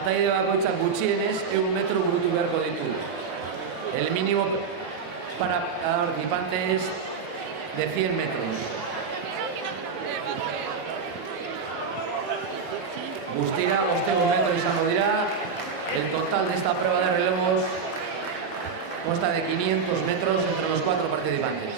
Ataide bakoitzak gutxienez 100 metro burutu beharko ditu. El mínimo para participante es de 100 metros. Guztira, 500 metros izango dira. El total de esta prueba de relevos consta de 500 metros entre los 4 participantes.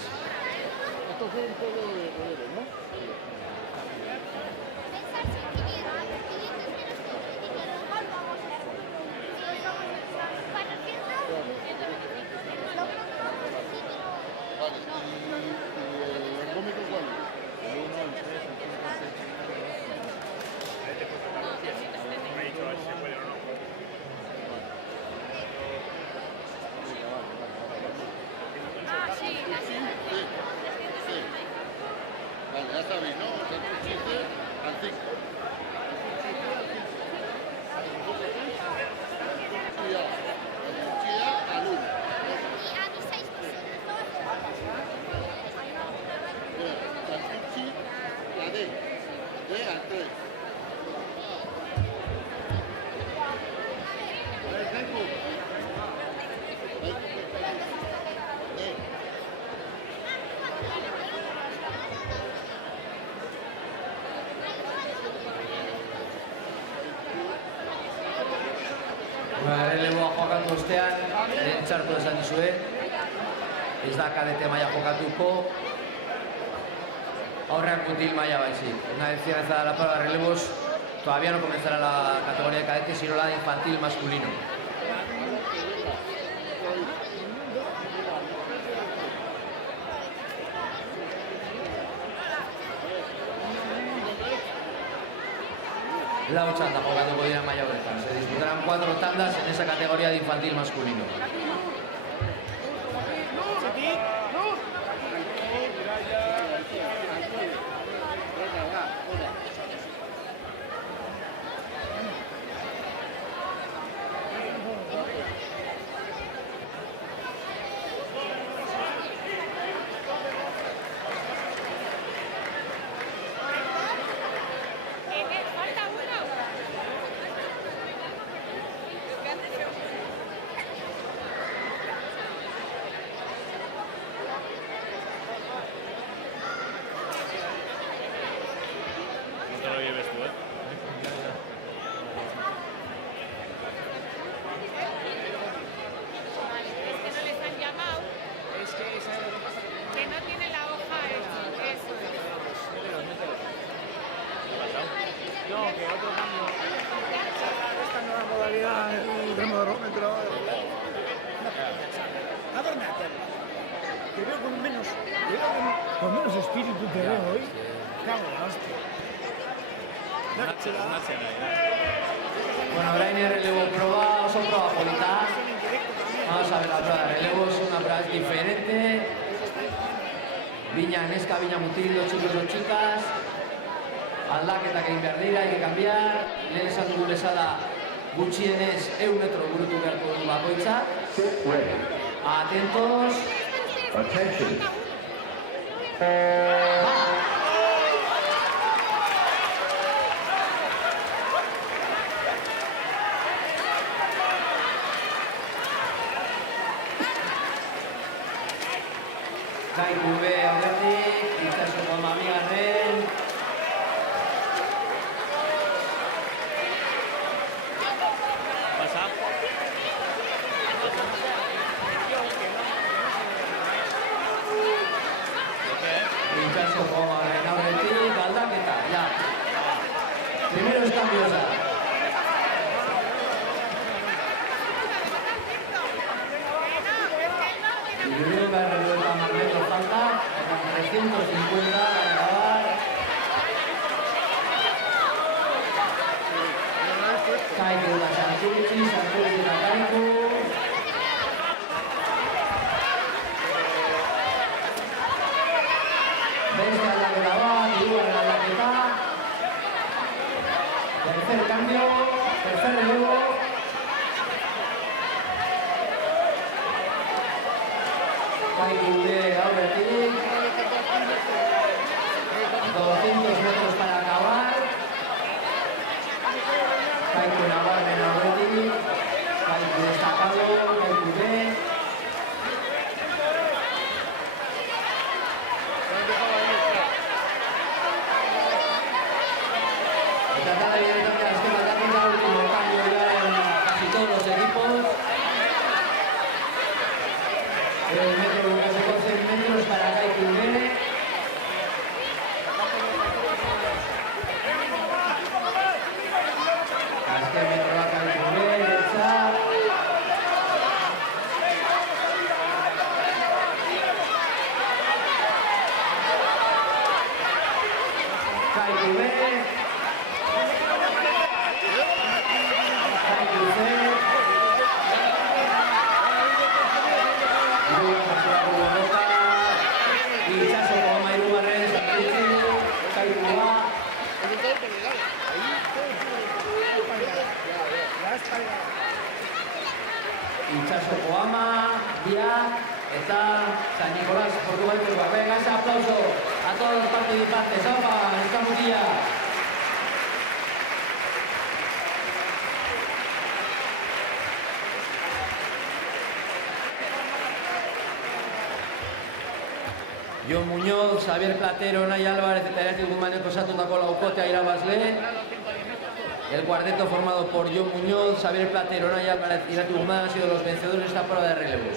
Vale, ya sabéis, ¿no? O sea, 15 al 5. Cuidado, la mochila al 1. Y a mis 6 personas, ¿no? Santucci, la D al 3. Erreleboa jokatu ostean, lehen txartu esan dizue, ez da kadete maila jokatuko, aurrean kutil maila baizik. Una vez finalizada la prueba de relevos, todavía no comenzará la categoría de cadete, sino la infantil masculino. La 8 anda jugando dira maila horretan. Se disputarán 4 tandas en esa categoría de infantil masculino. Te veo con menos espíritu te veo hoy. Cago en la hostia. Bueno, orain errelebo proba, oso proba polita. Vamos a ver la prueba de relevo, es una prueba diferente. Viña neska, viña mutil, los chicos, los chicas. Aldaketak egin behar dira, hay que cambiar. Lehen esan dugu bezala gutxienez 100 metro burutu beharko du bakoitza. Atentos. Attention. Kaiku be aurretik, itxasoko mamigarren. Pasa. Itxasoko mamigarren aurretik, aldaketa, ya. Primeros cambios ya. Irurien behar redueta Marmeto falta, eta 350 para acabar. Kaiku da Santurtzi, Santurtzi da Kaiku. Beste aldaketa bat, hirugarren aldaketa. Tercer cambio, tercer relevo. Kaiku de aurretik. 200 metros para acabar. Kaiku nabarmen Trata de ir también a la esquema, ya con el último cambio ya en casi todos los equipos. El metro, casi 12 metros para Kaikubé. Azken metroa Kaikubé, derecha. Kaikubé. Itxaso Koama, Biak, eta San Nicolás, Portugaltekoa. Venga, ese aplauso a todos los participantes. ¡Opa! ¡Esta mutilla! Jon Muñoz, Xavier Platero, Nay Álvarez eta Irati Gumanek osatutako laukotea irabazle. El cuarteto formado por Jon Muñoz, Xavier Platero, Nay Álvarez y Irati Guzmán han sido los vencedores de esta prueba de relevos.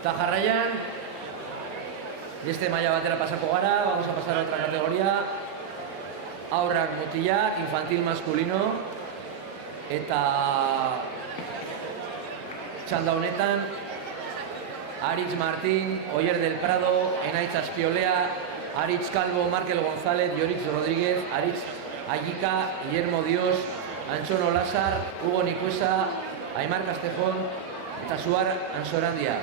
Eta jarraian, beste maila batera pasako gara, vamos a pasar a otra categoría. Aurrak mutilak, infantil masculino, eta txanda honetan Aritz Martín, Oyer del Prado, Enaitz Azpiolea, Aritz Calvo, Markel González, Yoritz Rodríguez, Aritz Ayika, Guillermo Dios, Antxono Lázar, Hugo Nicuesa, Aimar Castejón eta Suar Ansorandia.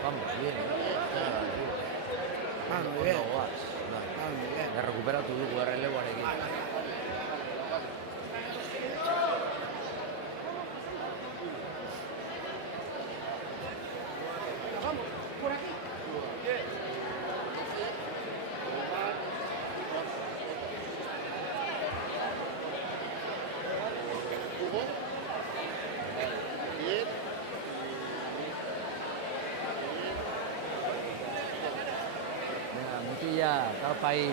Vamos, bien, Muy bien. Muy bien. Me recupera tu dugu erreleguarekin. Venga, mutilla, tapa ahí.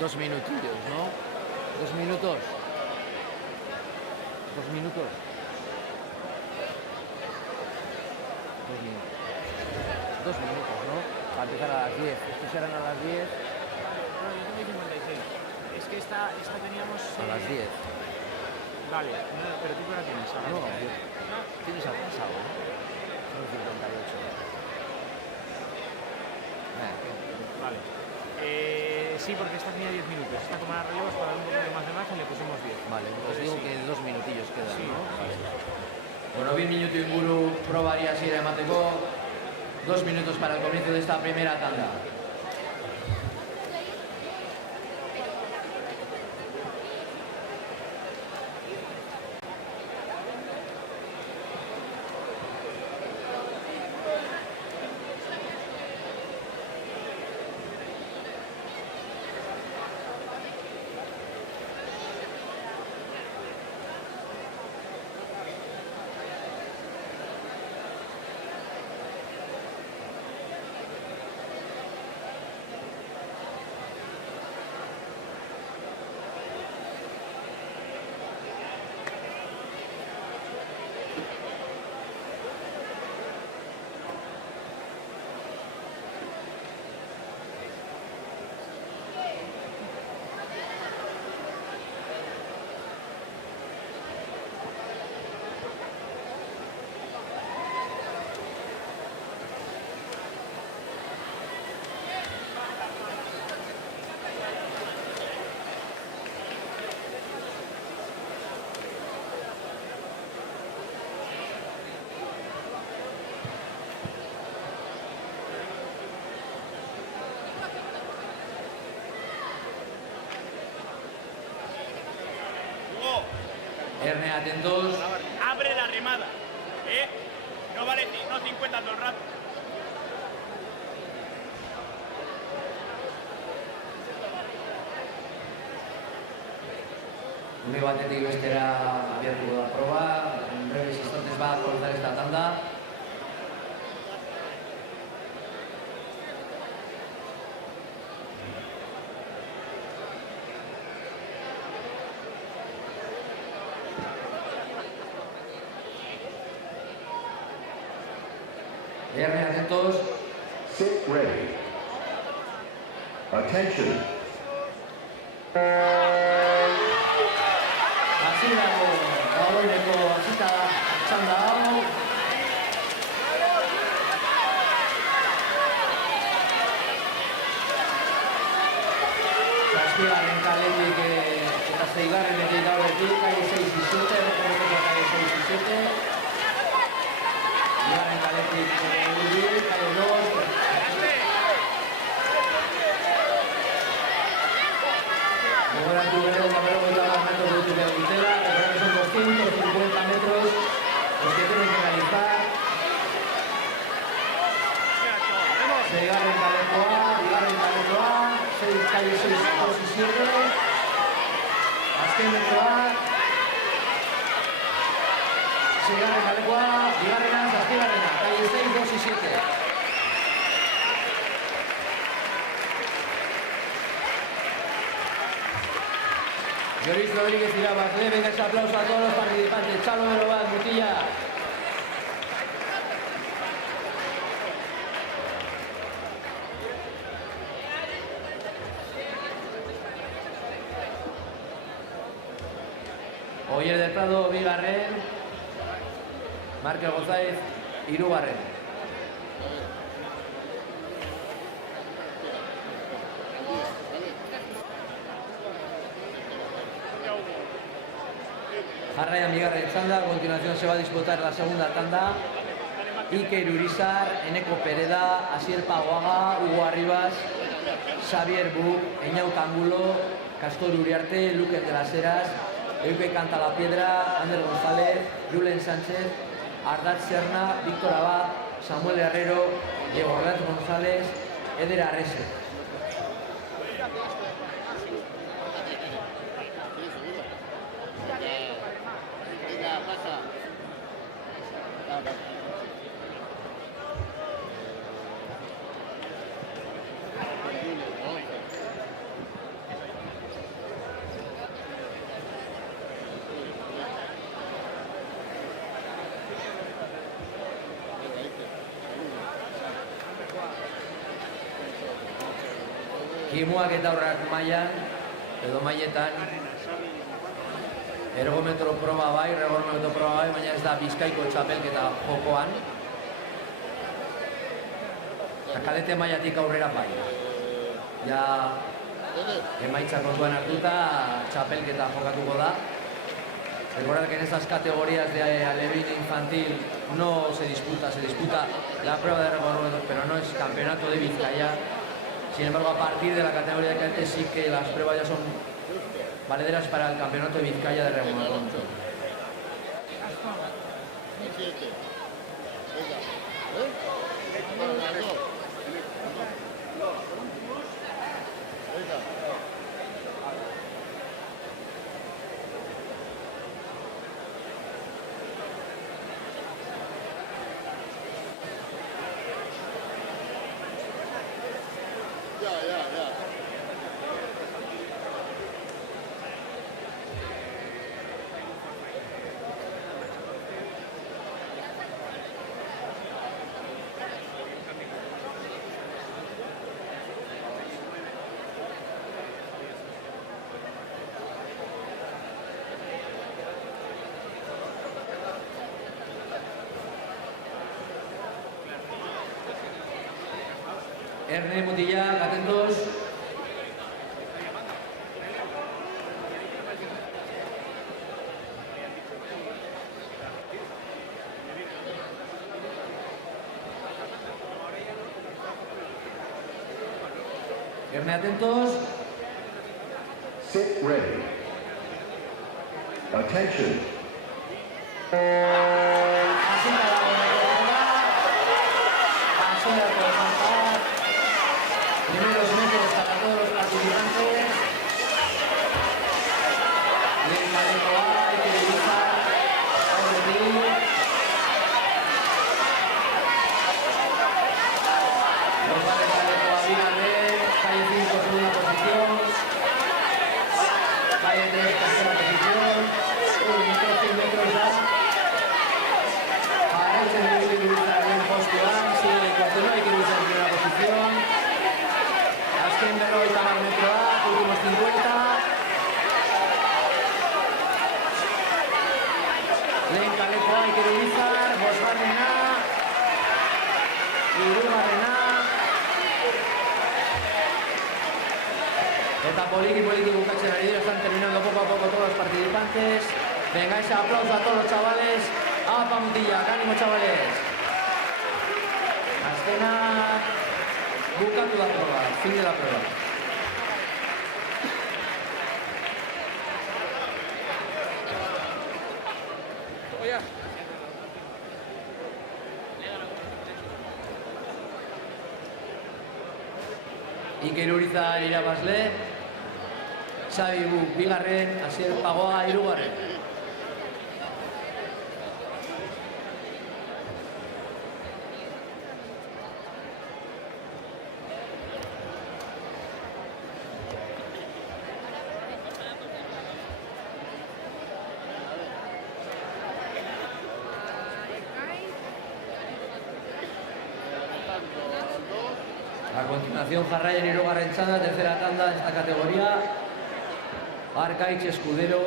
Dos minutillos, ¿no? 2 minutos. 2 minutos. 2 minutos. 2 minutos, ¿no? Para empezar a las 10. Estos serán a las 10. No, yo tengo 56. Es que esta teníamos... A las 10. Vale, no, pero tú qué hora tienes. A las No, 10. tienes atrasado, ¿no? Son 58. Vale. Sí, porque esta tenía 10 minutos. Esta tomada relevos para dar un poquito más de margen le pusimos 10. Vale, os digo que 2 minutillos quedan, Sí. ¿no? Vale. Bueno, 20 minutu inguru probari hasiera emateko. 2 minutos para el comienzo de esta primera tanda. Erne, atentos. Abre la remada, ¿eh? No vale no 50 todo el rato. Une batetik bestera abiatuko da proba. En breves instantes va a comenzar esta tanda. Erne, atentos. Sit ready. Attention. Así dagoeneko hasita txanda hau. Zazpigarren kaletik eta zeigarrenetik gauetik, calle 6 y 7, reconozco calle 6 y 7. Bigarren kaletik urbil, calle 2. Gogoratu gero, berrogeita bat metros de altura dutela, recuerda que son 250 metros los que tienen que realizar. Seigarren kalekoa, bigarren kalekoa, 6 calle 6, 2 y 7. Azken metroa. Seigarren kalekoa, bigarrena, zazpigarrena, calle 6, 2 y 7. Lloris Rodríguez y Gabasle, venga ese aplauso a todos los participantes. Chalo de Lobaz, Mutilla. Oyer del Prado, bigarren. Markel González, hirugarren. Jarraian bigarren txanda, a continuación se va a disputar la segunda tanda. Iker Urizar, Eneko Pereda, Asier Pagoaga, Hugo Arribas, Xavier Buch, Eñaut Angulo, Castor Uriarte, Luque de las Heras, Euke Cantalapiedra, Ander González, Julen Sánchez, Ardat Serna, Víctor Abad, Samuel Herrero, Diego Ardat González, Eder Arrese. Kimuak eta horrak mailan, edo mailetan, ergometro proba bai, baina ez da Bizkaiko txapelketa jokoan. Kadete mailatik aurrera bai. Ja, emaitza kontuan hartuta, txapelketa jokatuko da. Recordad que en estas categorías de alevín infantil no se disputa la prueba de recorrido, pero no es campeonato de Vizcaya. Sin embargo, a partir de la categoría de cadete sí que las pruebas ya son valederas para el campeonato de Vizcaya de remonto. Erne, Mutilla, atentos. Erne, atentos. Sit ready. Attention. Así cada uno que venga. Así la puede saltar. Primeros metros para todos los participantes. Bien, Caleco A, hay que dibujar. Vamos a seguir. Los vale Caleco A, Vigarre, calle 5, segunda posición. Calle 3, tercera posición. 1 metro, 100 metros ya. Parece que hay que dibujar bien posto A, sigue, continúa, hay que dibujar en primera posición. Azken berrogeita hamar metroak, últimos 50. Lehen kalekoa Iker Urizar, bosgarrena, hirugarrena. Eta poliki bukatzen ari dira, están terminando poco a poco todos los participantes. Venga, ese aplauso a todos los chavales. ¡Apa, mutilak! ¡Ánimo, chavales! Azkena bukatu da proba, fin de la prueba. Iker Urizar irabazle, Xabi Buk bigarren, Asier Pagoa hirugarren. A continuación, Jarraian hirugarren txanda, tercera tanda en esta categoría. Arkaitz Escudero,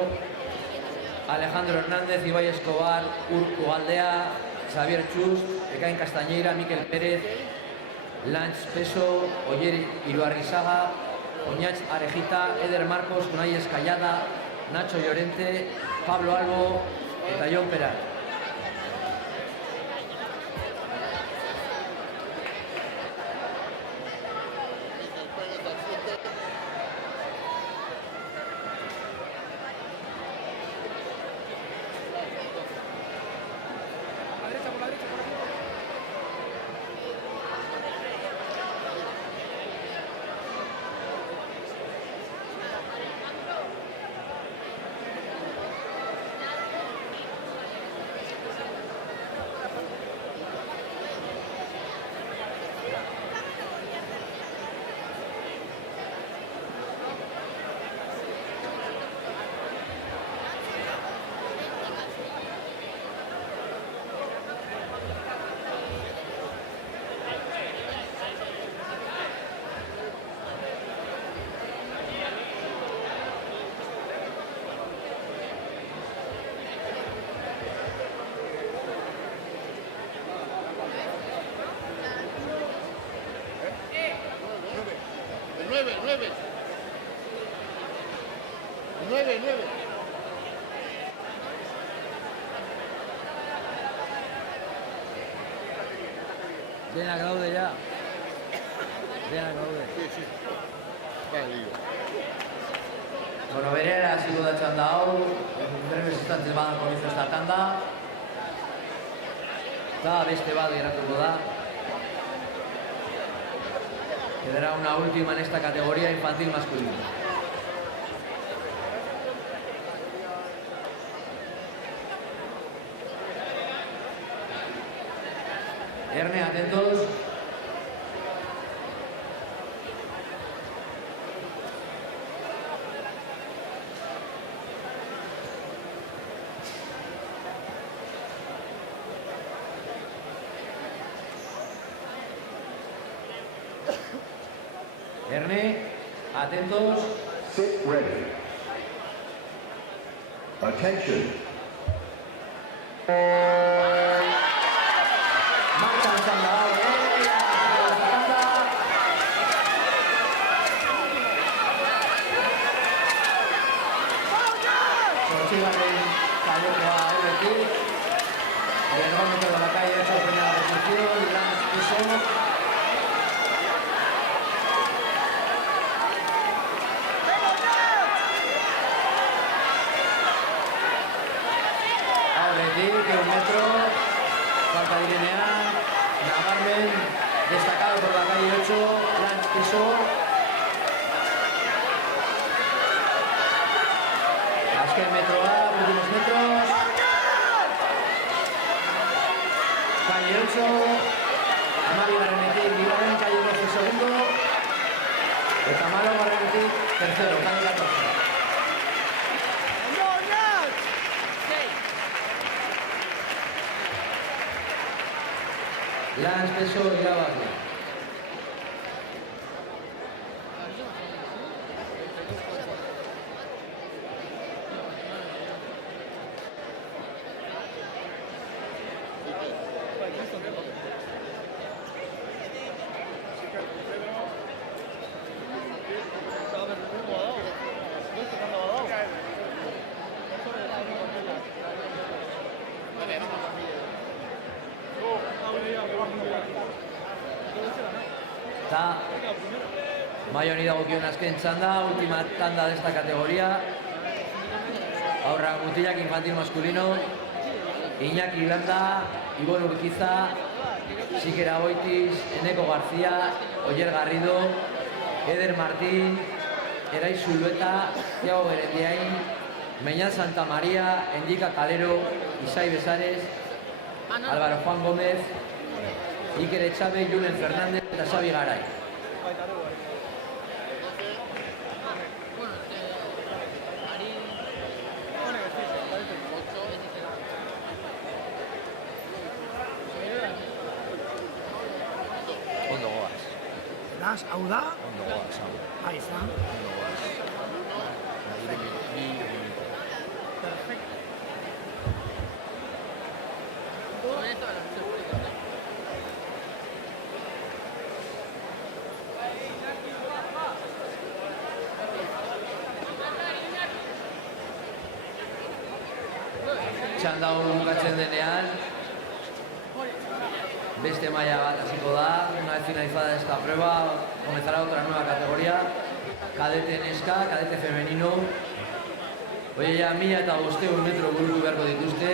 Alejandro Hernández, Ibai Escobar, Urko Aldea, Xavier Chus, Ekain Castañeira, Mikel Pérez, Lantz Peso, Oyer Iruarrizaga, Oñatz Arejita, Eder Marcos, Unai Escallada, Nacho Llorente, Pablo Albo eta Jon Peral. Nueve. Ven a Gaude ya. Ven a Gaude. Sí. Vale, Bueno, berera hasiko da txanda hau, en breves instantes badan comienzo esta tanda. Eta beste bat geratuko da. Quedará una última en esta categoría infantil masculina. Erne, atentos. Erne, atentos. Sit ready. Attention. Marcha el txanda hau, Zortzigarren kalekoa aurretik. El ergómetro de la calle 8, primera posición, Lantz Peso. Aurretik. Azken metroa, últimos metros. Calle 8. Amari garrenetik, bigarren, calle 12 segundo. Eta Malo garrenetik, tercero, calle 14. Lance Peso irabazle. Eta Maioni dagokion azken txanda, última tanda de esta categoría. Aurra mutilak infantil masculino. Iñaki Landa, Ibon Urquiza, Sikera Goitiz, Eneko García, Oyer Garrido, Eder Martín, Erai Zulueta, Thiago Berendiain, Meñan Santa María, Endika Calero, Isai Besares, Álvaro Juan Gómez, Iker Etxabe, Julen Fernández eta Xabi Garay. Ondo goaz. Beraz, hau da? Ondo goaz, hau. Bai, izan. Ondo goaz. Perfecto. Txanda hau bukatzen denean, beste maila bat hasiko da. Una vez finalizada esta prueba, comenzará otra nueva categoría. Cadete neska, cadete femenino. Oye, ya 1500 metro burutu beharko dituzte.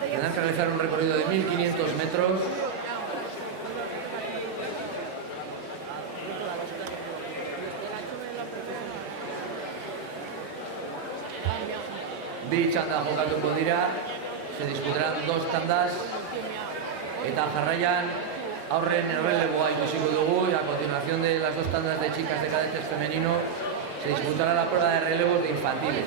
Tendrán que realizar un recorrido de 1500 metros. Bi txanda jokatuko dira, se disputarán 2 tandas, eta jarraian aurren erreleboa ikusiko dugu, y a continuación de las 2 tandas de chicas de cadetes femenino, se disputará la prueba de relevos de infantiles.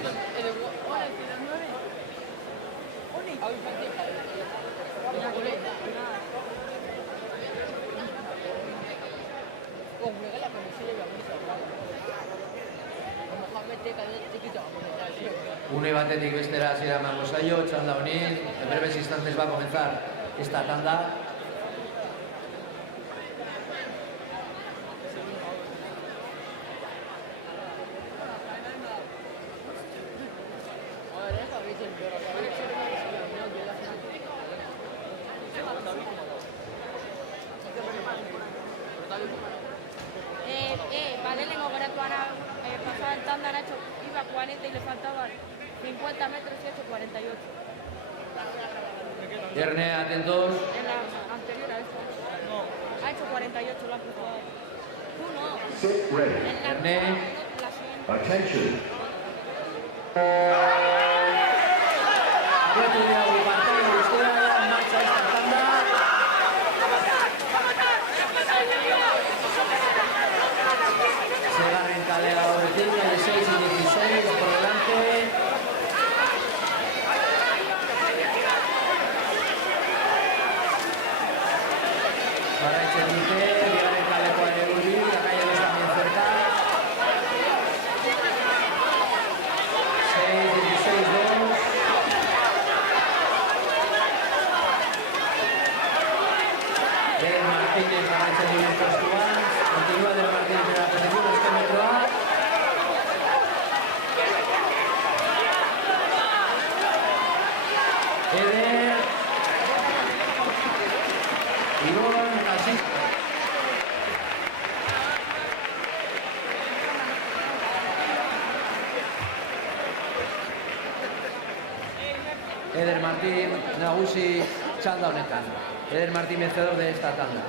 Une batetik bestera hasiera emango zaio, txanda honi, en breves instantes va a comenzar esta tanda. Vale, le hemos pasado el tanda, Nacho iba 40 y le faltaban 50 metros y ha hecho 48. Erne, atentos. En la anterior a esta. No. Ha hecho 48, lo ha puesto ahí. Tú no. Sit ready. En la Erne. la siguiente. Attention. Aguetu dira gure pantalla guztia, ya en marcha esta tanda. Segarren kalea horretik, calle 6 y 16, por delante. Jarraitzen dute, bigarren kalekoa ere hurbil, la calle 2 también cerca. 6, 16, 2. Del Martínez jarraitzen duen postuan, continua Del Martínez en la posición, azken metroa. Eder, Ibon, así. Eder Martín, nagusi txanda honetan. Eder Martín vencedor de esta tanda.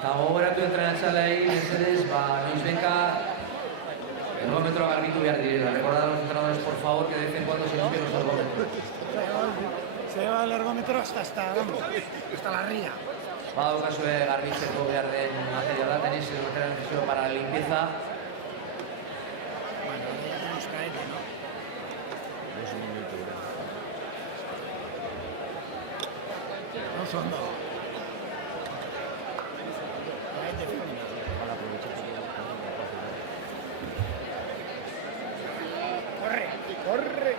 Eta gogoratu entrenatzailei, mesedez, noizbenka ergometroa garbitu behar direla. Recordad a los entrenadores, por favor, que de vez en cuando se limpien los ergómetros. Se lleva el ergómetro hasta la ría. Badaukazue garbitzeko behar den materiala, tenéis el material necesario para la limpieza. Bueno, ya tenemos caete, ¿no? No son dos. Caete fino. Corre, corre.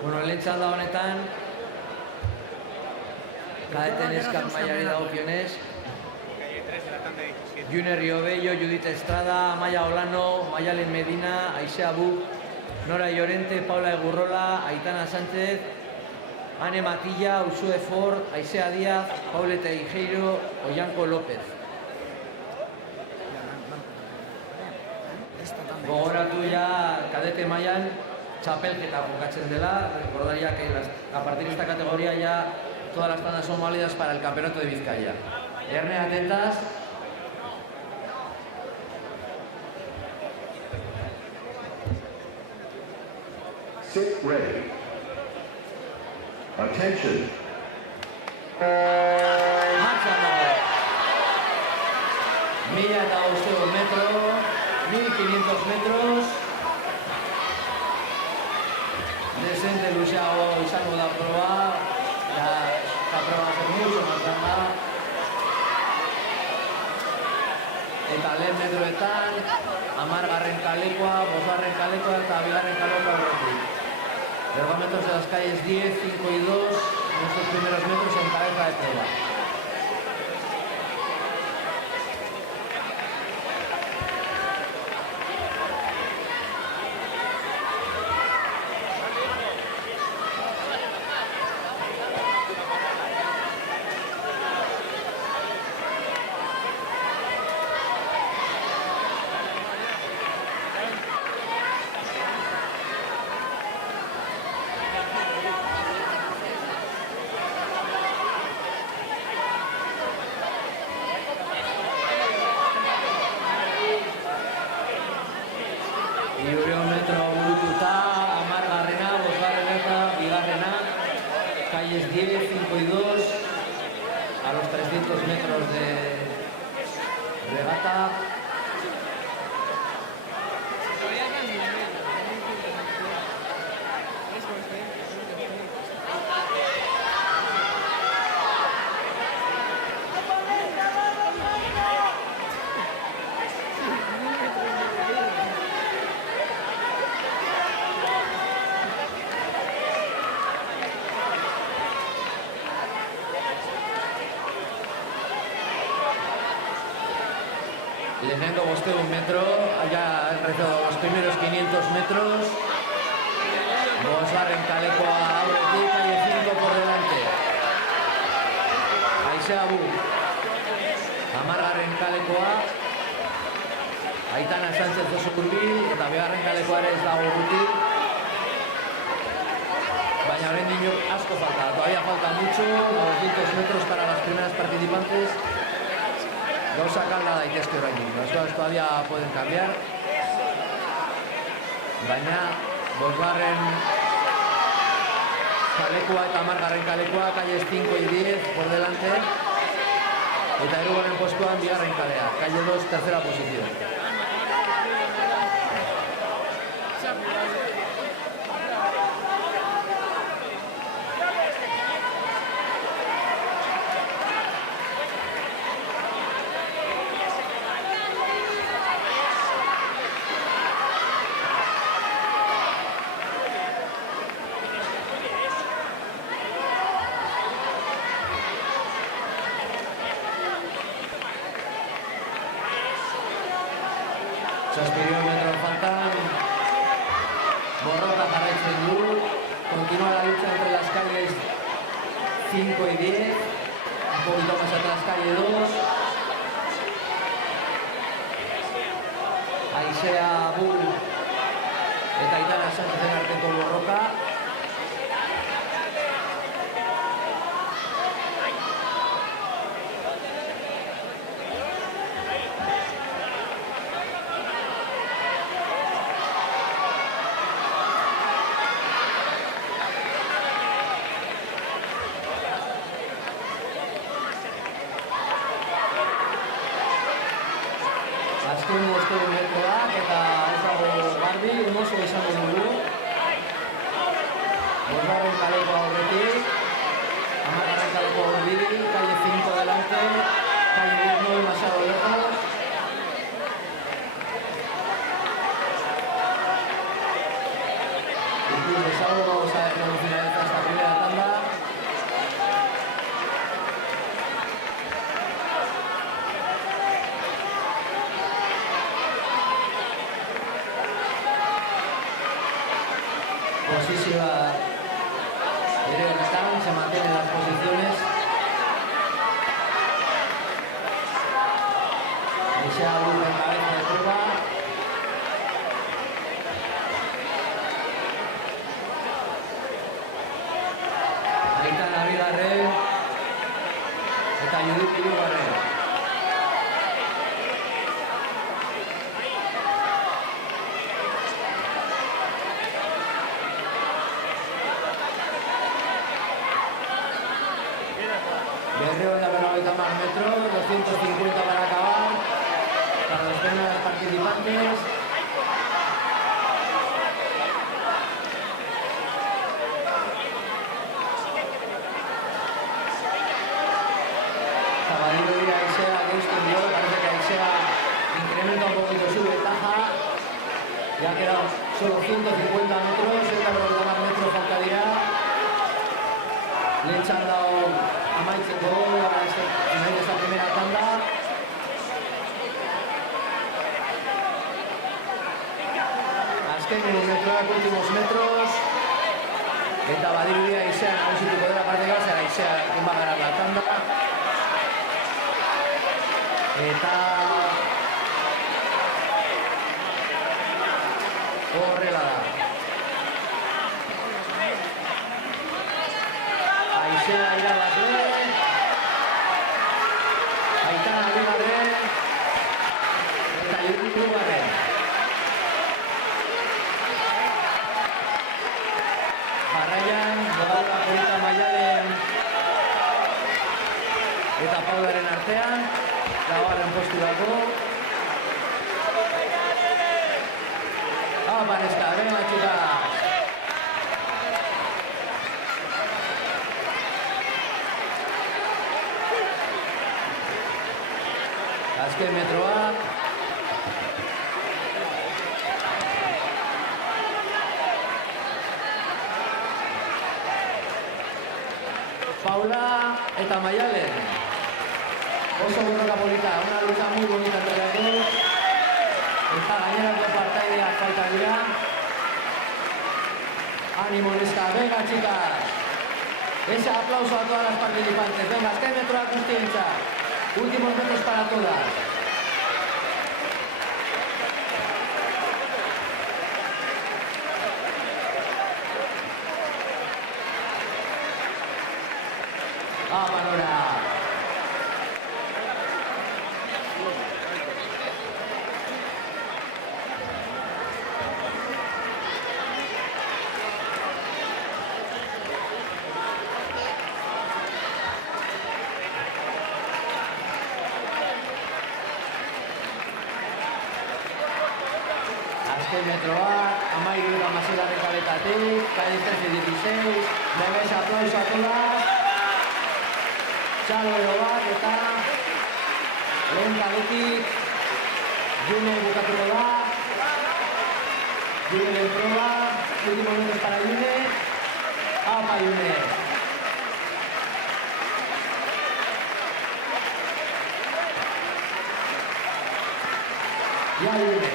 Bueno, lehen txalda honetan, kadeten eskar mailari dagokionez, Junior Riobello, Judith Estrada, Amaia Olano, Maialen Medina, Aisea Buk, Nora Llorente, Paula Egurrola, Aitana Sánchez, Ane Matilla, Usue Ford, Aisea Díaz, Pauleta Igeiro, Oianko López. Gogoratu ya kadete mailan txapelketa jokatzen dela. Recordaría que a partir de esta categoría ya todas las tandas son válidas para el campeonato de Vizcaya. Erne, atentas. Sit ready. Attention. Marcha. 1.500 metros, 1.500 metros. Desente luzeago izango da proba, esta proba va a ser mucho más larga. Eta lehen metroetan, 10. kalekoa, 5. kalekoa eta 2. kalekoa horretik. Ergómetros de las calles 10, 5 y 2, en estos primeros metros en cabeza de prueba. Metro burututa, 10. 5. eta 2. Calles 10, 5 y 2, a los 300 metros de regata. Lehenengo 500 metro, ya han realizado los primeros 500 metros. 5. kalekoa aurretik, calle 5 por delante. Aisea Bu. 10. kalekoa. Aitana Sánchez oso hurbil, eta 2. kalekoa ere ez dago urruti. Baina oraindik asko falta, todavía falta mucho, 200 metros para las primeras participantes. Gauzak alda daitezke oraindik, las cosas todavía pueden cambiar. Baina 5. kalekoa eta 10. kalekoa, calles 5 y 10 por delante. Eta 3. postuan 2. kalea, calle 2, 3. posición. Metro faltan, borroka jarraitzen du, continúa la lucha entre las calles 5 y 10, un poquito más atrás calle 2, Aisea Bu eta Aitana Sánchez arteko borroka. Azken 5 metroak eta ez dago garbi, oso izango dugu. 5. kalekoa aurretik, 10. kalekoa hurbil, calle 5 delante, calle 10 no demasiado lejos. Incluso de sábado vamos a ver cómo finaliza esta primera tanda. Posizioa ere horretan, se mantienen las posiciones. Aisea Bu en cabeza de prueba. Aitana Bigarren eta Judith Irugarren. Berreo de la 90 más metros, 250 para acabar, para los primeros participantes. Ya quedan solo 150 metros, eta berrogeita metro falta dira. Lehen txanda amaitzeko, nahi esta primera tanda. Azken metroak, últimos metros. Eta badirudia izan nagusituko dela parteka, zera izan ekin bagara la tanda. Eta horrela da. Aizea irabazle. Aitana bigarren. Eta Judit hirugarren. Jarraian, Laura Polita Maialen eta Paularen artean, laugarren posturako. Apa, neska, venga, chicas. Azken metroa. Paula eta Maialen. Oso borroka polita, una lucha muy bonita entre las dos. Eta gainerako partaideak falta dira. Ánimo, neska, venga, chicas. Ese aplauso a todas las participantes. Venga, azken metroak guztientzat. Últimos metros para todas. ¡Vamos, Nora! Azken metroak, 13 kaletatik, calle 13-16, debes aplauso a todas. Txalo erobak eta lehen kaletik June bukatuko da. June lehen proba, último minutos para June. Apa June! Ya June!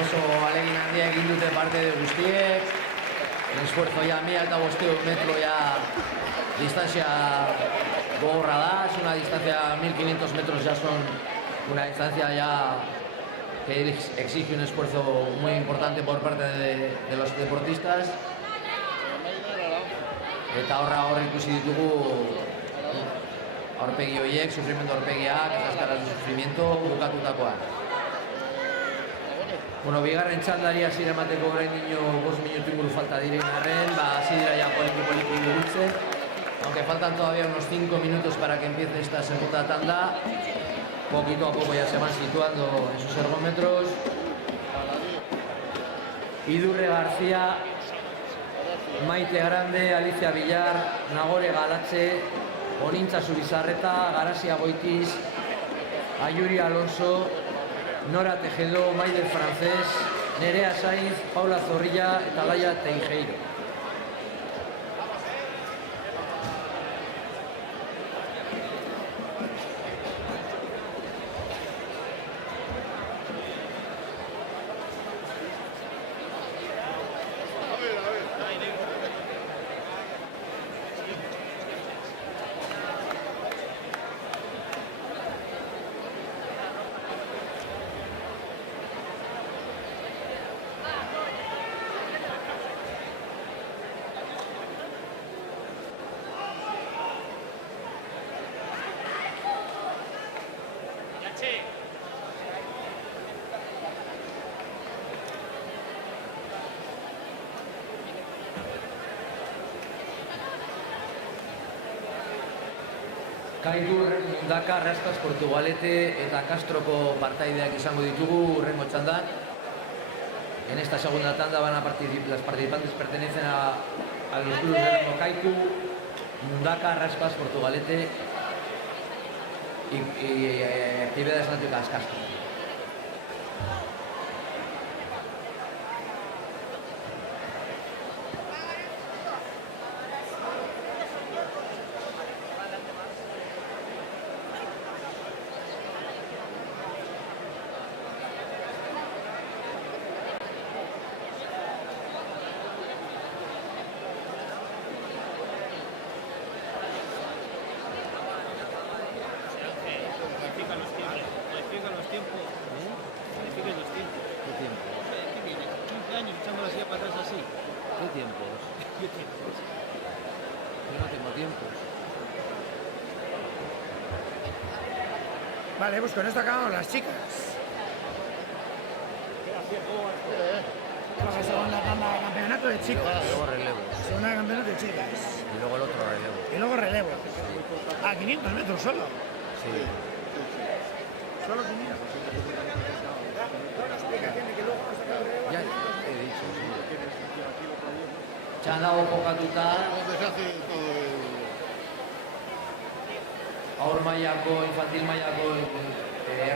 Oso alegin handia egin dute parte de guztiek. El esfuerzo ya 1500 metro ya distancia gogorra da, es una distancia 1500 metros ya son una distancia ya que exige un esfuerzo muy importante por parte de los deportistas. Eta horra ikusi ditugu aurpegi horiek, sufrimiento aurpegiak, esas caras de sufrimiento bukatutakoa. Bueno, bigarren txandari hasiera emateko orain dino 5 minutu inguru falta diren arren, hasi dira ya poliki ingurutze. Aunque faltan todavía unos 5 minutos para que empiece esta segunda tanda, poquito a poco ya se van situando en sus ergómetros. Idurre García, Maite Grande, Alicia Villar, Nagore Galatxe, Onintza Zubizarreta, Garasia Goitiz, Ayuri Alonso, Nora Tejedo, Maider Francés, Nerea Sainz, Paula Zorrilla eta Laia Teijeiro. Kaiku, Mundaka, Raspas, Portugalete eta Castroko partaideak izango ditugu hurrengo txandan. En esta segunda tanda las participantes pertenecen a los clubes de Kaiku, Mundaka, Raspas, Portugalete y actividades náuticas Castro. Modifica los tiempos. Modifica los tiempos. ¿Qué tiempo? 15 años echando la silla para atrás así. ¿Qué tiempos? ¿Qué tiempos? Yo no tengo tiempos. Vale, pues con esto acabamos las chicas. Vamos a segunda tanda de campeonato de chicos. Luego relevo. Segunda de campeonato de chicas. Y luego el otro relevo. Y luego relevo. A 500 metros solo. Sí. Solo 500. Ya he dicho, sí. Txanda jokatuta, Donde se hace todo el... aur mailako, infantil mailako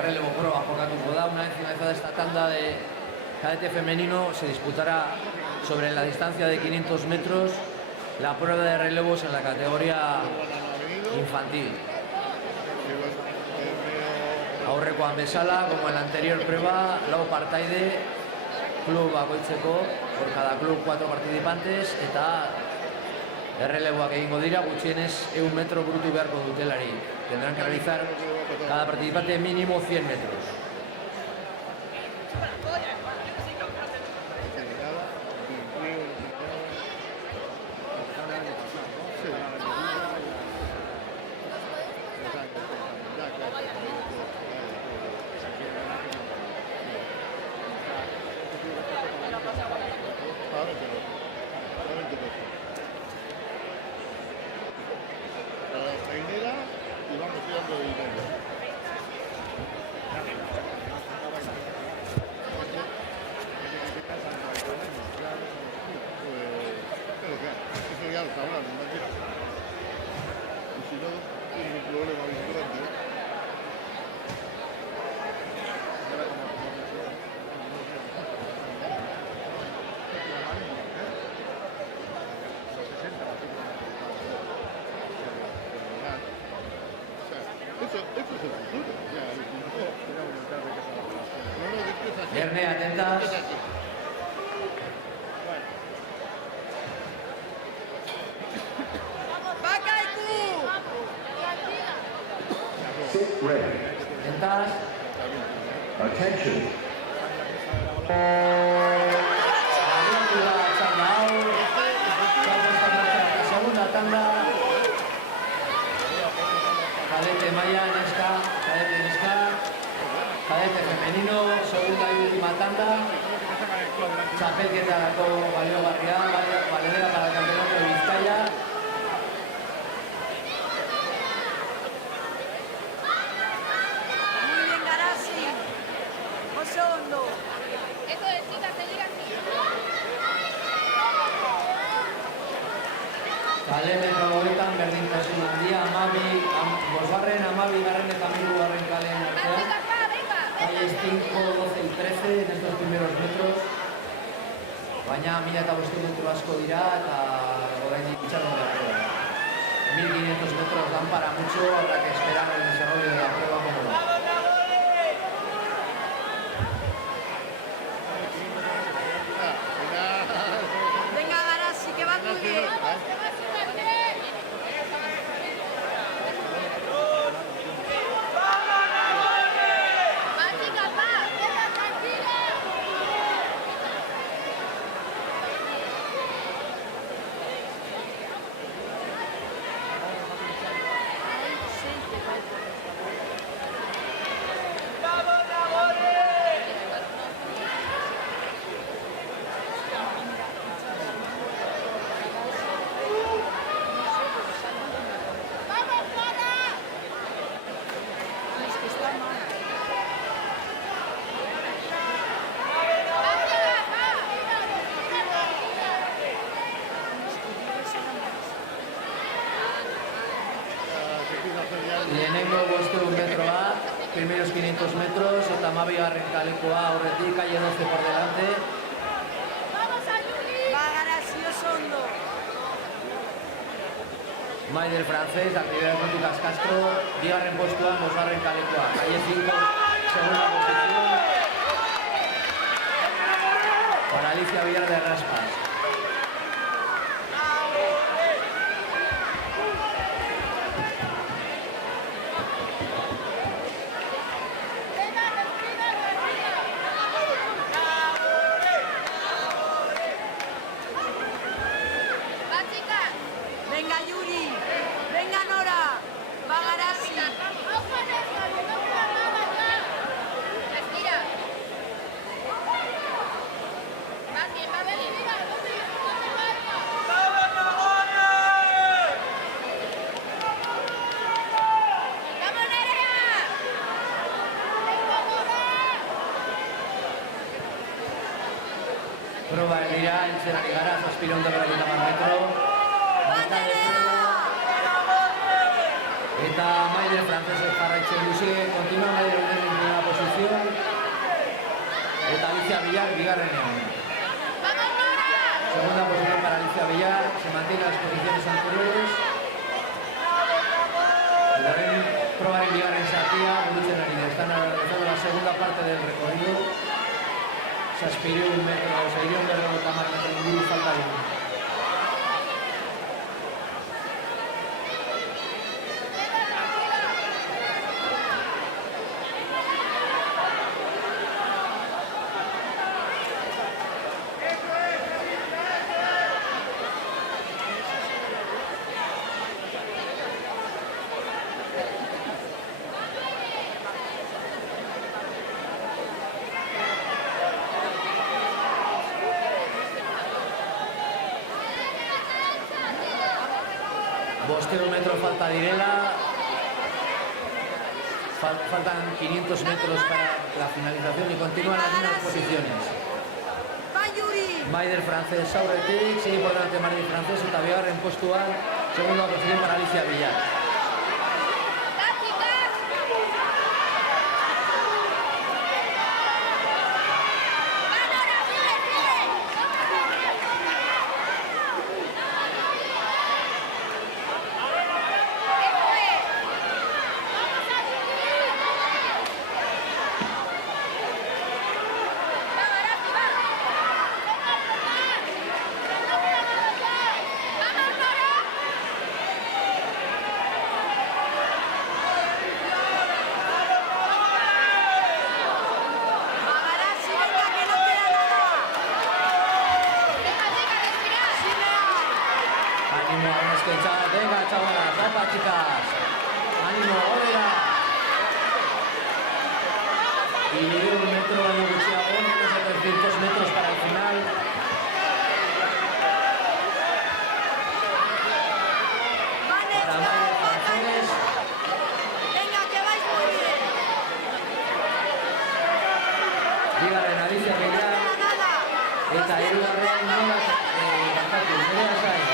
relevo proa jokatuko da. Una vez finalizada esta tanda de cadete femenino, se disputará sobre la distancia de 500 metros la prueba de relevos en la categoría infantil. Aurrekoan bezala, como en la anterior prueba, lau partaide, club bakoitzeko, por cada club 4 participantes, eta erreleboak egingo dira, gutxienez 100 metro brutu beharko dutelari. Tendrán que realizar cada participante mínimo 100 metros. Para la trainera y vamos tirando dinero. Eso ya lo sabrán, ¿no? Y si no, tienes un problema bien grande. Eso es el futuro. Ya, el futuro. No, no, después así. Verne, atentas. Después así. Sit ready. Atentas. Attention. Abriendo la txanda hau. Vamos a la segunda tanda. Cadete maila, neska, cadete femenino, segunda y última tanda. Txapelketarako baliogarria, valedera para el campeonato de Bizkaia. Muy bien, Garasi. Oso ondo. Eso de chicas, seguir así. Kale metro hogetan berdintasun handia, bosgarren, amabigarren eta hirugarren kaleen artean. Calles 5, 12 y 13 en estos primeros metros. Baina 1500 metro asko dira eta oraindik itxaron da prueba. 1500 metros dan para mucho, habrá que esperar el desarrollo de la prueba como va. Venga, Garasi, que va muy bien. Va, chicas, va. Tranquila. Ay, sí. Lehenengo 500 metroa, primeros 500 metros, eta 12. kalekoa aurretik, calle 12 por delante. Bagarazi oso ondo. Maider francés, actividad de Lucas Castro, 2. postuan, 5. kalekoa, calle 5, segunda posición. Para Alicia Villar de Raspas. Venga Yuri, venga Nora, Bagarazi. Respira. Más bien, va a venir. ¡Vamos, Nerea! Proba Elira, Eltsenari gara, zazpiron da bera eta metro. Eta Maider francesek jarraitzen duzi, continua Maider en primera posición. Eta Alicia Villar, bigarrenean. Segunda posición para Alicia Villar, se mantiene las posiciones anteriores. Daren probaren bigarren zatia, burutzen ari da. Están realizando la segunda parte del recorrido. Zazpireun metro, 650 metro inguru falta dira. Bostero metro falta direla. Faltan 500 metros para la finalización y continúan las mismas posiciones. Maider francés aurretik, sigue por delante Maider francés eta bigarren postuan, segunda posición para Alicia Villar. Venga, chavalas, opa, chicas. Ánimo, órela. Y un metro en Gutxiago, menos de 300 metros para el final. Para Maider francés. Venga, que vais muy bien. Bigarren Alicia Villar. Eta hirugarren Nola Barkatu, Nerea Sainz.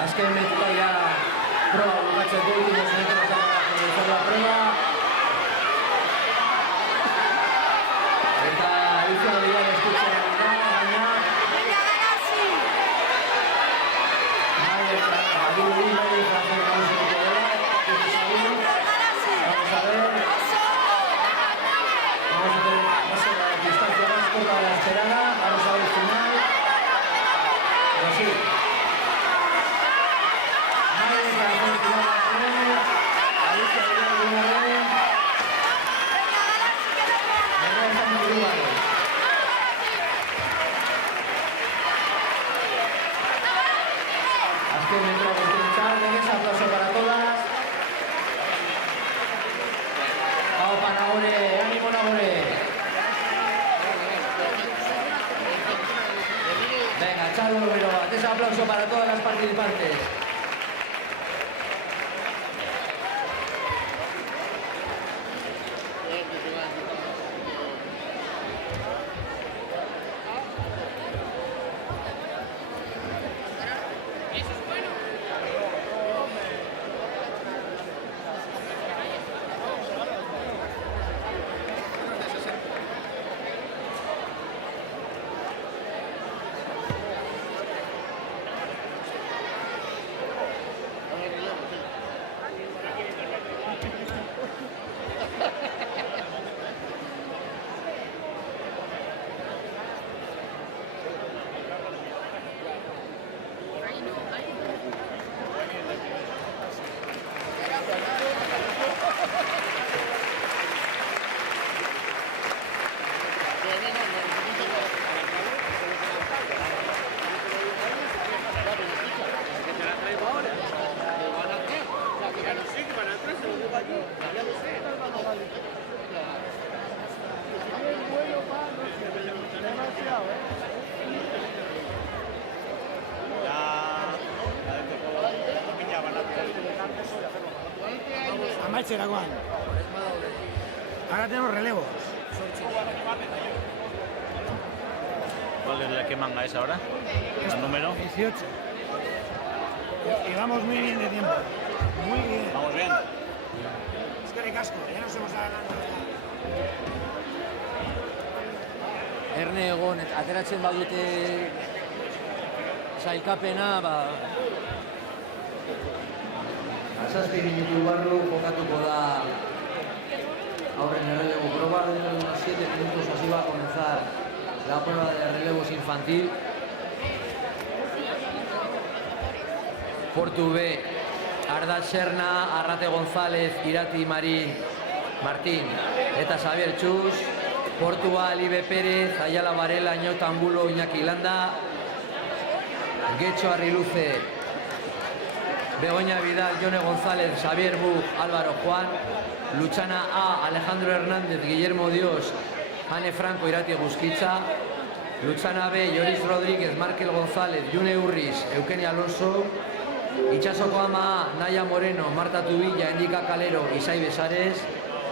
Azken metroa ya proba bukatzeko últimos metros para finalizar la prueba. Eta Alicia Villar eskutzen ari da, baina Maider francés nagusituko dela. Vamos a ver. La distancia más corta de la esperada. Vamos a ver el final. Pero sí. Alicia Villar de una vez. Azken metroa guztientzat, legez aplauso para todas. Aupa Nagore, ánimo Nagore. Bárbaro Mirobat. Ese aplauso para todas las participantes. Amaitzerakoan. Ahora tenemos relevos. ¿Cuál es la que manga es ahora? ¿El número? 18. Y vamos muy bien de tiempo. Muy bien. Vamos bien. Es que de casco, ya nos hemos adelantado. Erne egon, ateratzen badute sailkapena, ba... Zazpi minutu barru jokatuko da aurren errelebo proba. Dentro de unos 7 minutos así va a comenzar la prueba de relevos infantil. Portu B, Ardat Serna, Arrate González, Irati Martín eta Xavier Txus. Portu A, Libe Pérez, Ayala Varela, Ñota Angulo, Iñaki Landa. Getxo Arriluce, Begoña Vidal, Jone González, Xavier Buch, Álvaro Juan. Luchana A, Alejandro Hernández, Guillermo Dios, Ane Franco, Irati Guzquitza. Luchana B, Lloris Rodríguez, Markel González, June Urris, Eukenia Alonso. Itxasoko Ama A, Naya Moreno, Marta Tubilla, Endika Calero, Isai Besares.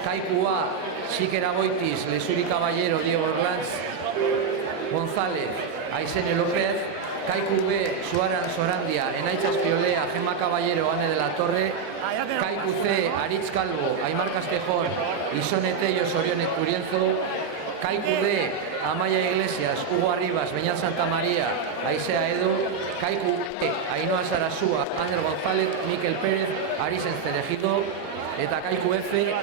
Kaiku A, Sikera Goitiz, Lesuri Caballero, Diego Orlanz González, Aisene López. Kaiku B, Suaran Sorandia, Enaitz Aspiolea, Gemma Caballero, Ane de la Torre. Kaiku C, Aritz Calvo, Aimar Castejón, Isone Tello, Sorione Curienzo. Kaiku D, Amaya Iglesias, Hugo Arribas, Beñat Santa María, Aisea Edo. Kaiku E, Ainhoa Sarasúa, Ander González, Miquel Pérez, Arisen Cerejido. Eta Kaiku F,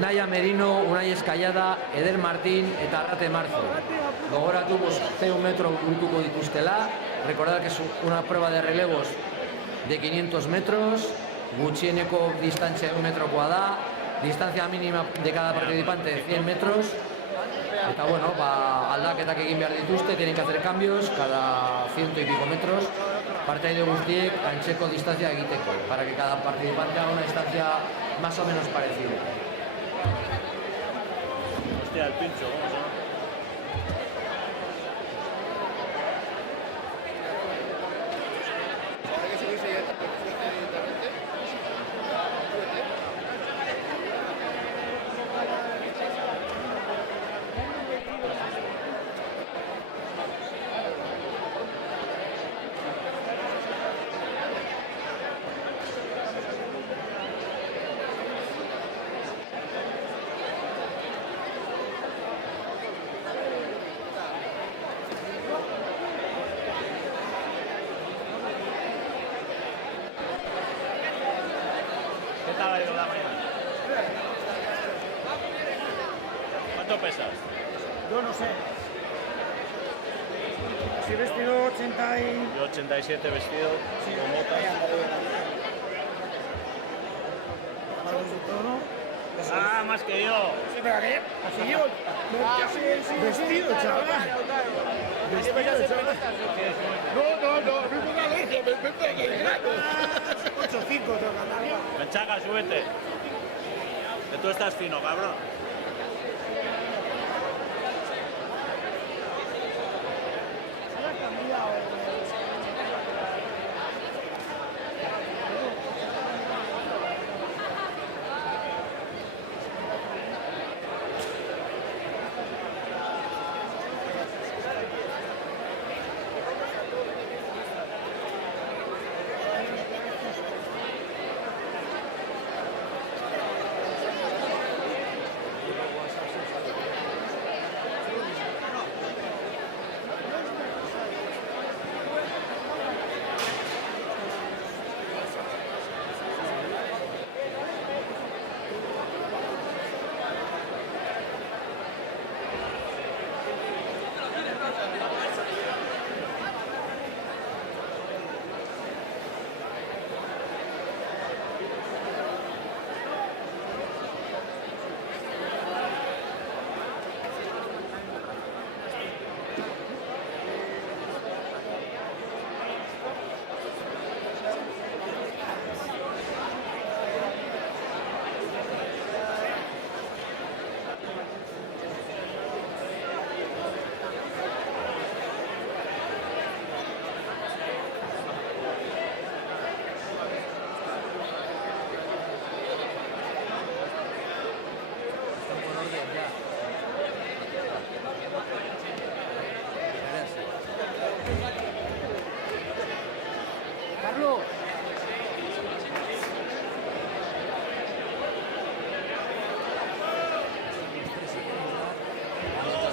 Naya Merino, Unai Escallada, Eder Martín eta Arrate Marzo. Gogoratu C1 metro burutuko dituztela. Recordad que es una prueba de relevos de 500 metros, gutxieneko distancia de 1 metrokoa da, distancia mínima de cada participante de 100 metros. Eta bueno, aldaketak egin behar dituzte, tienen que hacer cambios cada 100 y pico metros. Partaide guztiek antzeko distancia egiteko, para que cada participante haga una distancia más o menos parecida. Hostia, el pincho, ¿cómo se llama? ¿Qué tal ha ido la mañana? ¿Cuánto pesas? Yo no sé. Si he vestido 80 y... Yo 87 vestido, con botas. Ah, más que yo. Sí, pero que así yo. Vestido, chaval. Vestido, chaval. No, me pongo alergia, me pega el gato. 8-5 tengo que andar. Menchaca, súbete. Que tú estás fino, cabrón. Se ha cambiado.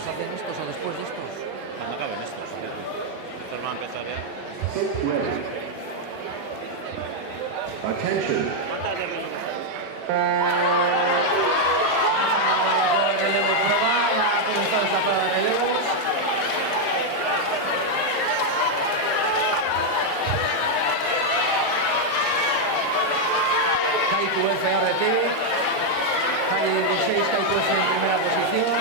hacen estos o después de estos? Cuando acaben estos. Estos van a empezar ya. Sit ready. Attention. Relevo prueba, ya ha comenzado esta prueba de relevos. Kaiku FRT, calle 16, Kaiku es en primera posición.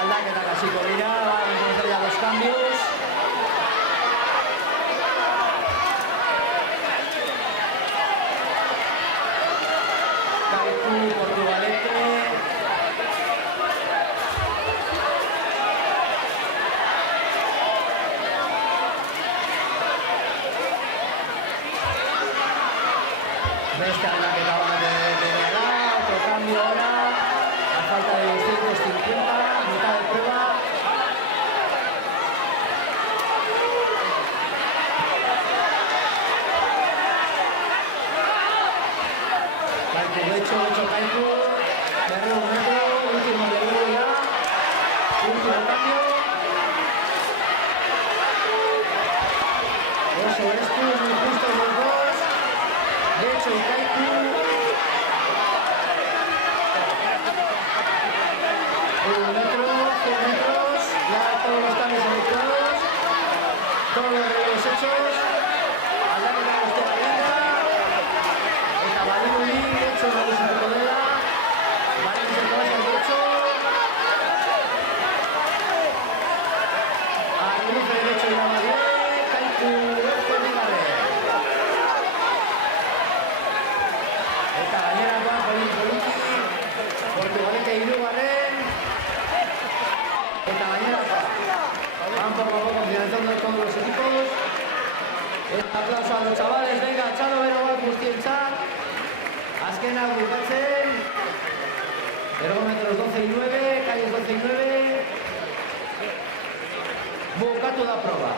Aldaketa hasiko dira, van a comenzar ya los cambios. Kaiku, Portugalete. Esta es la que acabamos de ver, otro cambio ahora, a falta de 250, mitad de prueba. Kaiku, hecho Kaiku, Berreo, último de Berreo ya, último cambio. Eso es muy justo los dos. Hecho y Kaiku. 1 metro, 100 metros, ya todos los cambios efectuados, todos los relevos hechos. Aldaketa guztiak eginda. Eta badirudi, hecho nagusituko dela. Badirudi el derecho. Arriluze derecho irabazle, Kaiku bigarren. Eta gainerakoan poliki, Portugalete hirugarren. Eta gainerakoa. Van poco a poco finalizando todos los equipos. Un aplauso a los chavales, venga, Txalo bero bat guztientzat. Azkenak bukatzen. Ergometros 12 y 9, calles 12 y 9. Bukatu da proba.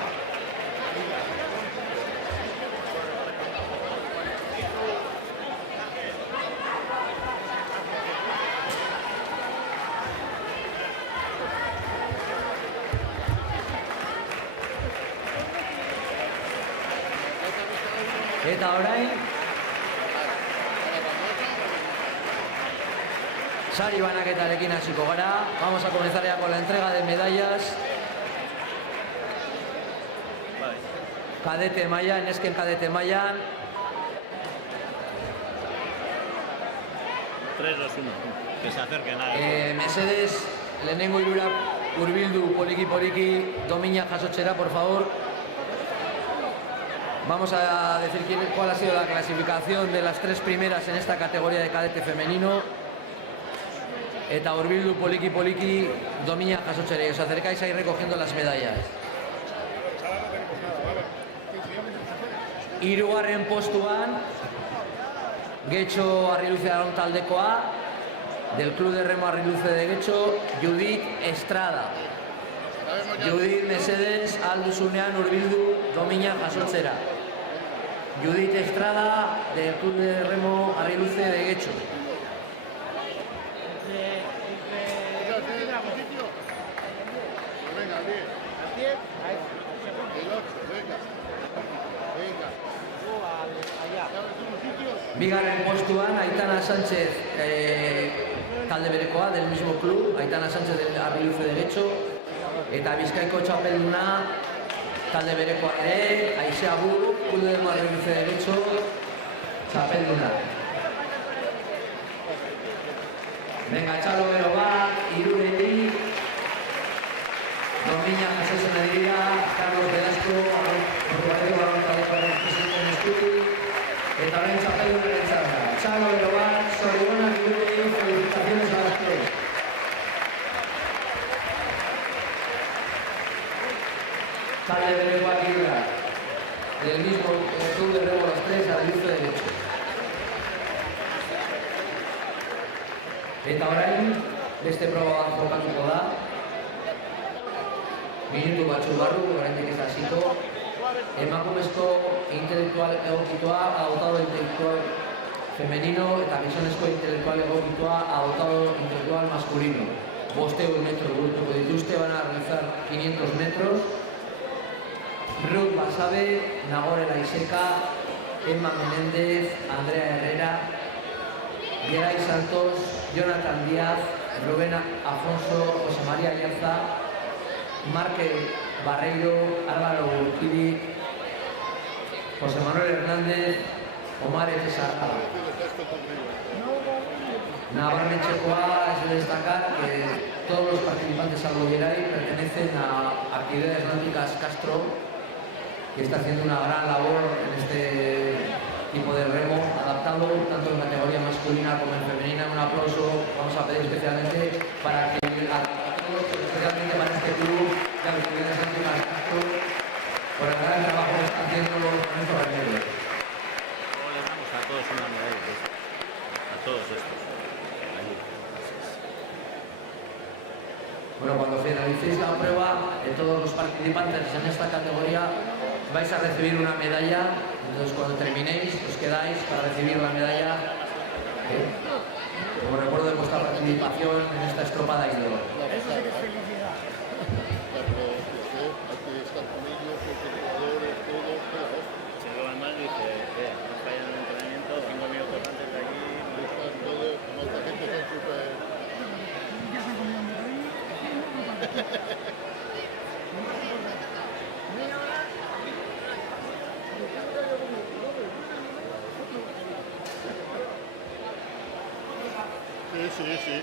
Eta orain sari banaketarekin hasiko gara. Vamos a comenzar ya con la entrega de medallas. Cadete maila, nesken cadete mailan. 3, 2, 1. Que se acerquen a Mesedes, lehenengo hirurak hurbildu poliki domina jasotzera, por favor. Vamos a decir cuál ha sido la clasificación de las 3 primeras en esta categoría de cadete femenino. Eta hurbildu poliki domina jasotzera. Os acercáis ahí recogiendo las medallas. Hirugarren postuan, Getxo Arriluze Arraun taldekoa, del Club de Remo Arriluze de Getxo, Judith Estrada. Judith, mesedes, alduzunean hurbildu domina jasotzera. Judith Estrada, del Club de Remo Arriluze de Getxo. Venga, 10. El 8, venga. Bigarren postuan, Aitana Sánchez, talde berekoa, del mismo club, Aitana Sánchez del Arriluze de Getxo. Eta Bizkaiko txapelduna, talde berekoa ere, Aixe Agur, Club de Arriluze de Getxo, txapelduna. Venga, Txalo bero bat, hiruretik, domina jasotzen ari dira, Carlos Velasco, Portugaleko Arraun taldekoaren presidenten eskutik, eta orain txapeldunaren txarra. Txalo bero bat, zorionak hirurei, felicitaciones a las 3. Talde berekoak hirurak, del mismo Club de Remo los 3, Arriluze de Getxo. Eta orain, beste proba bat jokatuko da. Minutu batzu barru, oraindik ez hasiko. Emakumezko intelektual egokitua, agotado intelektual femenino eta gizonezko intelektual egokitua adoptado intelectual masculino. 500 metros brutuko dituzte, van a realizar 500 metros. Ruth Basabe, Nagore Laiseca, Emma Menéndez, Andrea Herrera, Geray Santos, Jonathan Díaz, Rubén Afonso, José María Alianza, Marque Barreiro, Álvaro Urquidi, José Manuel Hernández, Omar Ezarra. Navarretxekoa es de destacar que todos los participantes salvo Geray pertenecen a Actividades Náuticas Castro, que está haciendo una gran labor en este tipo de remo adaptado tanto en categoría masculina como en femenina. Un aplauso vamos a pedir especialmente para que a todos, especialmente para este club de Actividades Náuticas Castro, por el gran trabajo que están haciendo con estos remeros. Luego le damos a todos una medalla, a todos estos. Allí. Bueno, cuando finalicéis la prueba, todos los participantes en esta categoría vais a recibir una medalla. Entonces, cuando terminéis, os quedáis para recibir la medalla como recuerdo de vuestra participación en esta estropada ídolo. Eso sí que es felicidad. Hay que estar con ellos, los jugadores, todos. Si luego además dice, no fallan el entrenamiento, 5 minutos antes de aquí. Están todos, como esta gente son súper... Ya se han comido un rey. Sí.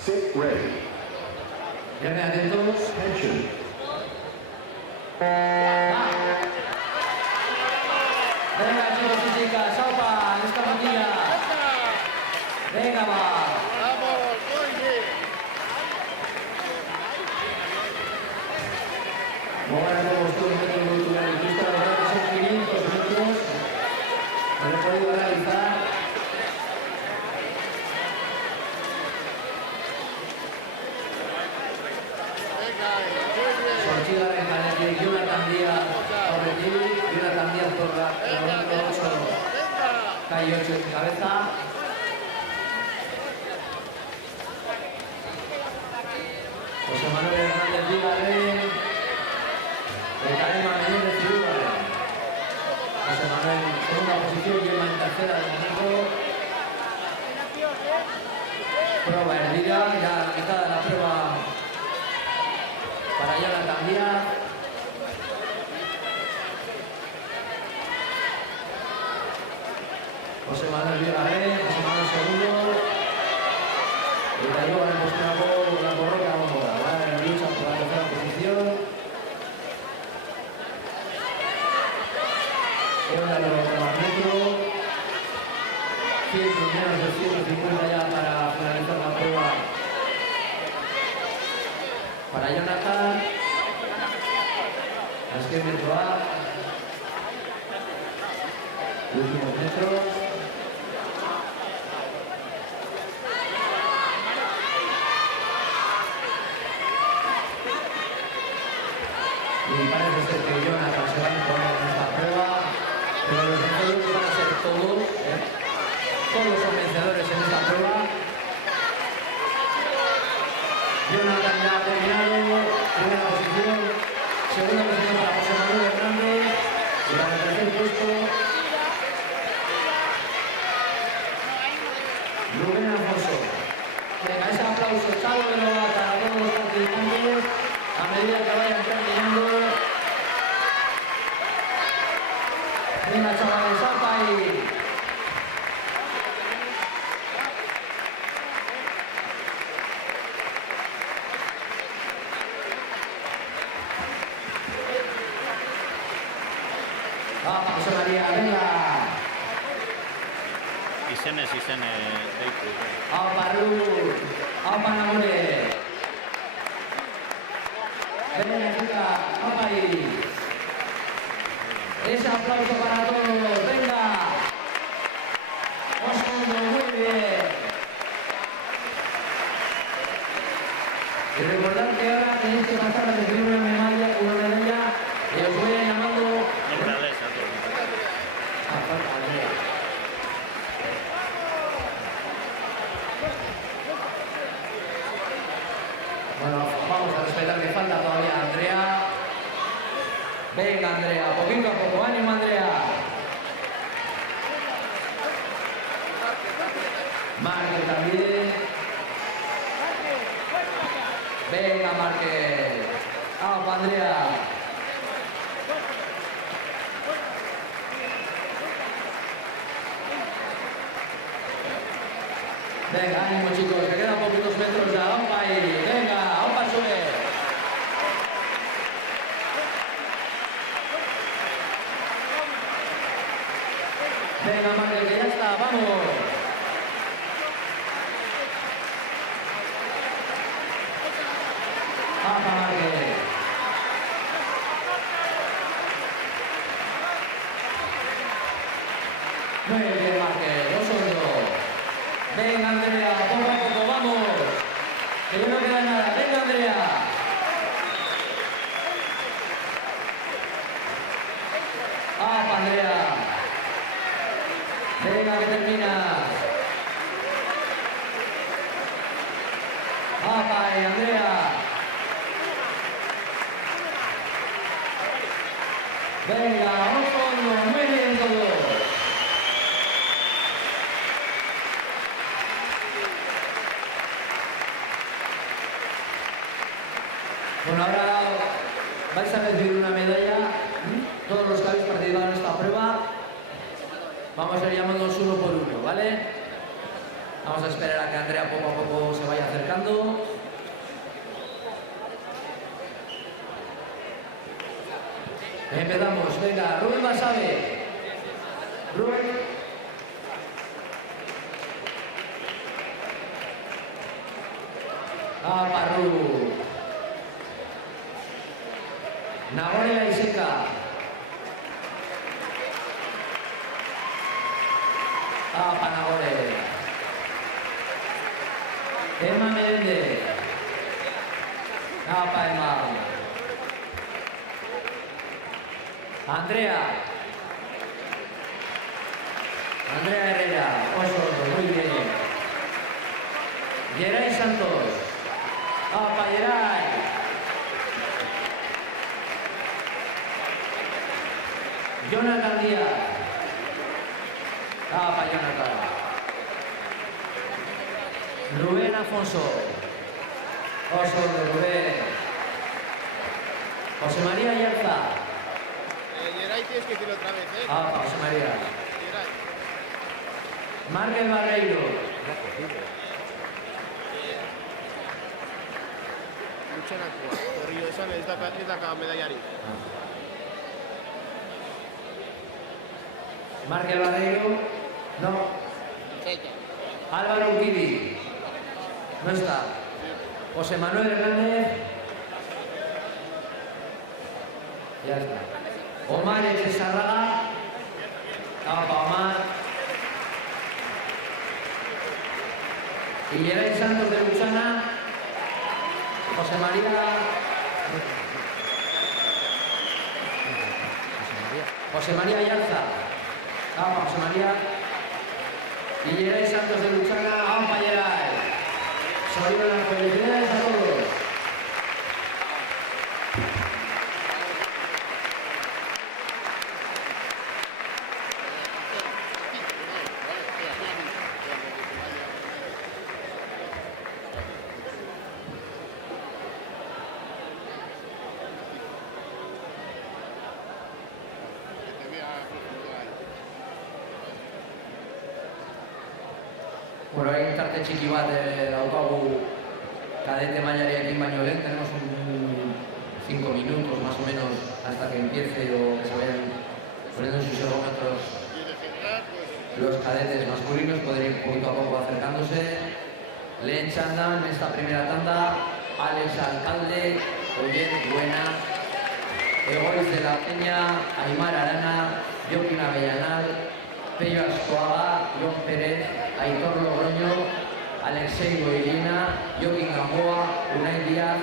Sit ready. Queden atentos. Attention. Venga, chicos y chicas, ¡aupa! En esta bandilla. Venga, va. ¡Vamos! ¡Muy bien! Ahora tenemos todos los metros culturales. Justo la verdad que son 500 metros. No lo he podido realizar. Venga, muy bien. Sortida Rencanete, Jonathan Díaz Torretini, Jonathan Díaz kilómetro 8, calle 8 en cabeza. José Manuel Hernández Díaz, Karema Menéndez Ciudad. José Manuel en segunda posición, Gemma en tercera de momento. Prueba Erdira, ya la mitad de la prueba para Jonathan Díaz. José Manuel Vigaré, José Manuel segundo. Y de ahí van a mostrar por la Borroca Góngora. Van en lucha por la tercera posición. Queda el cronómetro. 100 menos de 150 ya para finalizar la prueba para Jonathan. Metro A. Últimos metros. Y parece ser que Jonathan se va a imponer en esta prueba, pero los vencedores van a ser todos, todos son vencedores en esta prueba. Jonathan ya ha terminado, primera posición, segunda posición para José Manuel Hernández, y para el tercer puesto, Rubén Alfonso. Venga, ese aplauso, chavo de lo para todos los participantes, a medida que vayan terminando. Venga, chavales, salta ahí. José María, venga. Izene deitu. Aupa Ruth, aupa Nagore. Venga, chica, aupa ahí. Ese aplauso para todos, venga. Osondo, muy bien. Y recordad que ahora tenéis que pasar a recibir una medalla y os voy a llamando. Nómbrales a todos. Falta, Andrea. Bueno, vamos a respetar que falta todavía Andrea. Venga, Andrea, poquito a poco, ánimo, Andrea. Márquez también. Venga, Márquez. ¡Vamos, Andrea! Venga, ánimo, chicos, que quedan poquitos metros ya. ¡Vamos ahí! Venga, vamos a subir. Venga, Márquez, que ya está, vamos. ¡Apa, Márquez! Muy bien, Márquez, dos segundos. Venga, Andrea, poco a poco, vamos. Que ya no queda nada. Venga, Andrea. ¡Apa, Andrea! Venga, que termina. ¡Apa, Andrea! Venga, un fondo, muy bien todo. Bueno, ahora vais a recibir una medalla, todos los que habéis participado en esta prueba. Vamos a ir llamándonos uno por uno, ¿vale? Vamos a esperar a que Andrea poco a poco se vaya acercando. Empezamos, venga, Rubén Basabe. Rubén. Parru. Nagore La Iseca. Nagore. Emma Meléndez. Emma. Andrea Herrera, Osondo, muy bien. Geray Santos. Geray. Jonathan Díaz. Jonathan. Rubén Alfonso. Osondo, Rubén. José María Ayarza. Geray tienes que decirlo otra vez, ¿eh? José María. Geray. Márquez Barreiro. Lutxanakua. Horri esan ez daka medallari. Márquez Barreiro. No. Álvaro Urquidi. No está. José Manuel Hernández. Ya está. Omar Echesarraga. Omar. Y Geray Santos de Luchana. José María. José María Ayarza. José María. Y Geray Santos de Luchana. Geray. Saludos, felicidades a todos. Bueno, hay tarte txiki bat daukagu cadete mailariarekin baino lehen, tenemos 5 minutos más o menos hasta que empiece o que se vayan poniendo sus ergómetros los cadetes masculinos, pueden ir poquito a poco acercándose. Lehen txandan, en esta primera tanda, Alex Alcalde, Oyer Buena, Egoiz de la Peña, Aimar Arana, Joaquín Avellanal, Pello Ascoaga, Jon Pérez, Aitor Logroño, Alexei Goirina, Joaquín Gamboa, Unai Díaz,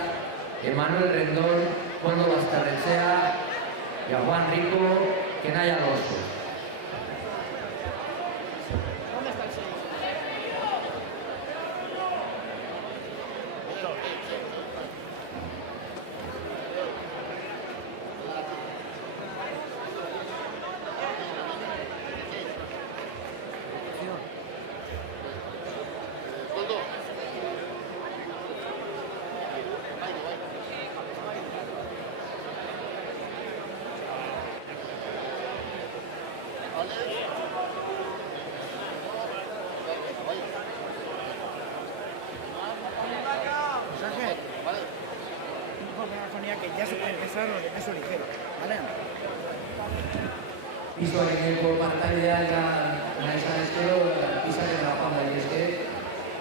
Emanuel Rendón, Kondo Bastarrechea y a Juan Rico, Kenaya Alonso. ¿Dónde está el 6? Que ya se puede empezar lo de peso ligero, ¿vale? Piso que por marcaridad la esa estero pisa que la panda y es que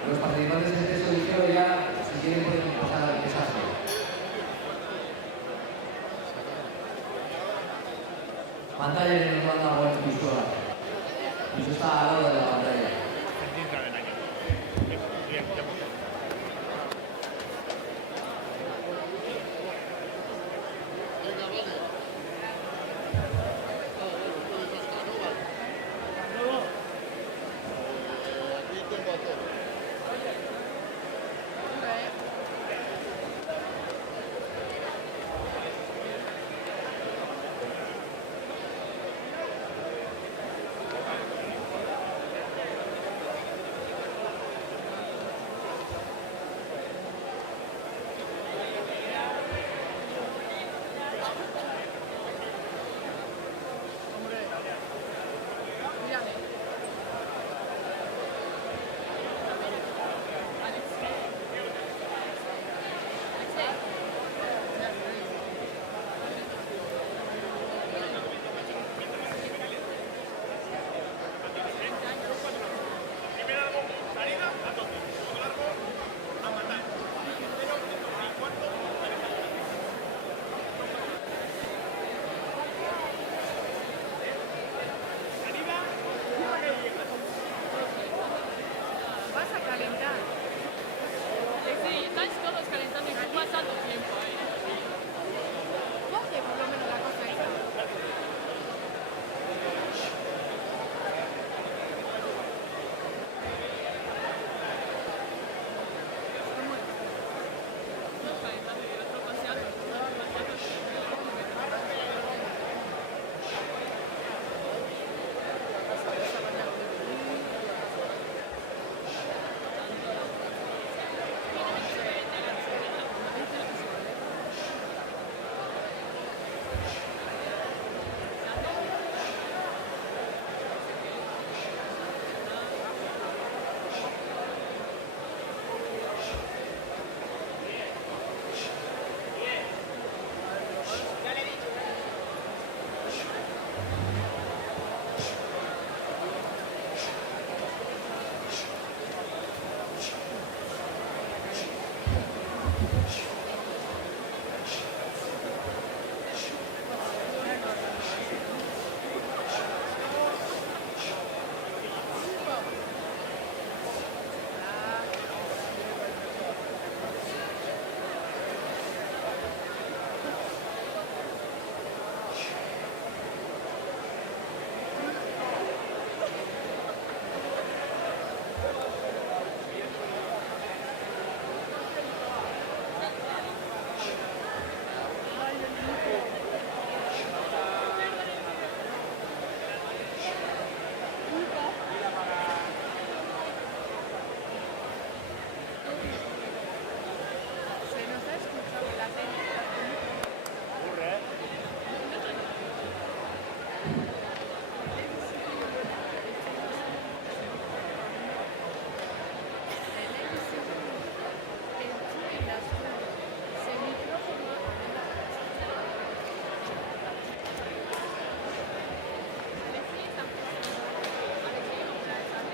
los participantes en peso ligero ya si quieren pueden pasar al pesaje. Pantalla que nos manda a Juan Pistola. Piso está al lado de la pantalla.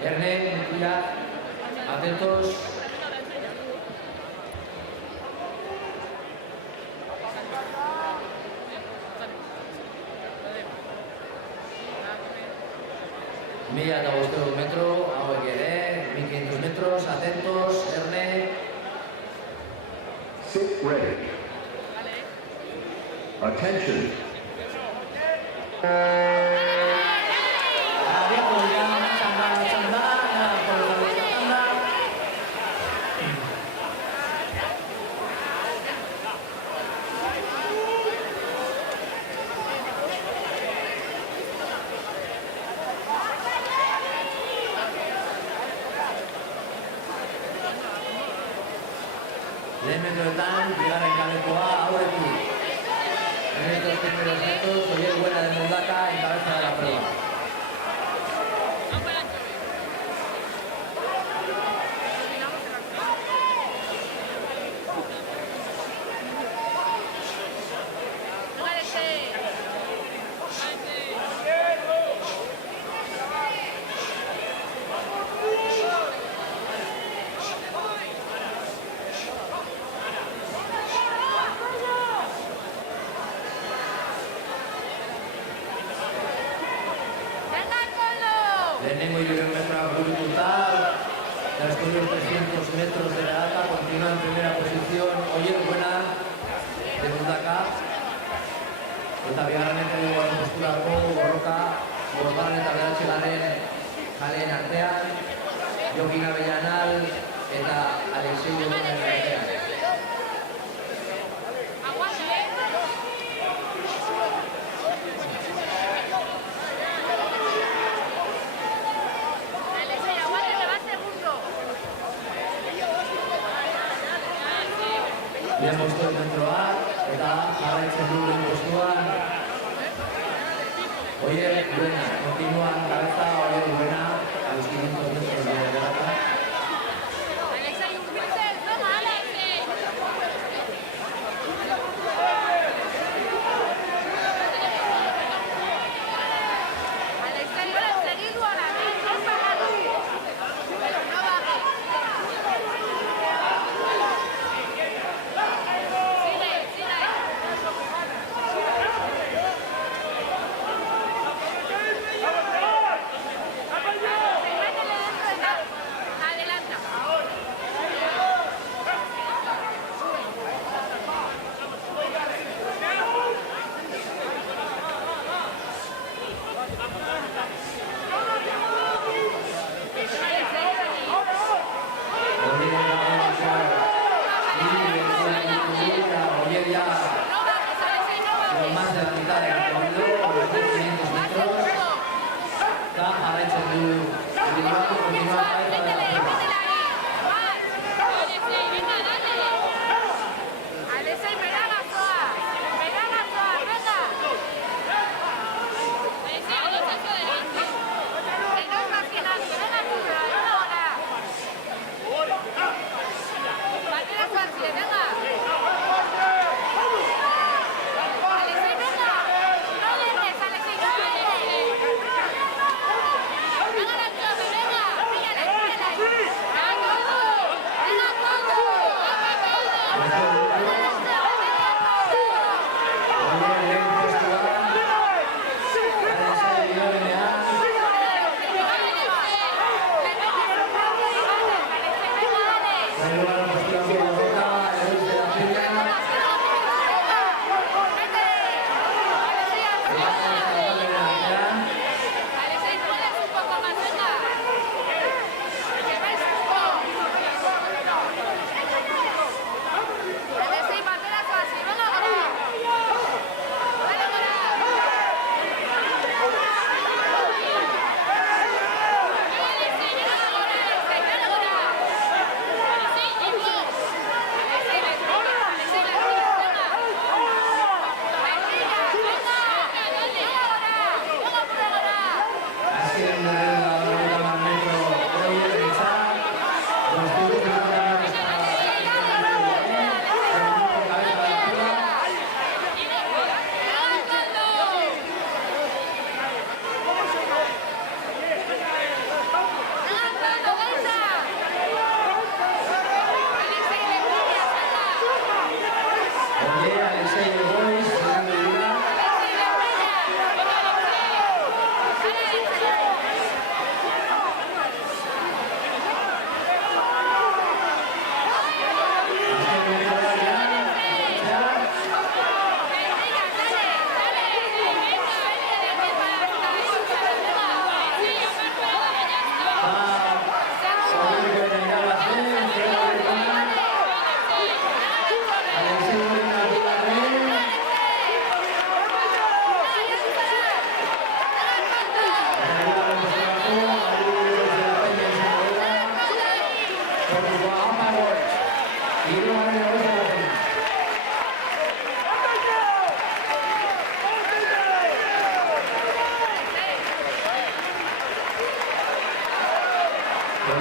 Erne, Mutilak, atentos. Mila eta 500 metro, hauek ere, 1500 metros, atentos, Erne. Sit ready. Attention. Abiatu ya, txanda, kolokatu txanda. Lehen metroetan, bigarren kalekoa aurretik. En estos primeros metros, Oyer Buena de Mundaca en cabeza de la prueba. Lehenengo kilometroak burututa, tras los 300 metros de la alta, continúa en primera posición Oyer Buena de Mundaca. Eta bigarrenetan dugu posturako borroka, borrokan eta beratxegaren jaleen artean, Jokin Avellanal eta Alexei Botonen artean. Lehen postuen metroak, eta jarraitzen du lehen postuan. Oyer Buena, continúan cabeza, Oyer Buena, a los 500 metros de Mundaca.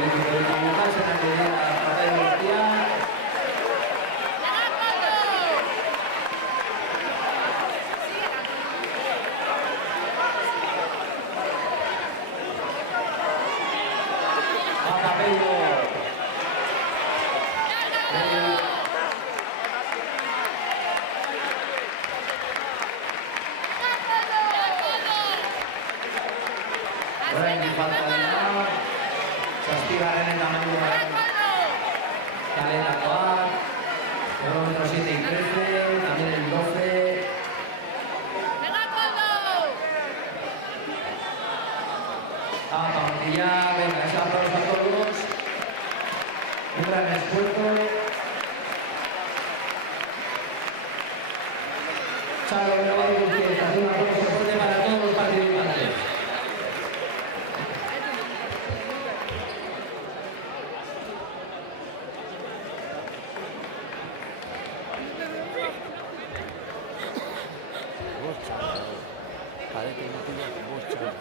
político de Lucas en la primera batalla de Turquía. A Capello. Orain falta dena, zazpigarren eta amaieraren kaletakoak, kilómetro 7 y 13, también el 12. A Pampilla, venga, ese aplauso a todos. Un gran esfuerzo. Chalo, me va a decir que está haciendo un aplauso fuerte para todos los participantes. Cadete Mutilla, vos chaval.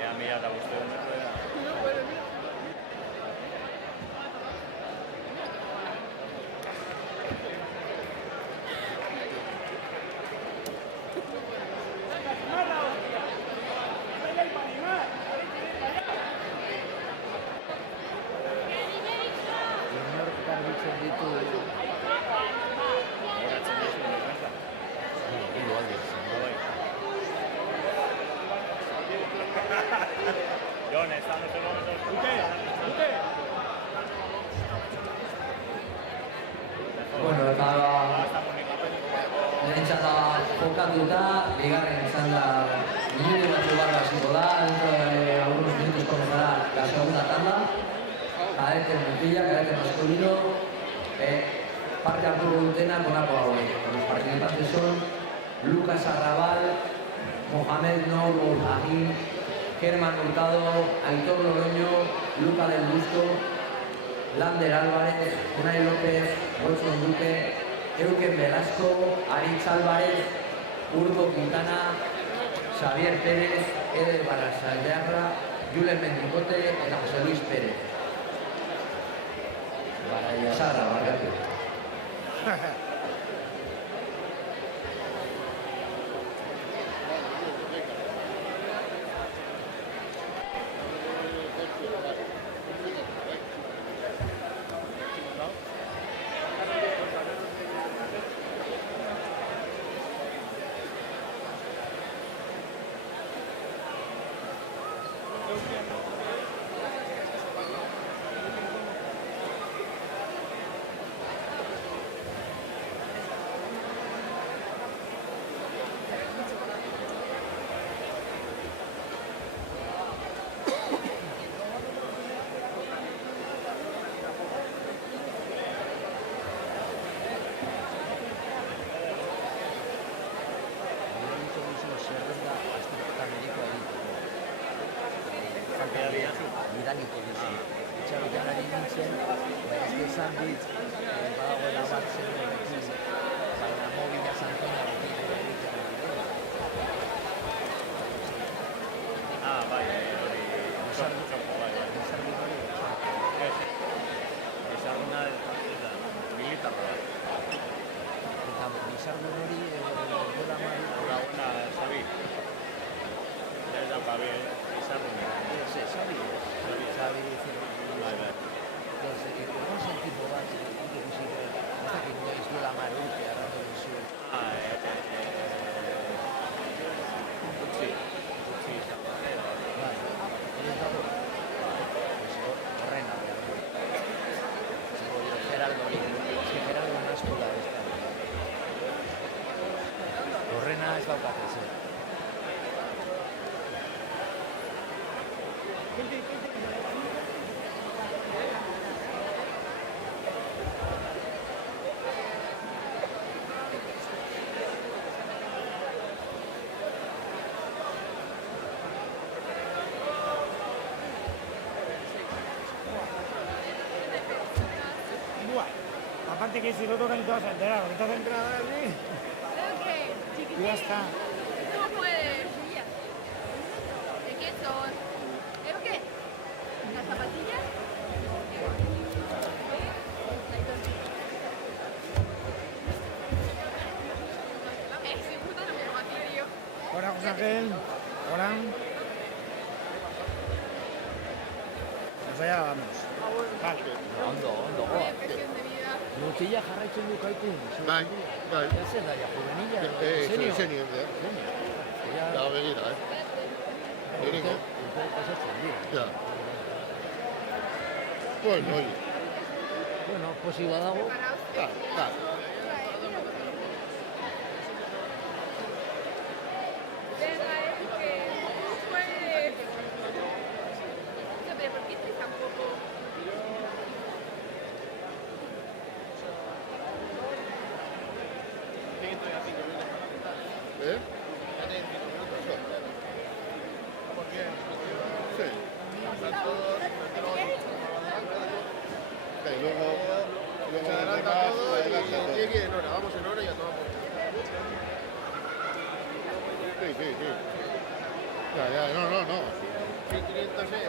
Ya mira, la usted una rueda. Inork garbitzen ditu Horatzen dizu nirreza. hiru aldiz. Jon, están los kilómetros. Bueno, eta lehen txata jokatuta, bigarren izan da minutu batzu barra hasiko da, dentro de algunos minutos comenzará la segunda tanda. Cadete Mutilla, cadete masculino, parte hartuko dutena konako hauek. Los participantes son Lucas Arrabal, Mohamed Nour Bolhajín, Germán Hurtado, Aitor Loroño, Luca del Busto, Lander Álvarez, Unai López, Wilson Duque, Euken Velasco, Aritz Álvarez, Urco Quintana, Xavier Pérez, Eder Barasaldearra, Julen Mendicote eta José Luis Pérez. Sarra, barkatu. Bidaliko dizu. Itxaroten ari nintzen, baina ez esan dit, badagoela bat zenuenekin, baina mobila Santonarekin egiten ari dela. Ah, bai, hori. Txoko, bai. Bizarri hori, Bizarruna da, militarra da. eta bizarri hori dela mari. Launa, Xabi. Ez dauka bi, bizarruna. Xabi dice, Bai, bai. egon tipo bat, ikusi ez dakit noiz duela mar urte arratu duzu. Utsi izan da. Bai, ez dago. Horrena behar du. Zego jo, Geraldo hori, Geraldo naztu da ez da. Horrena ez daukat ez. Aparte que si no toca ni te vas a enterar, ahorita te enteras así y ya está. No puedes. ¿De qué son? Ángel, hola. Pues allá vamos. Vale. Ondo, goa. Mutila jarraitzen du kaikun. Bai. Ya zer da, ja, juvenila. Senior, ja, begira, Lehenengo. Pasatzen dira. Ja. Bueno, oye. Bueno, posi badago. Claro. Venga, que fue... Pero ¿por qué estáis tan poco? ¿Eh? Sí. Y luego los demás adelanta todo. Vamos en hora y a tomar. Sí. Ya, no. 500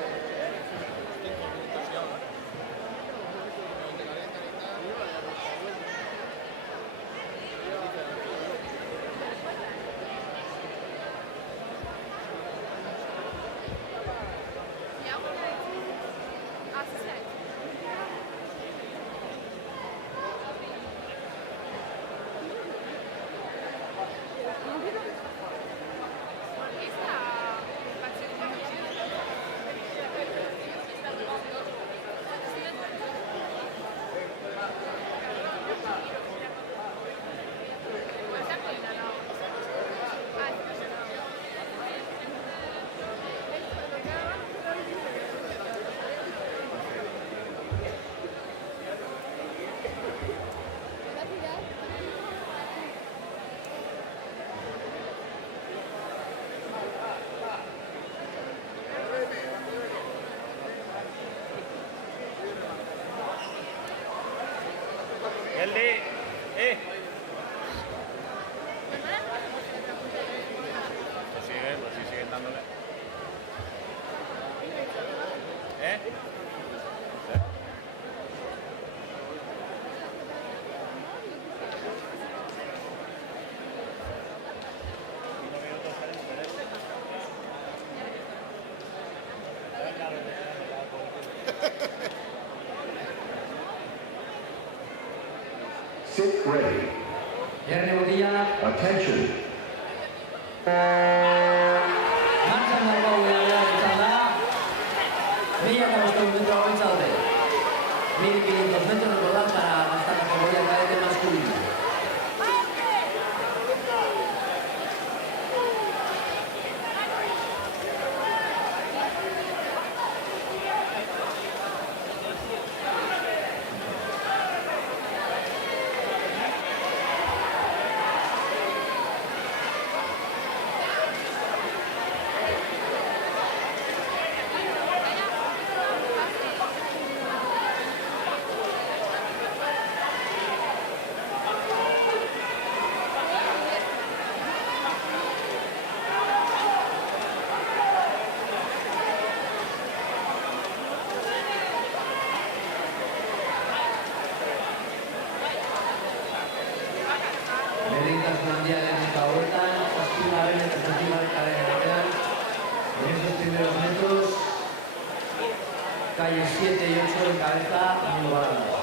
El de... Pues siguen dándole. Sit ready. Erne Botilla, Attention. martxan dago gure txanda. 1500 metro hau zaude. 1500 metros recordar para esta categoría cadete masculina. mundiales de vuelta, zazpigarren eta zazpigarren artean, en estos primeros metros, calle 7 y 8 en cabeza, Amigo Baranda.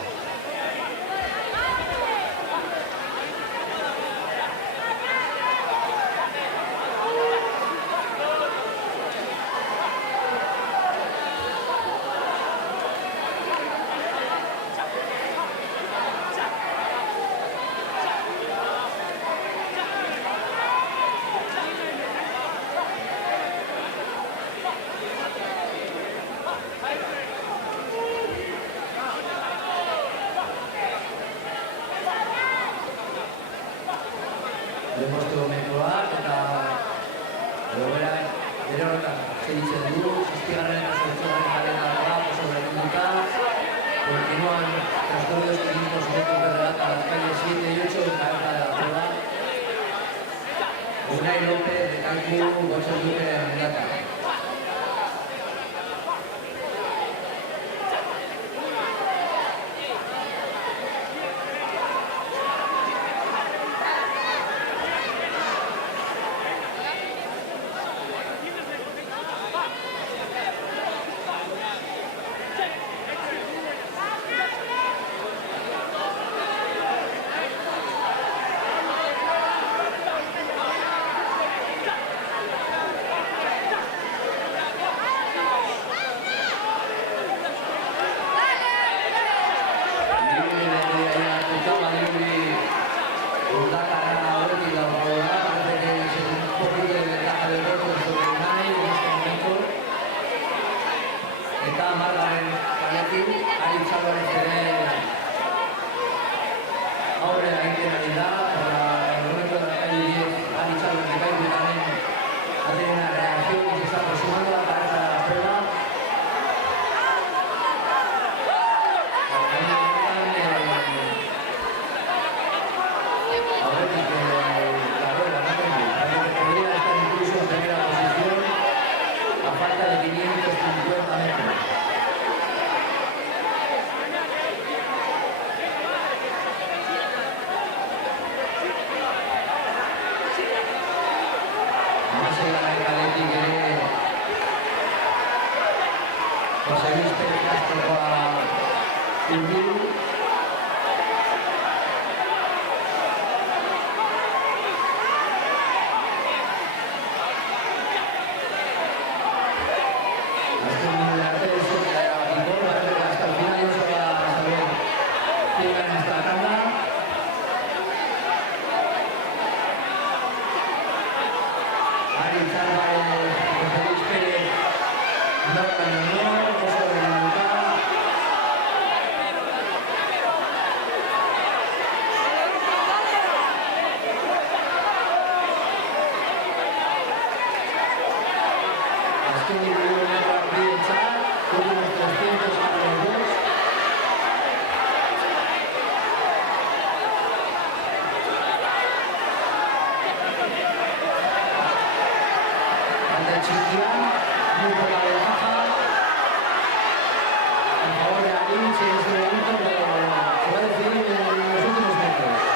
Demostramenduak eta egoera bere horretan segitzen du, zazpigarren eta zortzigarren garen araba oso berrikuta, continúan transcurridos 500 metros de regata a las calles 7 y 8 en cabeza de la prueba. Unai López de Cancún, Gocho Duque de Mendata. Segarren kaletik ere Jose Luis Pérez Castrokoa hurbildu. Azken minutu arte ez dut erabakiko, hasta el final no se va a saber quién gana esta tanda. Ari Álvarez, José Luis Pérez, Norman Honor, José Dominicá. Azken minutu bientzat, últimos 300 para los dos. Ante Chiquián, muy poca ventaja. En favor de Aritz en este momento, pero se va a decidir en los últimos metros.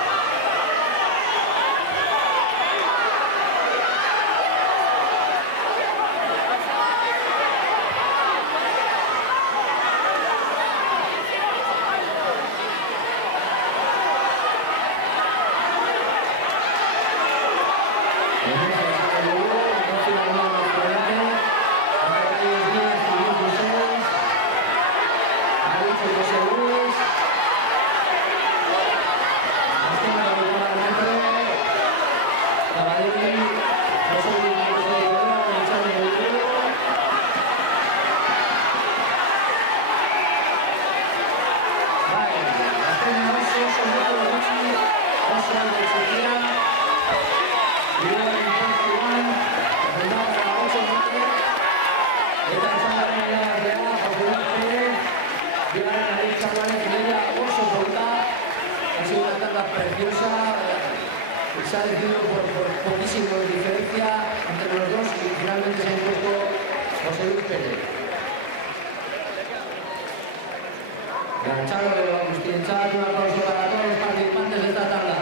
Preciosa, se ha decidido por poquísimo de diferencia entre los dos y finalmente se ha impuesto José Luis Pérez. Ganchado de Agustín Chat, un aplauso para todos los participantes de esta tabla.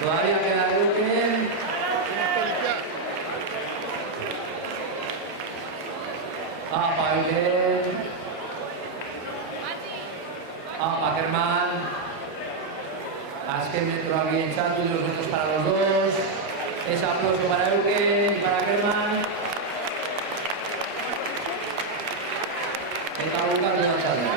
Todavía queda Eugen. Apa Eugen. Apa Kerman. Azken metroak bientzatu, 2 metros para los dos. Ese aplauso para Eugen y para Kerman. Eta bukatu da txaldea.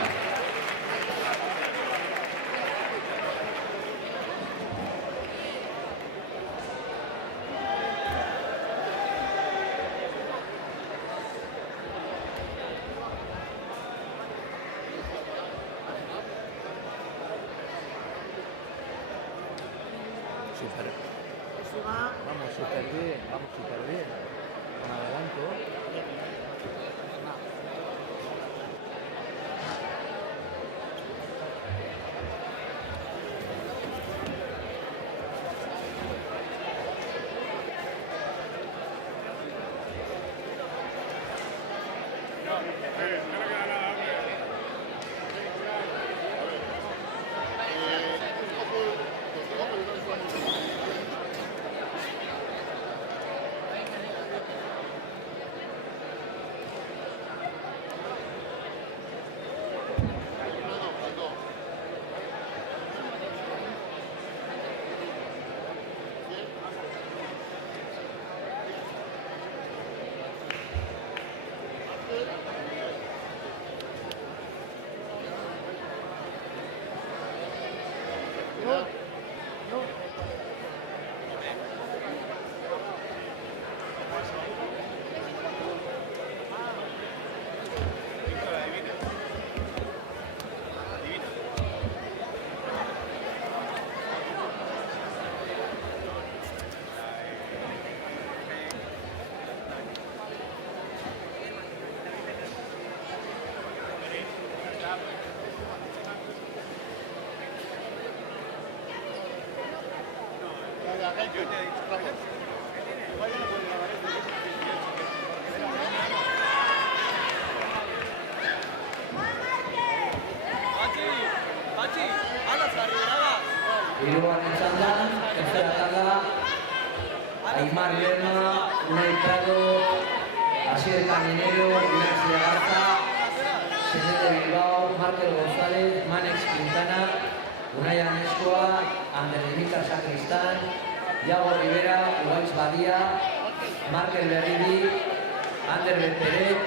Vamos súper bien. Con adelanto. Hirugarren txandan, tercera tanda, Aimar Lerma, Unai Prado, Asier Caminero, Ignacio de Garza, Señor de Bilbao, Markel González, Manex Quintana, Unai Anescoa, Ander Dimitra Sacristán, Iago Rivera, Ugaitz Badia, Markel Berridi, Ander Beperet,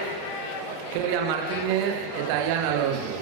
Kelian Martínez eta Ian Alonso.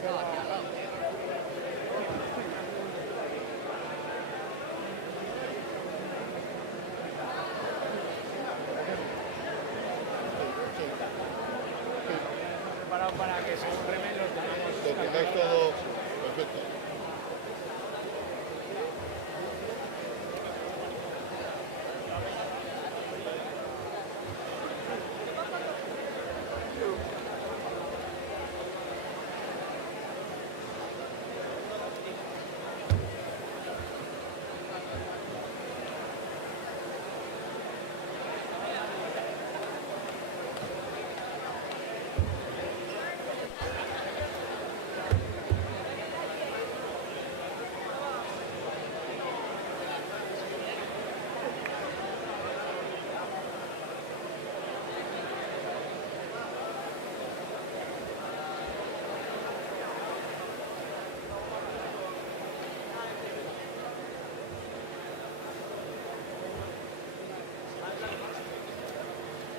¿Se va a quedar? Preparado para que se remen los tengamos. Lo tengáis todo perfecto.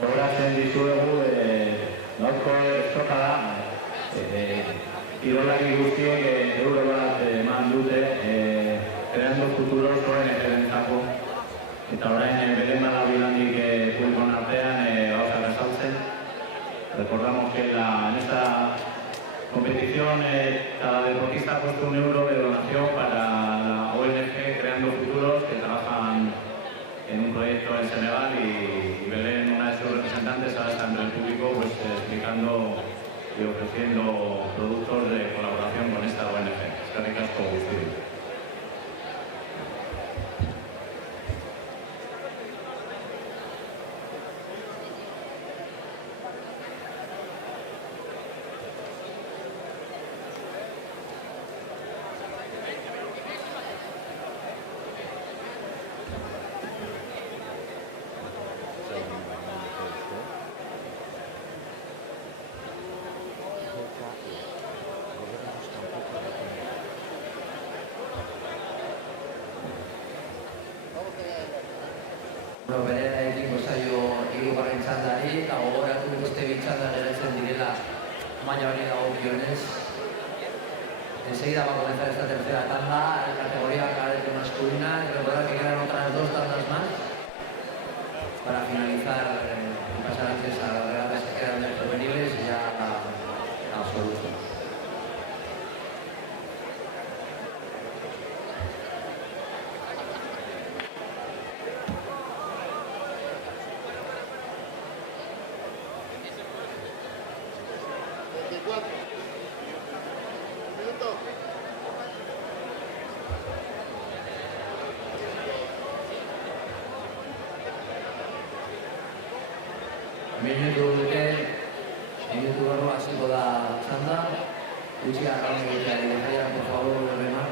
Horazen dizuegu, gaurko estoka da, kirolari guztiek euro bat eman dute, Creando Futuros ONG-entzako, eta orain beren badabilandik publikon artean gauzak azaltzen. Recordamos que en esta competición cada deportista ha puesto €1 de donación para la ONG Creando Futuros, que trabajan en un proyecto en Senegal, y Belén, una de sus representantes, ahora está entre el público pues, explicando y ofreciendo productos de colaboración con esta ONG. Eskerrik asko guztioi. Berera egingo zaio hirugarren txandari, eta gogoratu beste bi txanda geratzen direla maila hori dagokionez. Enseguida va a comenzar esta tercera tanda en categoría cadete masculina. Recordad que quedan otras 2 tandas más para finalizar y pasar antes a las regatas que quedan de juveniles y ya absolutos. Minutu barro hasiko da txanda, gutxi arraun egiteari, por favor, remar.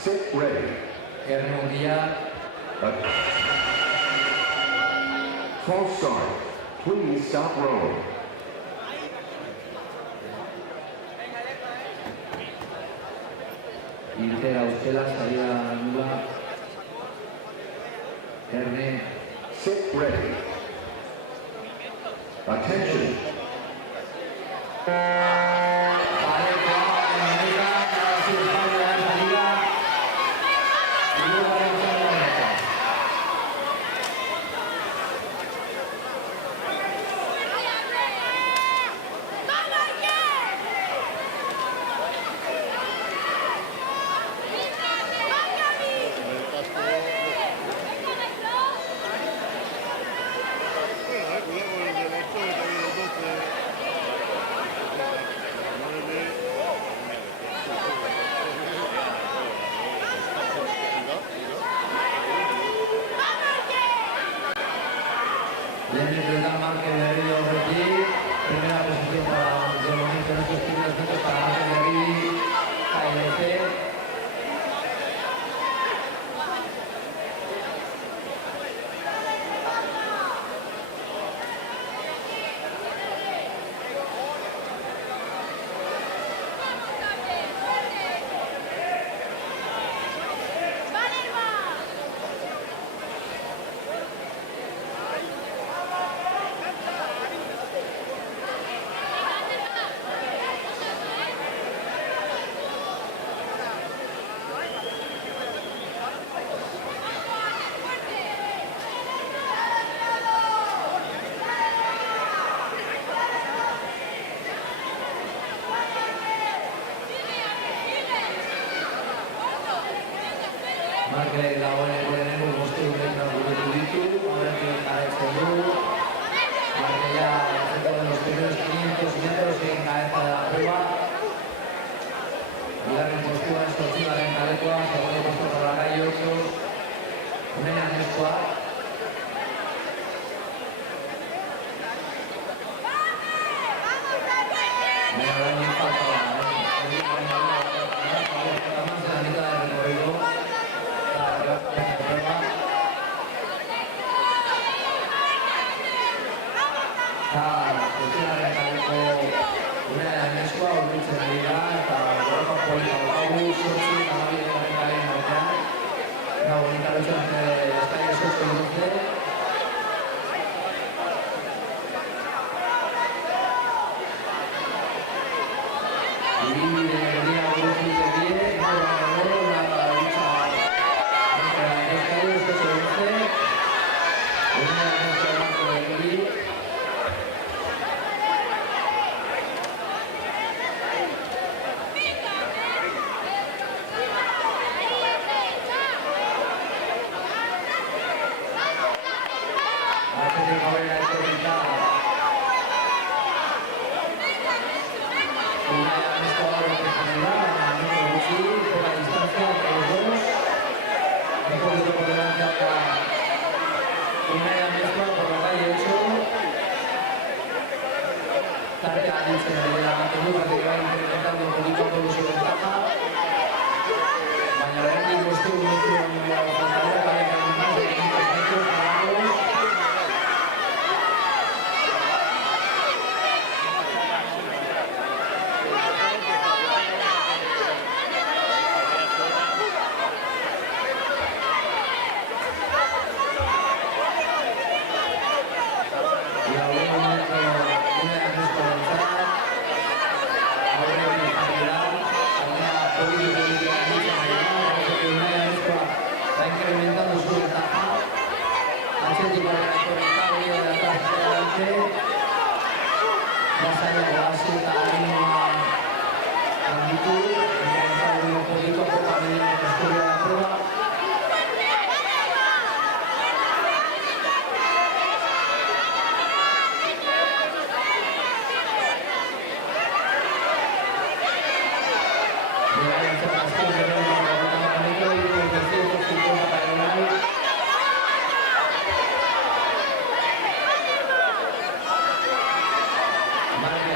Sit ready. Erne Munguia. False start. Please stop rowing. Irte Austela, salida nula. Erne. Sit ready. Attention. Vale, ahora sí, España, la salida. Y luego Valencia en la meta. Lehen Bretan Marque Berri horretik, primera posición para de momento en estos primeros minutos para Marque Berri, KLC. Marque dagoeneko lehenengo bostegunetan burutu ditu, horrekin jarraitzen du. Marque ya dentro de los primeros 500 metros en cabeza de la prueba. Bigarren postua, zortzigaren kalekoa, segundo puesto para Gai 8. Unean eskoa. Mira, orain falta da, más de la mitad del recorrido. Marque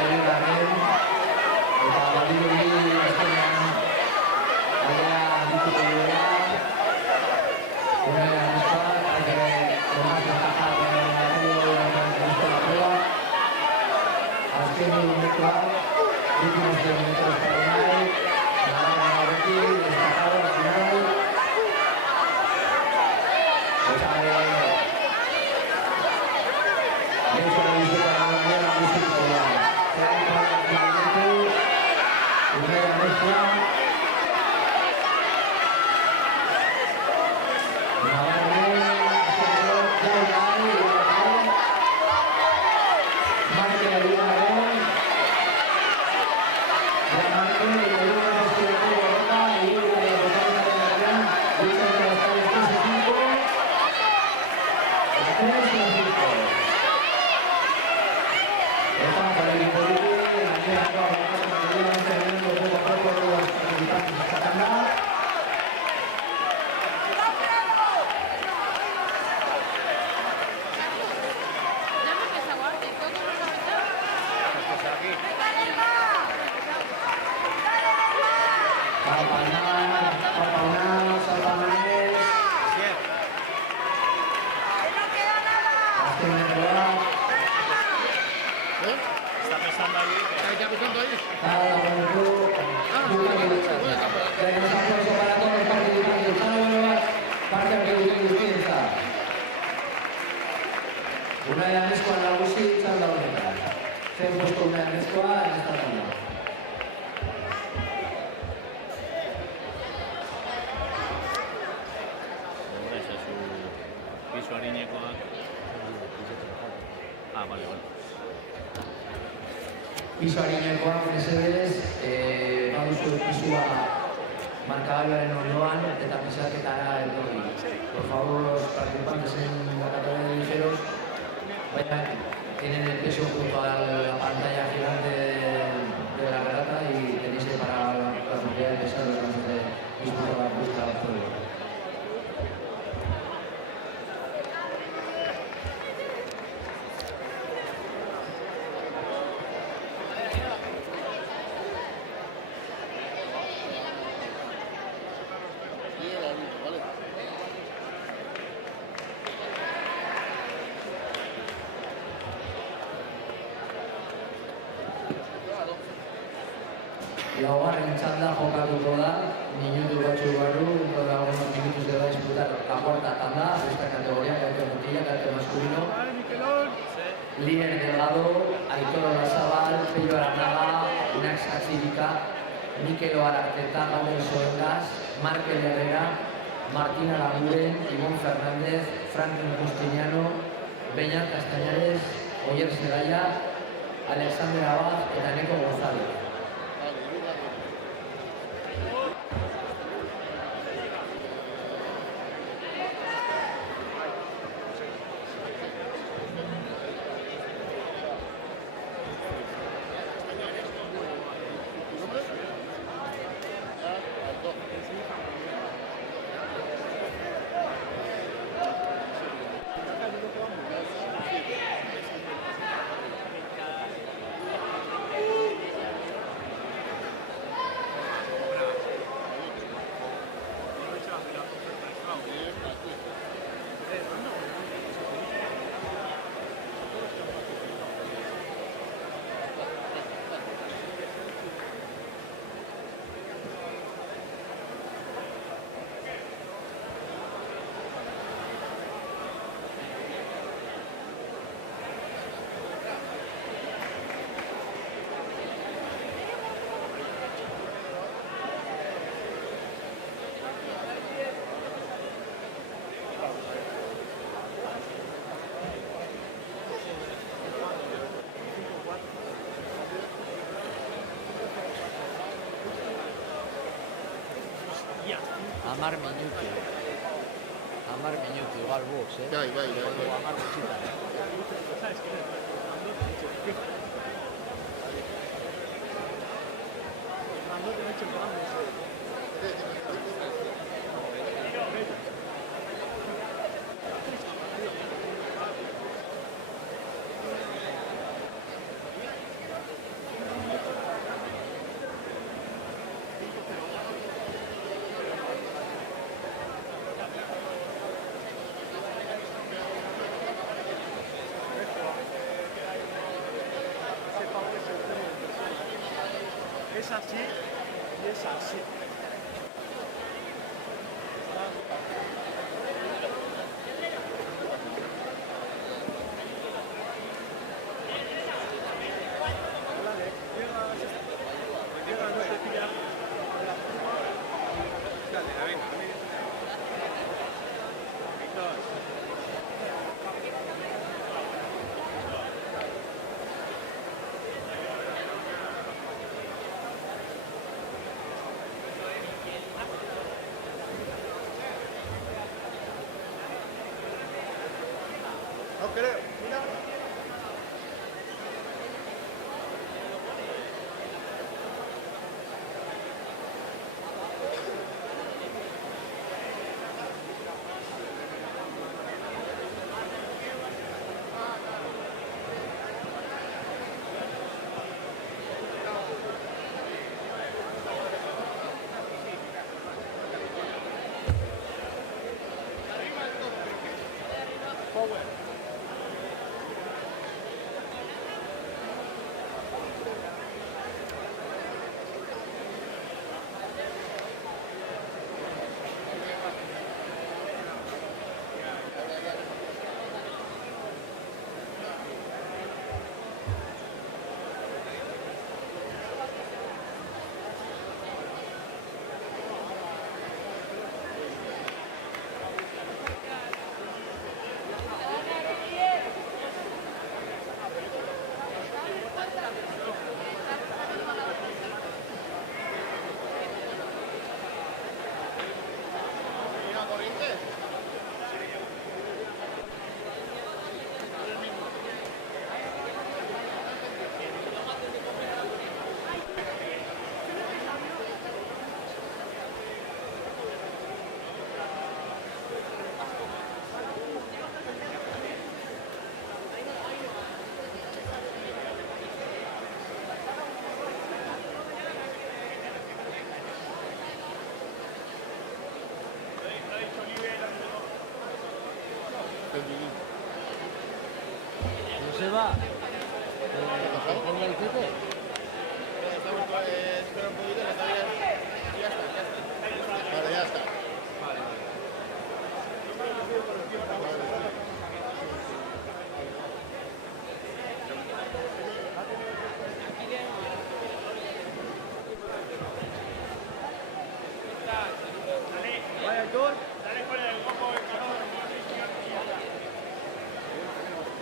Palmar, Palmar, Salvamanés. Azken metroa. Está pensando ahí. ¿Está pensando ahí? Nada, bueno, tú. Tenemos aplauso para todos los participantes. Parte guztientzat. Una eranezkoa nagusi txanda honetan. Zen posto una eranezkoa en esta tanda. Ese es su piso harinekoak. Ah, vale. Piso harinekoa, mesedez, baduzu pisua markagailuaren ondoan eta pisaketara etorri. Por favor, los participantes en la categoría de ligeros tienen el peso junto a la pantalla gigante de la regata y tenéis que parar la cantidad de pesados antes de disputar vuestra prueba. Laugarren txanda jokatuko da, minutu batzuk barru, cada unos minutos se va a disputar la cuarta tanda de esta categoría, carácter motilla, carácter masculino. Líder Delgado, Aitor Olazabal, Pello Aranaga, Unax Atzirika, Mikel Oararteta, Gabriel Soengas, Markel Herrera, Martín Araguren, Ivón Fernández, Franklin Justiniano, Beñat Castañares, Oyer Segaya, Alexander Abad eta Neko González. Amar minutu, igual box, Bai. Amar gutxita. Es así y es así. No creo, mira. Sale fuera del copo, el calor.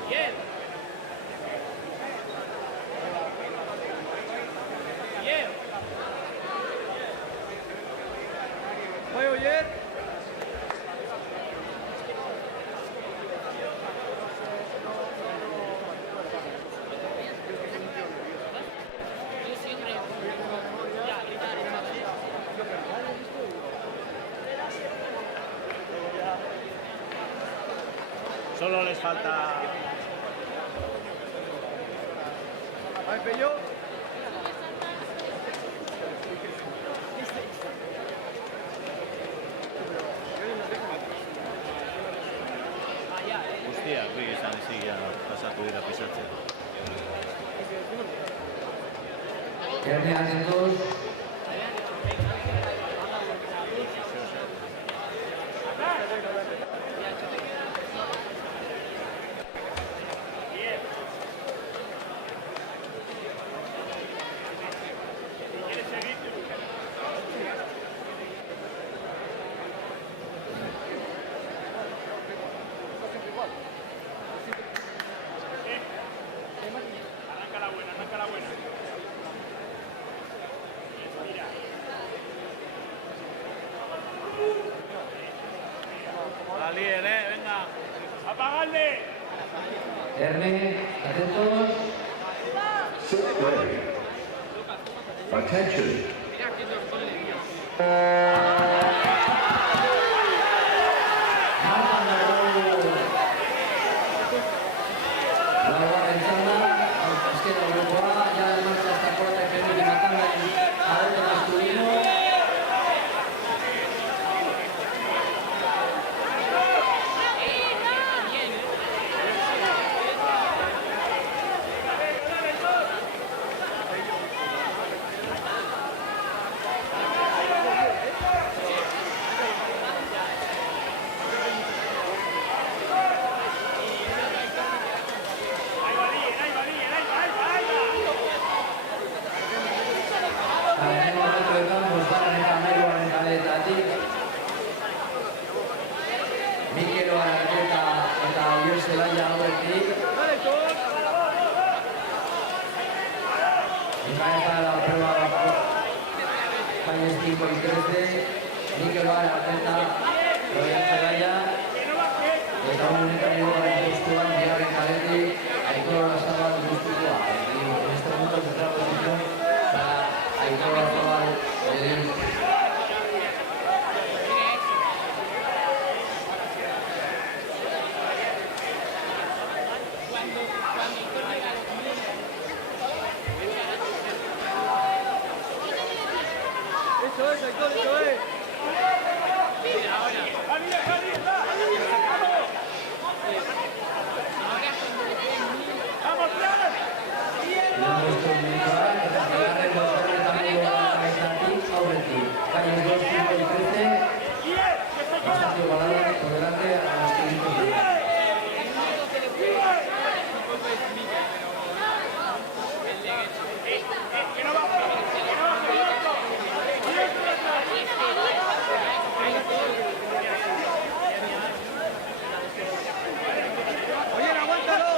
Bien. Bien. Voy a oír. Solo les falta. Ay, Pello. Guztia, bi izan ezik pasatu dira pisatzen. Erne atentos. Arranca la buena. Mira. Alien, venga. ¡Apagadle! Erne, atentos. Sixth grade. Attention. Mikel Ararteta eta Uriel Zelaia aurretik. Empieza la prueba Calles 5 y 13. Mikel Ararteta, Uriel Zelaia. Eta honetan egin postuan, bigarren kaletik, Aitor Olazabal guztua. En este momento en tercera posición para Aitor Olazabal del Eso es, Aitor, eso es. Calles 2, 5 y 13. Bastante igualado por delante a los 500 días. Oye, aguántalo.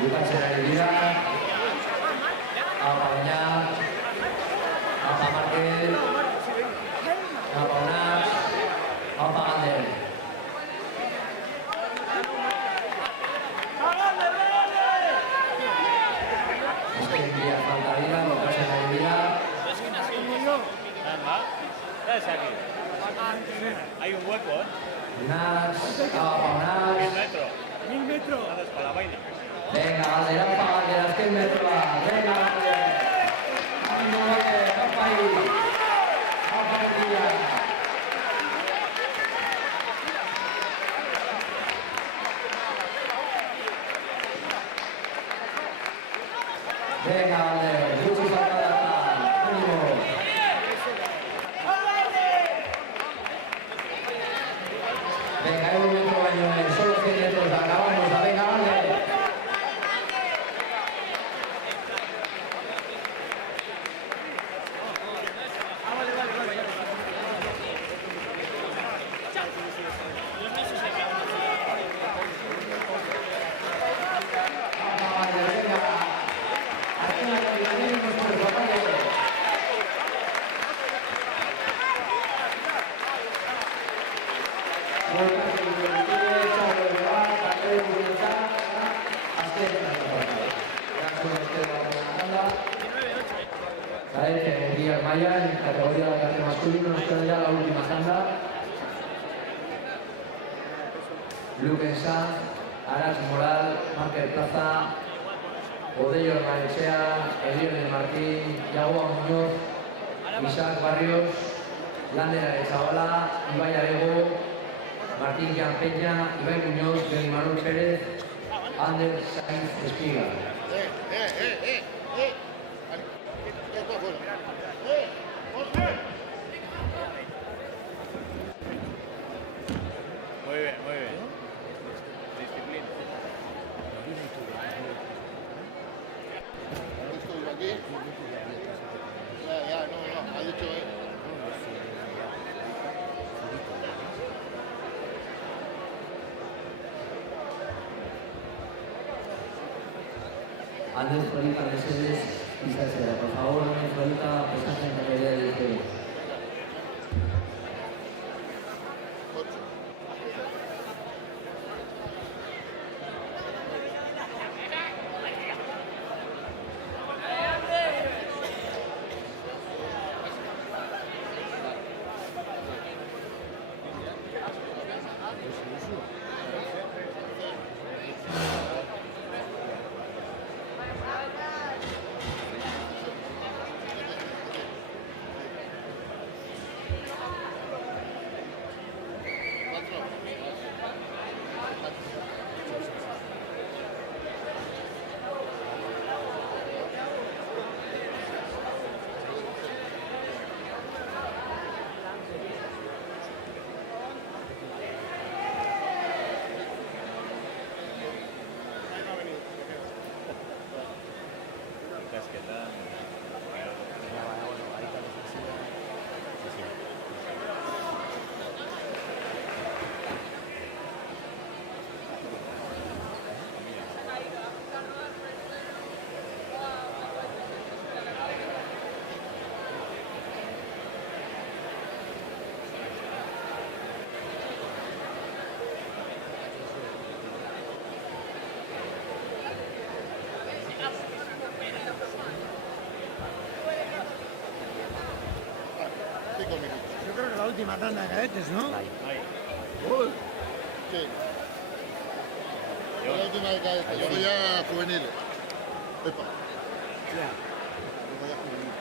bukatzen ari dira. Apa Beñat, apa Markel, apa Onas, apa Ander. Azken biak falta dira, bukatzen ari dira. Ya es aquí. Hay un hueco, ¿eh? Onas, apa Onas. 1000 metros. 1000 metros. Haces con la vaina. Venga, Ander, apa Ander, azken metroa. Venga, Ander. Ánimo, Ander, apa ahí. Apa Betia. Venga, Ander, gutxi falta da. Ánimo. Venga, hay un metro baino, solo 100 metros, acabamos, venga, Ander. En categoría de carrera masculino nos queda ya la última tanda. Luke Sanz, Aras Moral, Markel Plaza, Odello Hermanechea, Elione Martín, Yagoa Muñoz, Isaac Barrios, Lander Arechavala, Ibai Arego, Martín Jan Peña, Ibai Muñoz, Beni Manuel Pérez, Ander Sainz Espiga. Muy bien, muy bien. Disciplina. Estoy aquí. Ya, no, ha dicho Ander Florita Mercedes, Isacera. Por favor, Ander Florita, presencia en categoría de 10 kilos. Yo creo que la última tanda de cadetes, ¿no? Sí. La última de cadetes, luego ya juveniles. Epa. Ya. Luego ya juveniles.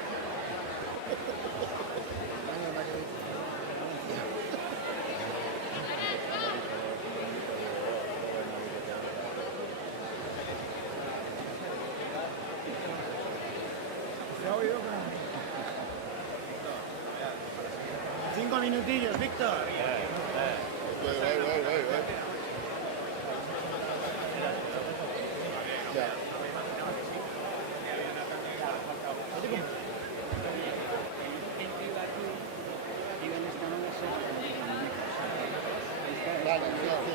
Se ha oído con... 5 minutillos, Víctor. Ya. Vale, no pasa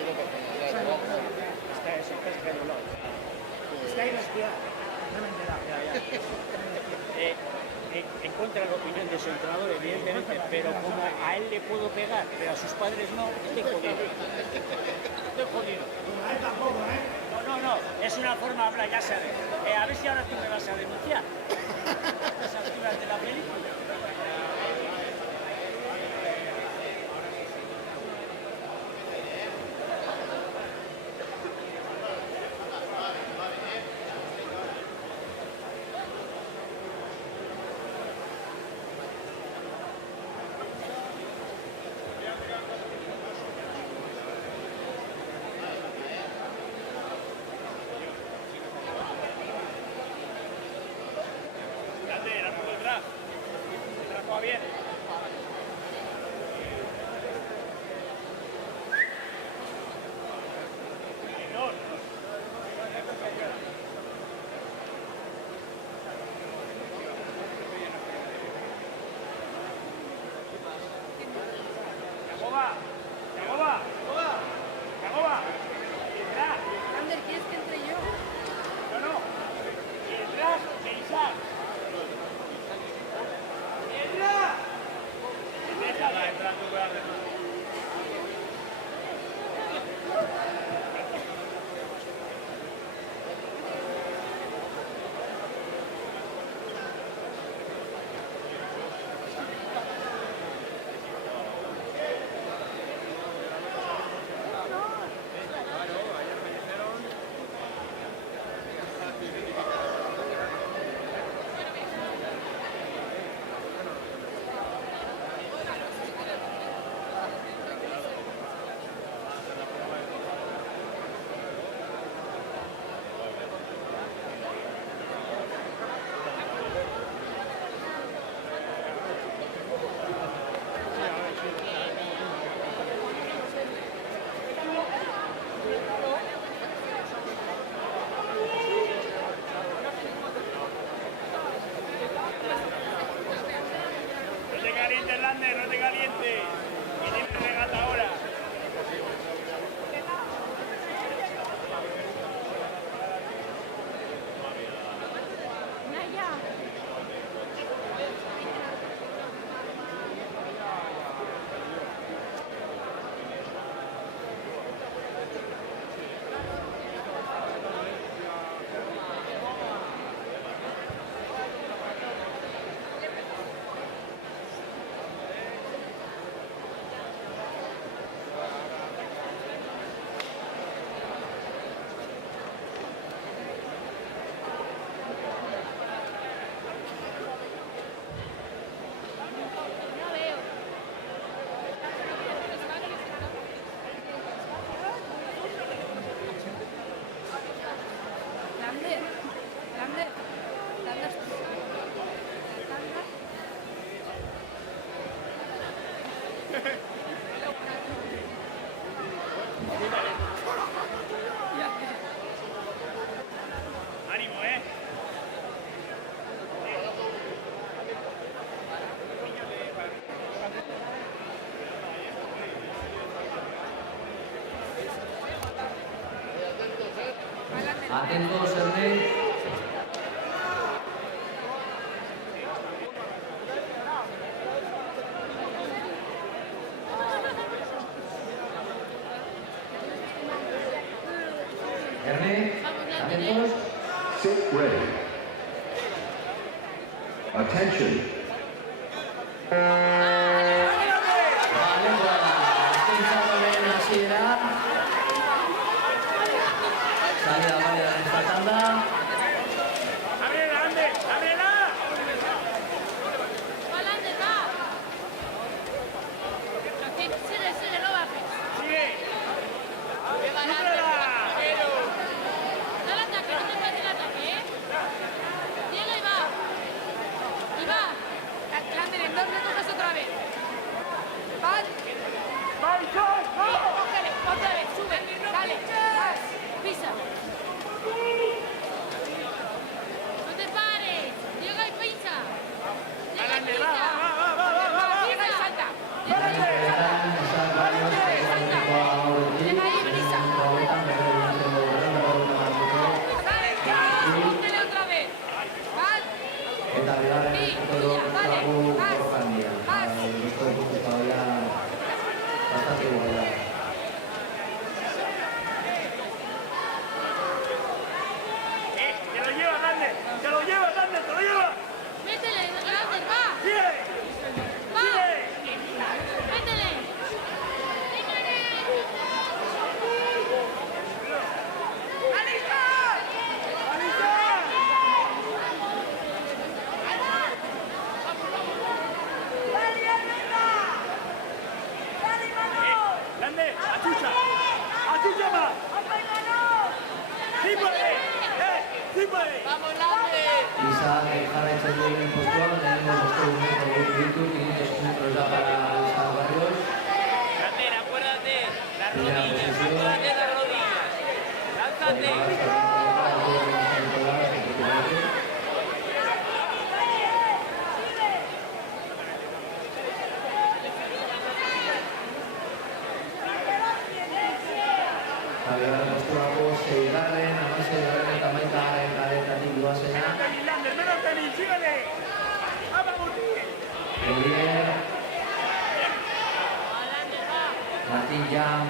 nada. Hostia, no me he enterado. En contra de la opinión de su entrenador, evidentemente, pero como a él le puedo pegar, pero a sus padres no, estoy jodido. Estoy jodido. A él tampoco, ¿eh? No, es una forma de hablar, ya sabes. A ver si ahora tú me vas a denunciar. A esas alturas de la película. Bien. Ander, ¿quieres que entre yo? No. Detrás de Isaac. No te calientes. Y tienes regata ahora. Naya. No veo. Lander. Ánimo, Atentos, Ernest. Ernest, atentos. Sit ready. Attention. Vale, pues pensándole en la sierra. Salida válida en esta tanda. ¡Ábrela, Ander! ¡Ábrela! Va, Lander, va. Aquí, sigue, no bajes. ¡Sigue! ¡Súbrela! Dale ataque, no te pase el ataque, Cielo y va. Lander, en dos me coges otra vez. Izan jarraitzen duen postuan, lehenengo bostehun metro ditu, 500 metros da para Izan Barrios. Acuérdate, las Primera rodillas, posición. acuérdate las rodillas. Lánzate. Bigarren posturako seigarren, hamaseigarren eta hamaikagarren kadetatik doazena. Elier, Martin Jam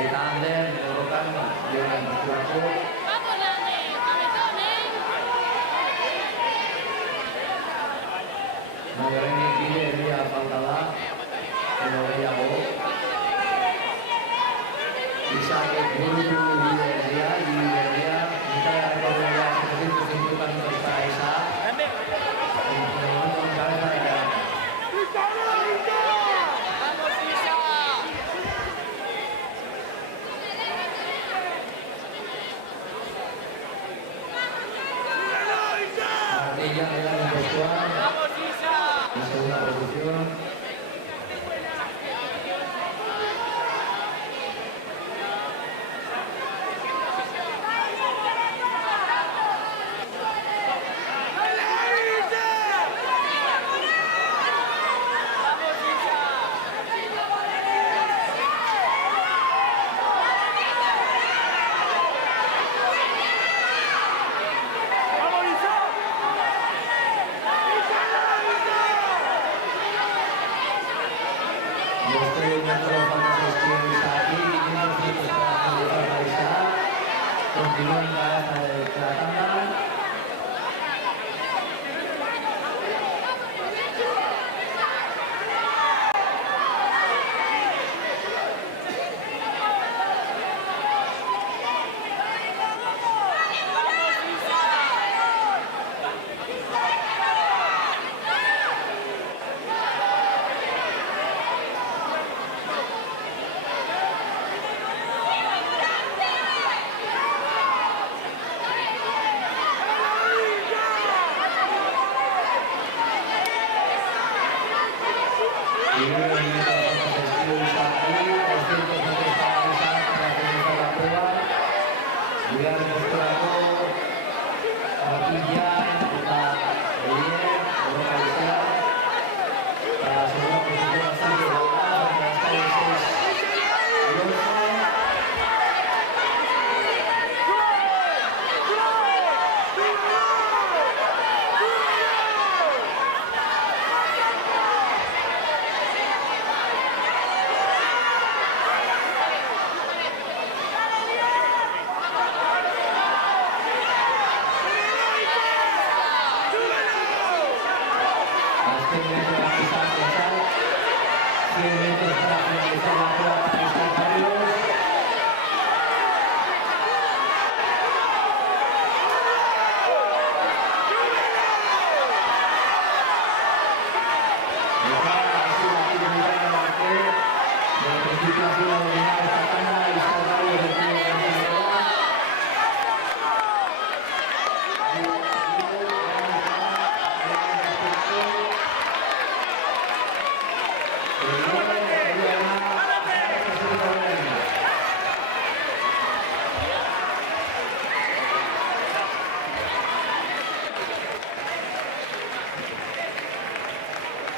eta Ander, borrokan bigarren posturako. Magarenik bide erdia falta da, edo gehiago. Izakek burutu bide erdia, mitad recorrerá 750 metros para Isa. En el momento en cabeza de la... ¡Vamos, Isa! Ardilla le da el postual. ¡Vamos, Isa! En segunda posición. Los 3 metros faltan que Isa aquí, 500 metros para finalizar la Isa. Continúa en cabeza de la tanda.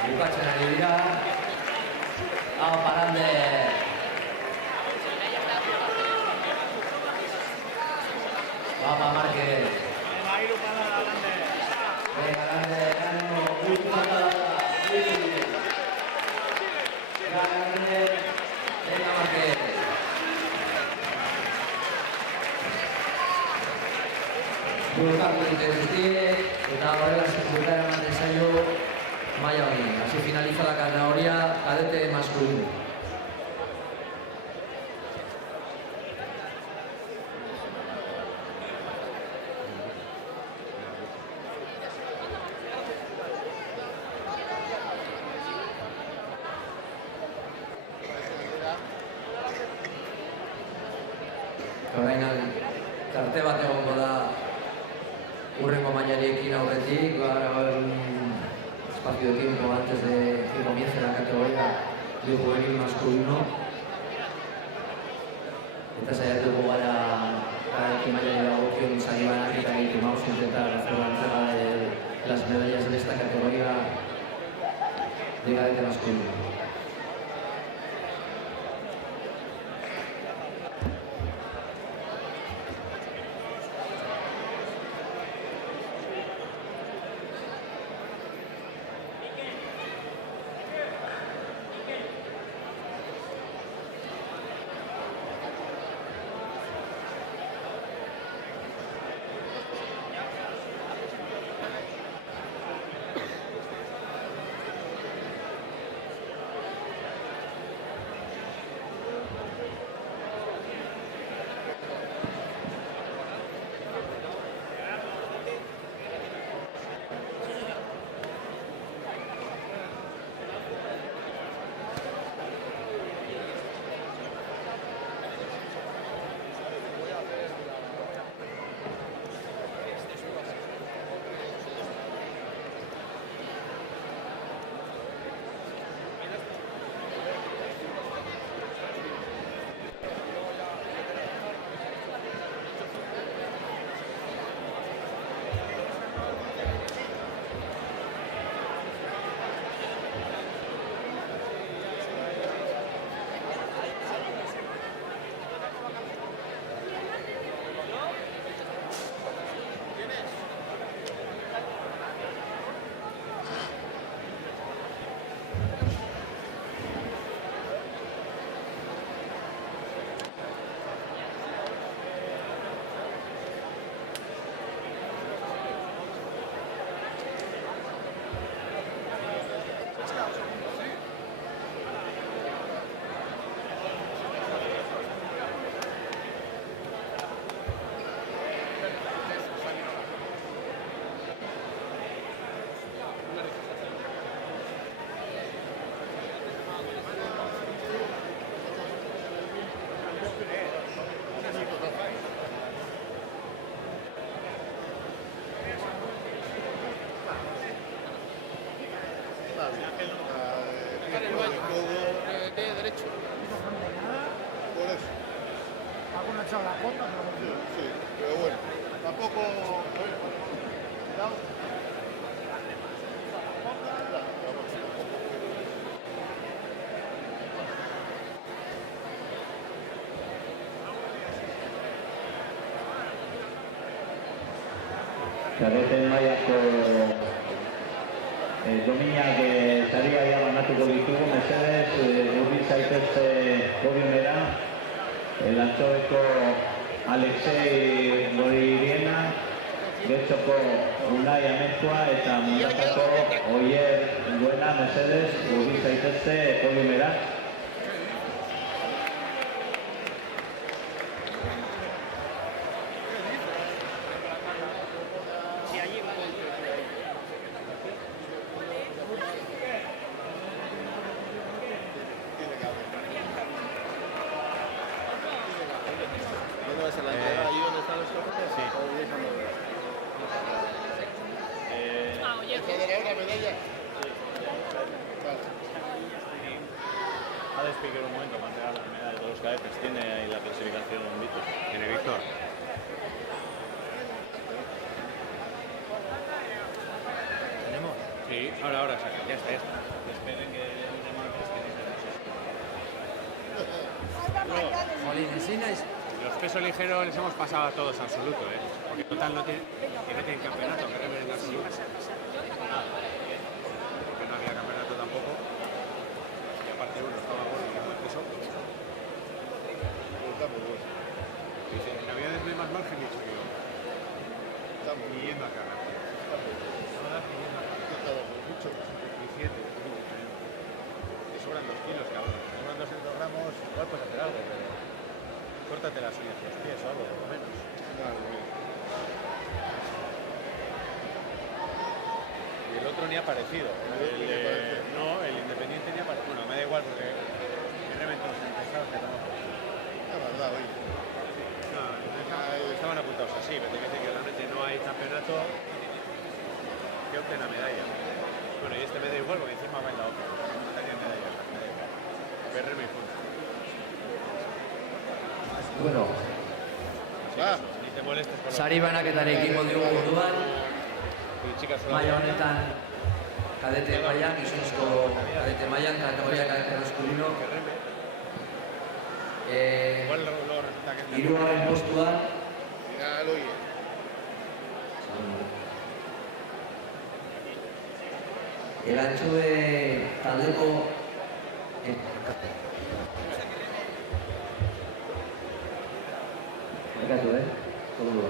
Bukatzen ari dira. Hau parande. Papa Márquez. Venga, grande, ánimo, última parada. Grande, venga Márquez. Burkatu egiten dizkie, eta horrela sekundara ematen zaio maila honi. Así finaliza la categoría cadete masculino. Orain Tarte bat egongo da urrengo mailariekin aurretik, va a haber un espacio de tiempo antes de que comience la categoría de juvenil masculino. Eta saiatuko gara cada mailari dagokion sari banaketa egiten, vamos a intentar hacer la entrega de las medallas en esta categoría de cadete masculino. Derecho. Por eso. ¿Alguna echado la cota? Sí, pero bueno. Tampoco. Cuidado. Kadeten mailako dominak saria ia banatuko ditugu, mesedez, hurbil zaitezte podiumera, Lantxobeko Alexei Goririena, Getxoko Unai Amezkoa eta Mundakako Oier Duena, mesedez, hurbil zaitezte podiumera. Los pesos ligeros les hemos pasado a todos absoluto, porque total no tienen campeonato, que revengan así. Porque no había campeonato tampoco. Y aparte uno estaba bueno y el peso. Dice, en Navidades no hay más margen, dicho yo. Estamos yendo a cagar. Mucho. 17. Te sobran 2 kilos, cabrón. Te sobran 200 gramos, igual puedes hacer algo, pero córtate las uñas de los pies o algo, por lo menos. Y el otro ni ha aparecido. No, el Independiente ni ha aparecido. Bueno, me da igual porque me reventó los empezados que no. La verdad, oye. No, estaban a punto. plena medalla. Bueno, y este me da igual porque encima va en la otra. No tenía medalla. Perre mi fondo. Bueno, Ni te molestes con sari banaketarekin modu orduan, maila honetan kadete mailan, gizonezko kadete mailan, kategoria kadete masculino. Hirugarren postuan, Elantxobe taldeko Ekatu, Segundo.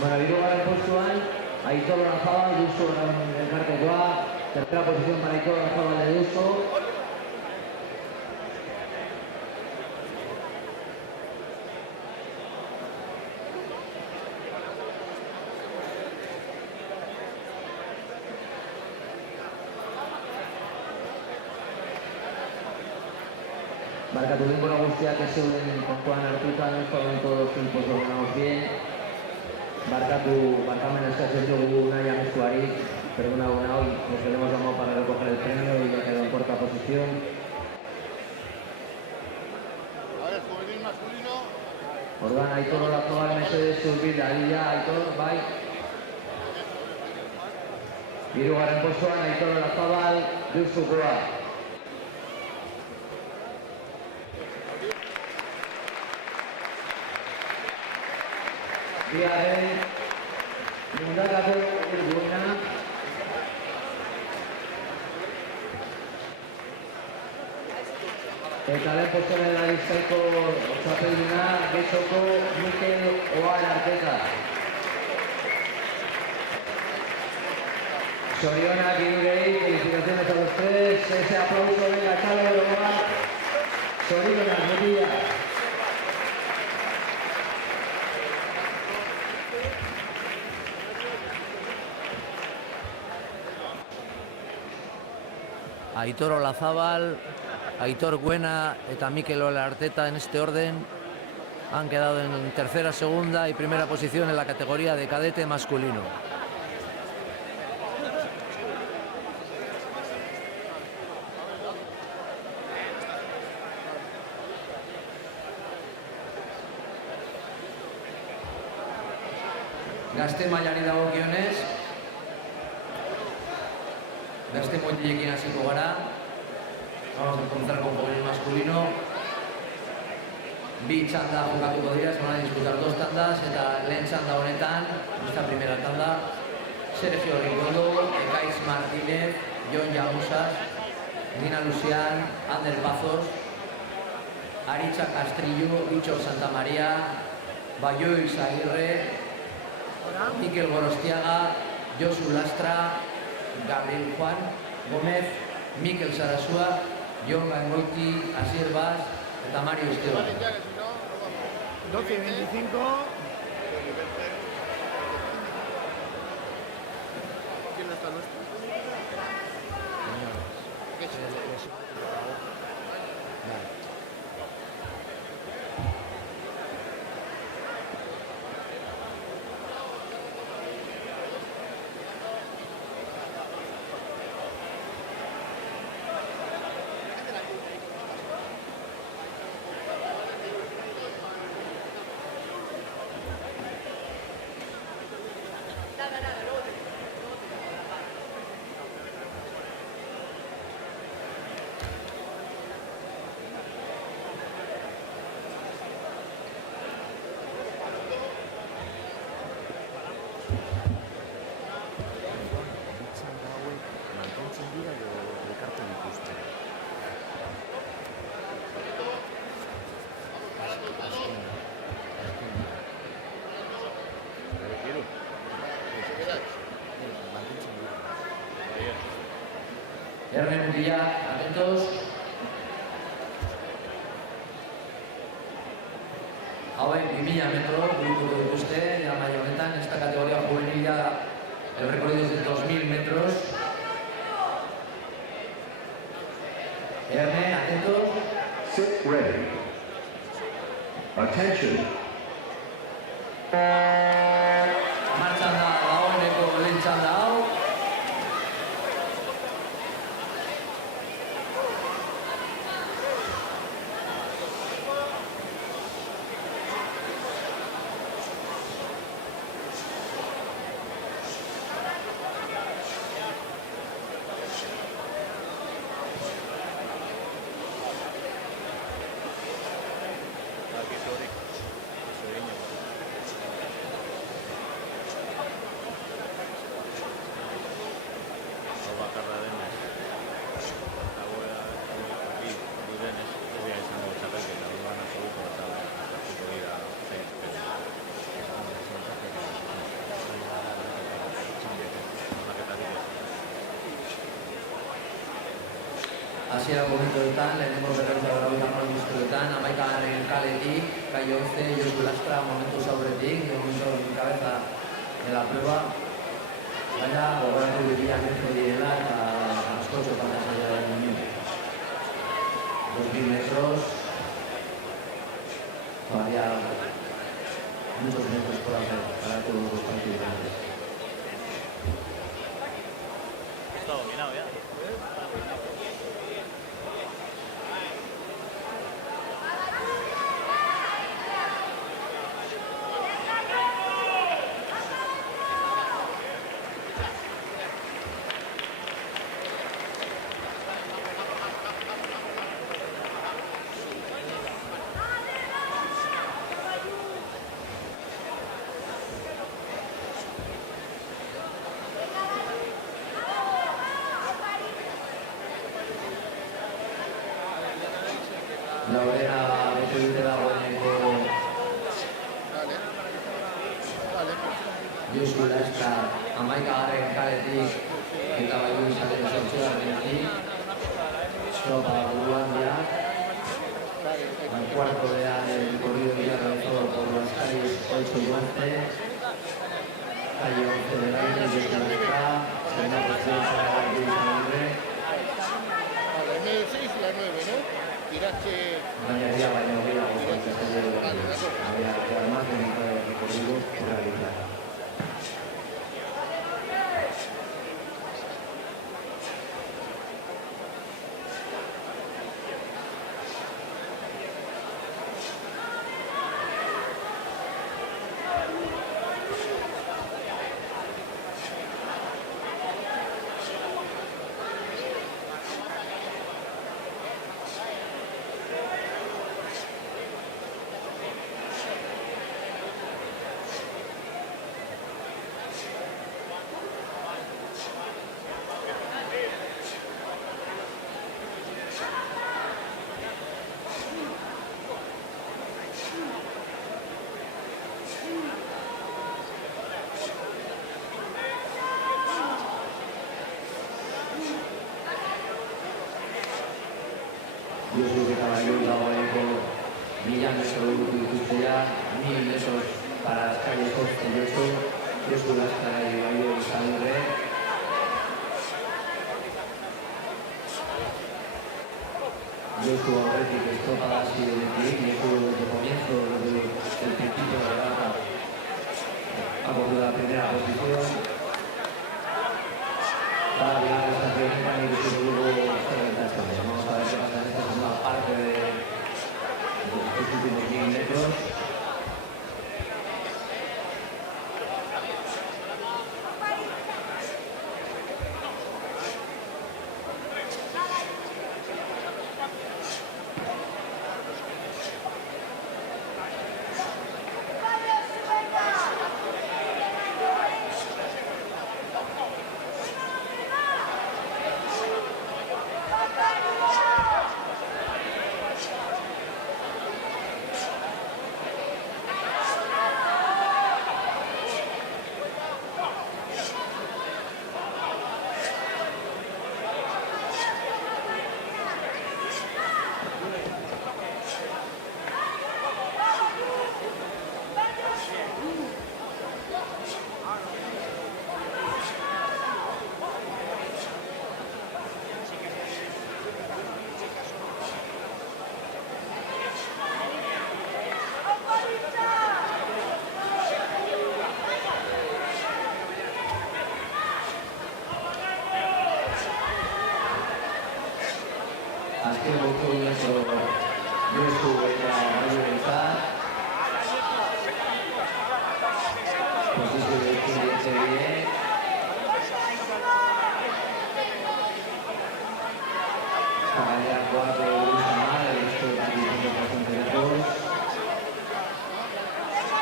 Bueno, hirugarren postuan, Aitor Olazabal, Deusto elkartekoa, tercera posición para Aitor Olazabal de Deusto. Barkatu denbora guztiak ez zeuden kontuan hartuta, no estaban todos los tiempos ordenados bien. Barcamen eskatzen dugu nahi amestuari, perdona hoy, nos quedamos llamados para recoger el premio y ya quedó en cuarta posición. A ver, juvenil masculino. Orduan, Aitor Olazabal mesedez zurbila, ya, Aitor, bai. Hirugarren postuan, Aitor Olazabal, Deustukoa. Bigarren, mundakako duena. Eta lehen postuaren Bizkaiko txapelduna, Gesoko Mikel Ohar Arteta. Zorionak hirurei, felicitaciones a los tres, ese aplauso, venga, Chalo Ohar. Zorionak, mutila. Aitor Olazabal, Aitor Guena eta Mikel Ohar Arteta en este orden han quedado en tercera, segunda y primera posición en la categoría de cadete masculino. Gazte mailari dagokionez, gazte motilekin hasiko gara. Vamos a comenzar con juvenil masculino. Bi txanda jokatuko dira, se van a disputar dos tandas, eta lehen txanda honetan, esta primera tanda, Sergio Rigondo, Ekaiz Martínez, Jon Llamusas, Nina Lucián, Ander Pazos, Aritza Castrillo, Bicho Santamaría, Bayoi Aguirre, Mikel Gorostiaga, Josu Lastra, Gabriel Juan Gómez, Mikel Sarasua, Jon Gangoiti, Asier Bas eta Mario Esteban. 12 y 25. ¿Quién no está nuestro? Erne Mutilla, atentos. Hauek 2000 metro burutuko dituzte, ja maila honetan, esta categoría juvenil ya el recorrido es de 2000 metros. Erne, atentos. Sit ready. Attention. Martxan da, dagoeneko lehen txanda hau. Hasierako minutuetan, lehenengo berreuta minutuetan, 11. kaletik, Kai 11, Josu Lastra momentu aurretik, momento en cabeza de la prueba. Baina, gogoratu 2000 metro direla eta asko txopatan zaila da minutu. 2000 metros, todavía muchos metros por hacer para todos los participantes. Está dominado ya. Laurena bete dute dagoeneko Josu Lastra 11. kaletik eta Baiu izaten 8. Tropa buruan dira. Al cuarto del recorrido ya realizado por los calles 8 y 11. Calle 11 de la Villa de Lastra, segunda posición para la Villa Libre. La 9-6 y la 9, ¿no? Tiraste... Baina gehiago había además de un recorrido que realizar. Josu eta Baiu dagoeneko 1000 metro burutu dituzte ya, 1000 metros para las calles 11 y 8, Josu Lastra y Baiu Libre. Josu aurretik estropada así de ti, y eso desde el comienzo, desde el principio de la regata, ha cogido la primera posición. Para llegar a esta primera y luego vamos a ver qué pasa en esta segunda parte de estos últimos 1000 metros. azken botu inezko Josu eta Mario Bentzat. Posizio dut dietze biek. Gaiak 4 euros más, el resto de 25% de todos.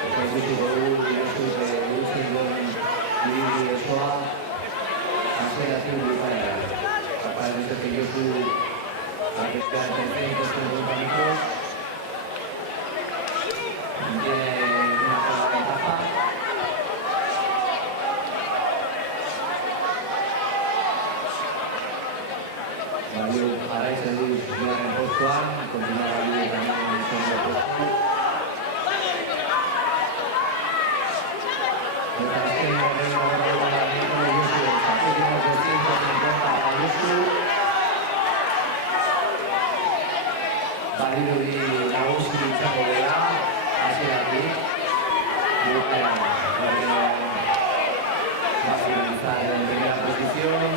El positivo de Luxemburgo y de Soa hacer así un lugar. Parece que yo fui a pescar 350 metros. Tiene una sola ventaja. Baliu jarraitzen du bigarren postuan, kontinua Baliu también en el segundo puesto. Eta azken horrein horrein Baliu Josu Bentzat. Últimos 250 para Josu. Baliu di nagusi izango dela, hasieratik. Va a finalizar en primera posición.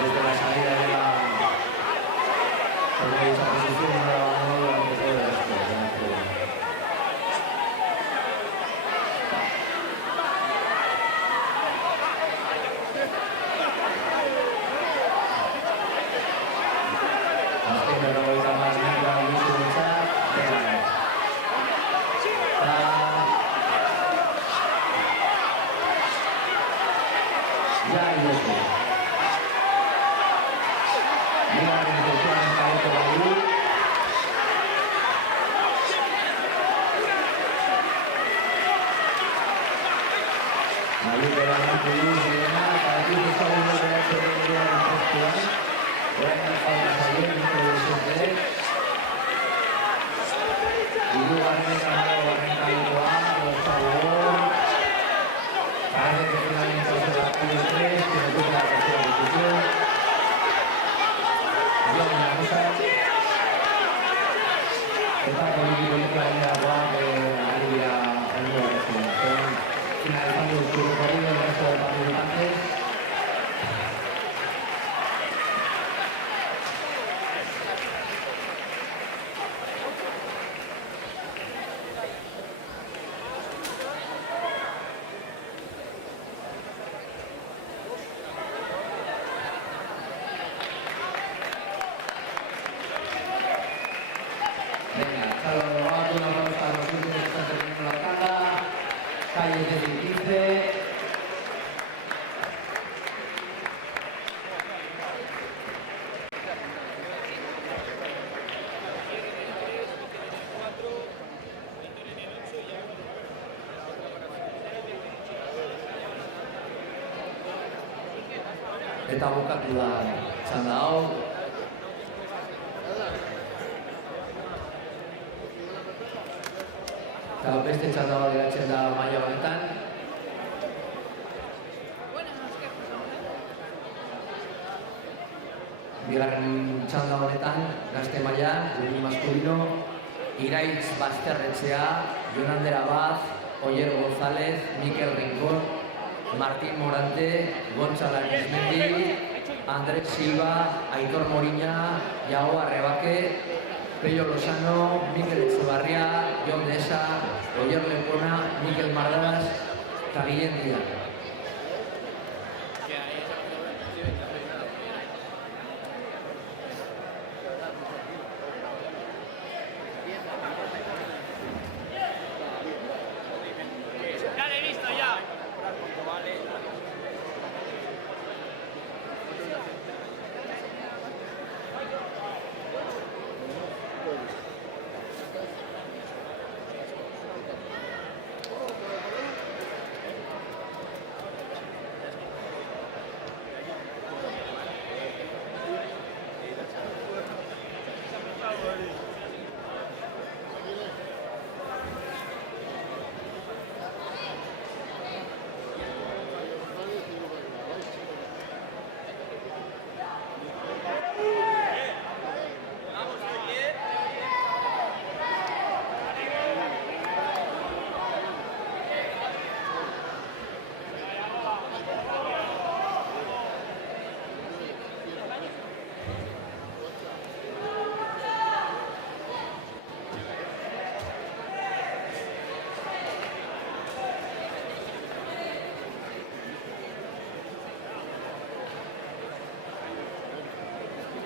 Desde la salida de la esa posición no la abandonó durante todo el resto de la prueba. Azken berrogeita hamar metroa Josu Bentzat, ya Josu. Finalizando su recorrido el resto de participantes. Venga, salón de abajo, una pausa a los últimos que están terminando la tanda. Calle de 15. Eta bukatu da txanda hau. Eta beste txanda hau geratzen da maila honetan. Bigarren txanda honetan, gazte maila, Leni maskulino, Iraitz Basterretxea, Jonander Abad, Oyer González, Mikel Rincón, Martín Morante, Gontzalo Arizmendi, Andrés Silva, Aitor Moriña, Iago Arrebake, Pello Lozano, Mikel Etxebarria, Jon Deza, Oyer Lepona, Mikel Mardaras eta Guillen Díaz.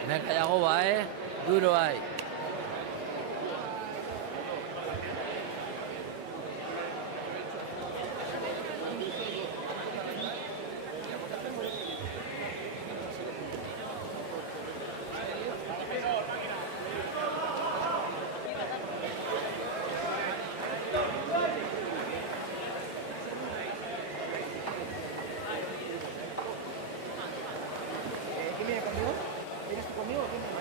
Neka Yagoba, duro ahí. ¿Quién viene conmigo? ¿Vienes tú conmigo o quién viene?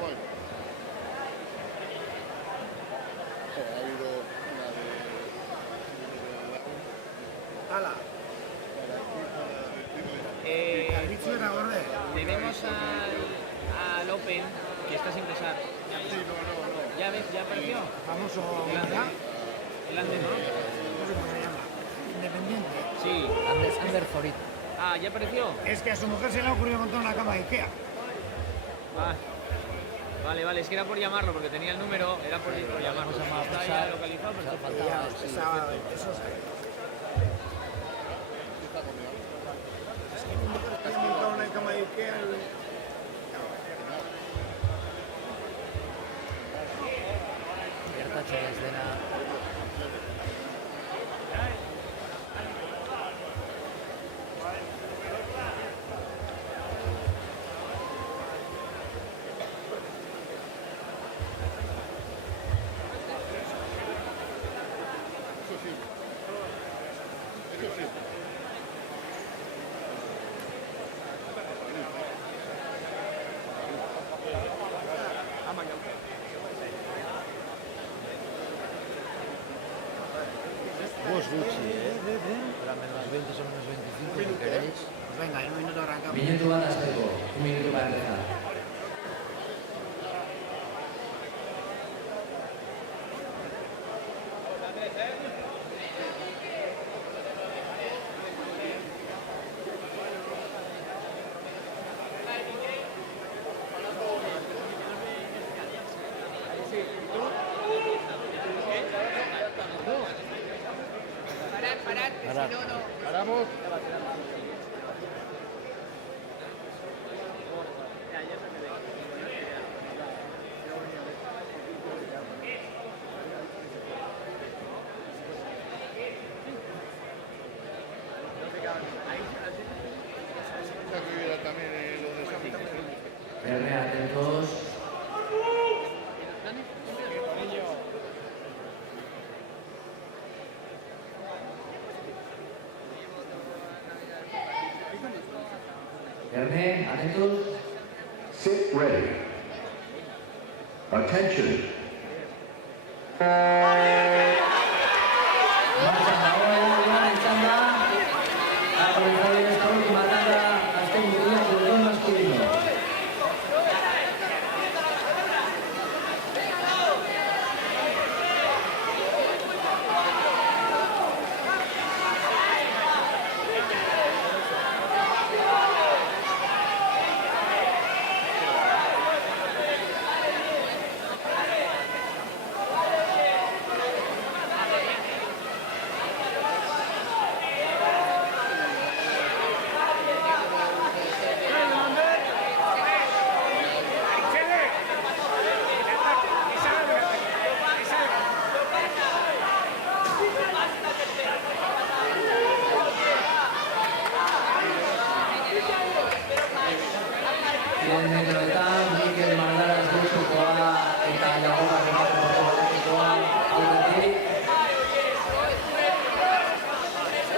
Bueno. Ha habido una de... ¡Hala! El bicho era gordo. Tenemos al Open, que está sin pesar. Sí, no. ¿Ya ves? ¿Ya apareció? Famoso. El Ander. El Ander, ¿no? No sé cómo se llama. Independiente. Sí. Ander Forit. Ah, ¿ya apareció? Es que a su mujer se le ha ocurrido montar una cama de Ikea. Ah. Vale, es que era por llamarlo, porque tenía el número, era por llamarlo. Está ya localizado, pero Faltaba, sí. Eso es que mi mujer se ha montado una cama de Ikea. Gertatxo ez dena. Eso sí. Vos gutxi, Para menos 20 son menos 25, si queréis. Pues venga, en un minuto arrancamos. Minutu bat hasteko, un minutu para empezar. Parar. Paramos. Que hubiera también lo de San Verne, atentos. Verne, atentos. Sit ready. Attention. Marcha ahora, txanda. Ha comenzado bien esta última tanda. Azken mutilak del masculino. Negroetan, Mikel Maldaras gustukoa eta Jagoba Rematikoa aurretik.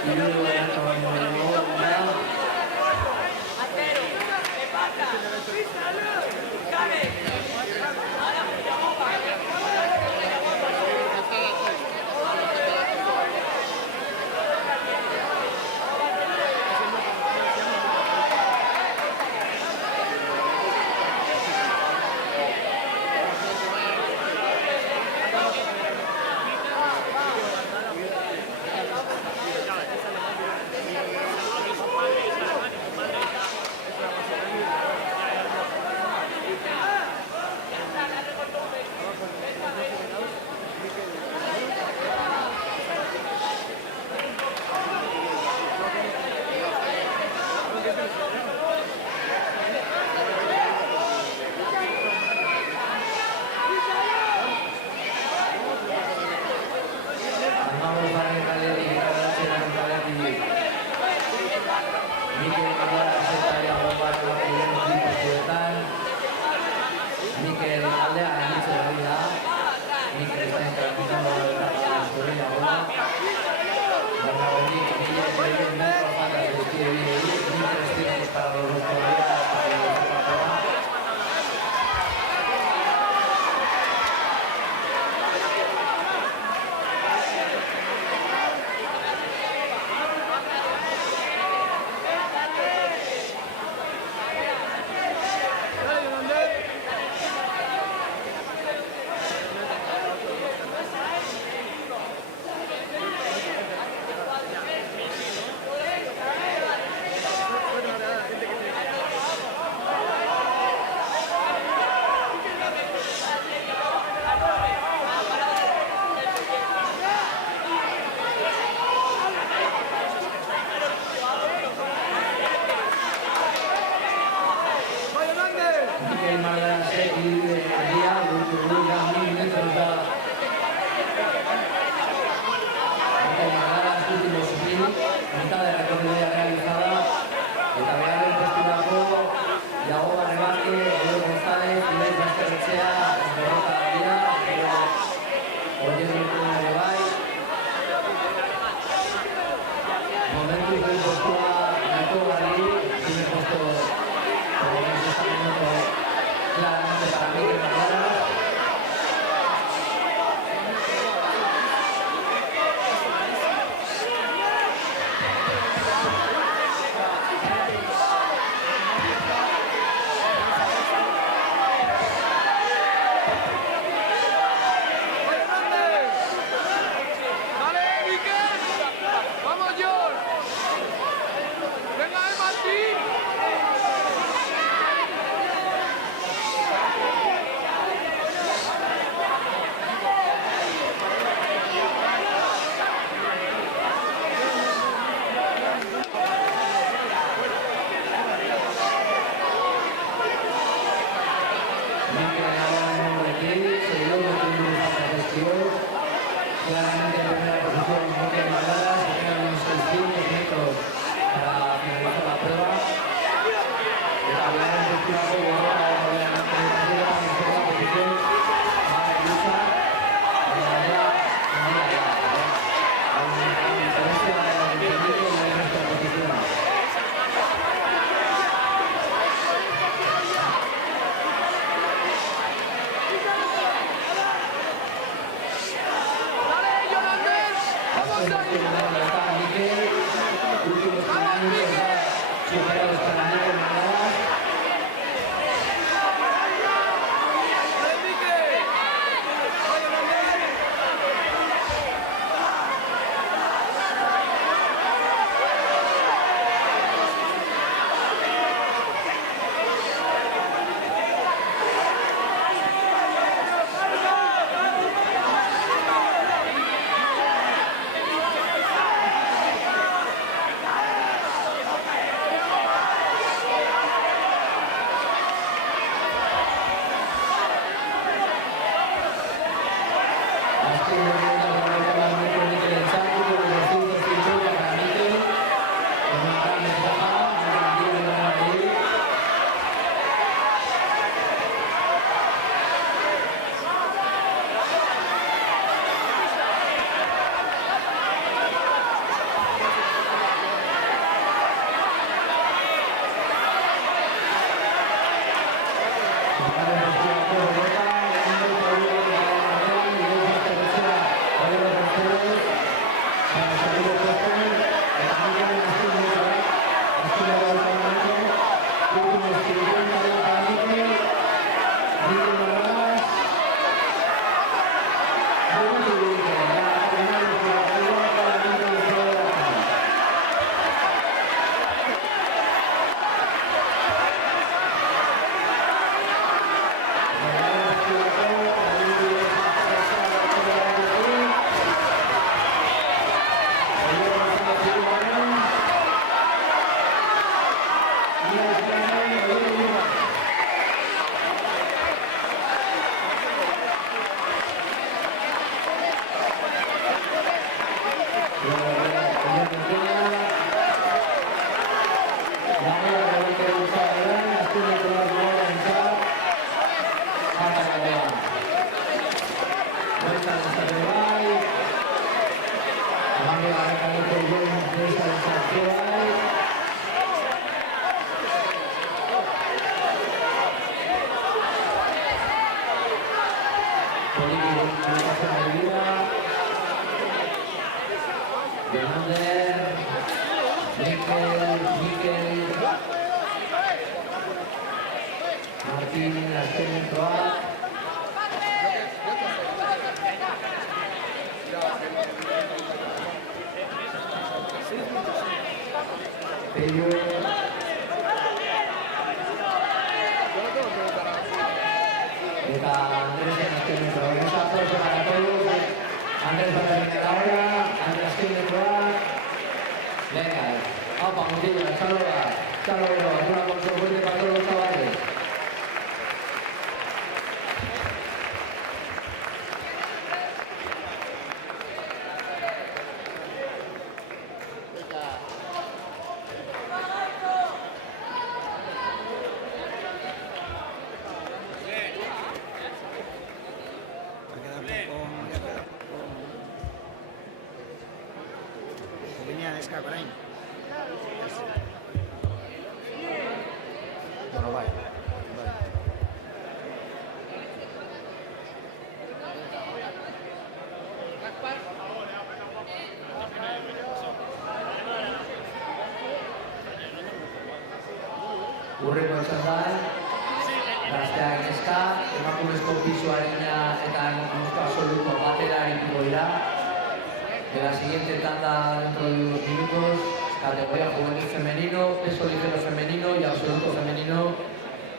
Hiru erako baino da. claramente en primera posición Muriel Maladas, que quedan unos 600 metros para finalizar la prueba. Está bien gestionado y ahora en segunda posición Mara Ilusa, en la ya, a una diferencia de minuto en nuestra posición. Últimos 15 minutos superados para Miguel Maladas. Urreko esan gazteak eska, emakumezko pisoarena eta emakumezko absoluto batera arituko dira. De la siguiente tanda dentro de unos minutos, categoría juvenil femenino, peso ligero femenino y absoluto femenino,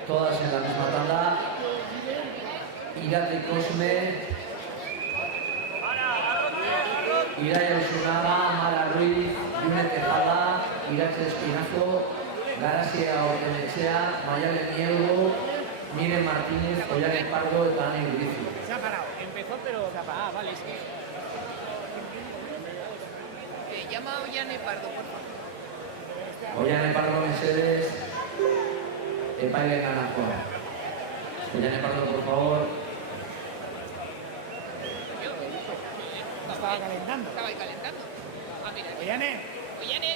todas en la misma tanda. Irate Cosme, Iraia Usunaga, Mara Ruiz, Yune Tejada, Irache Espinazo, Garasia Ordenetxea, Mayalen Niego, Miren Martínez, Ollane Pardo eta Ane Urizu. Se ha parado, empezó pero se ha parado, vale, es que... llama Ollane Pardo, por favor. Ollane Pardo, mesedes, epaileen ganakoa. Ollane Pardo, por favor. Estaba calentando. Estaba ahí calentando. Ah, mira. Ollane. Ollane.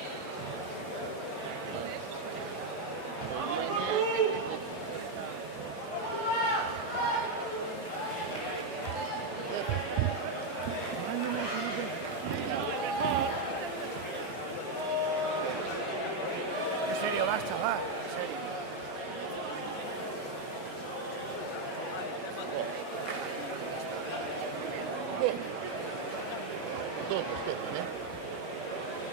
En serio vas, chaval. En serio. Dos, respetan, ¿eh?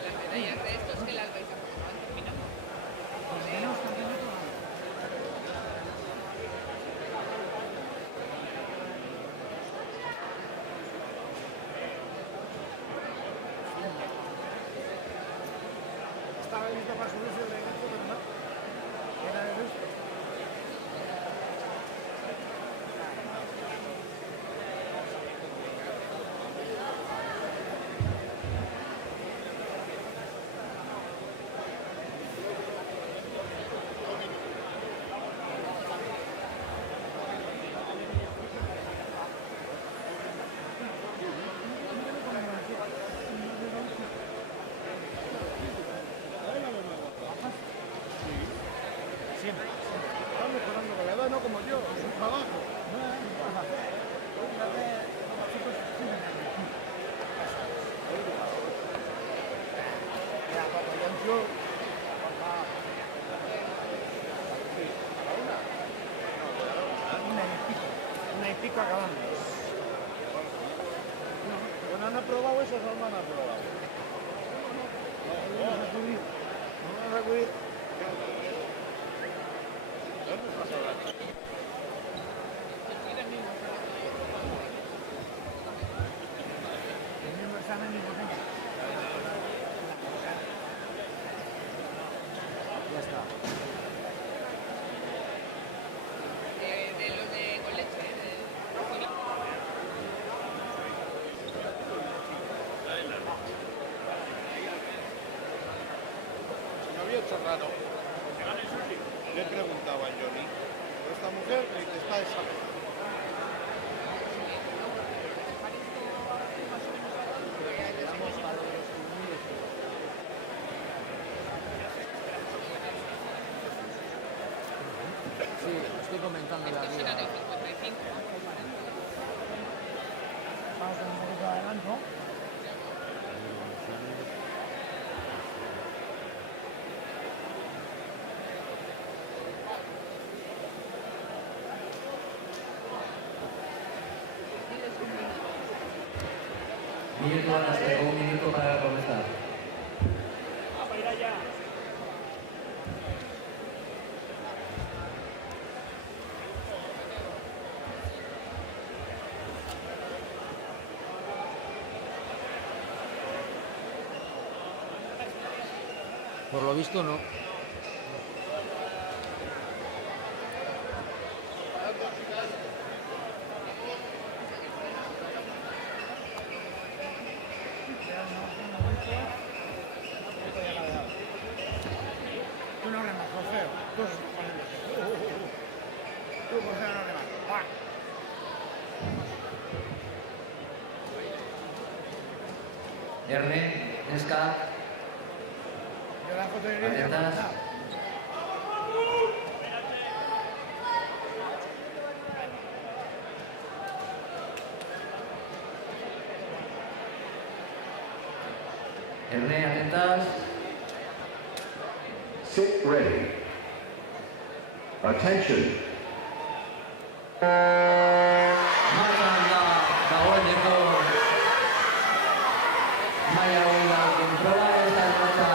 Las medallas de estos que las vais a poner. Mira. Estaba listo para subirse el regreso, pero no. Era de luz. Siempre. Está mejorando con la edad, no como yo, es un trabajo. Ya, papá, ya entró. Una y pico acabando. Bueno, han aprobado eso, no lo han aprobado. Vamos a subir. Vamos a subir. El mismo examen y potente. Ya está. De los de con leche, No había chorrado. Le preguntaba a Johnny por esta mujer que está esa vez. Sí, estoy comentando la estos eran vida. el 55. Vamos un poquito adelante, ¿no? Minuto a las 3, un minuto para comenzar. Ah, para ir allá. Por lo visto no. Tú no remas, José. Tú se estás poniendo. Tú, José, no remas. ¡Va! Erne, Neska, Yo la fotonería ya me he atentas. pasado. Erne, atentas. Sit ready. Attention. Martxan da dagoeneko maila hori proba eta marcha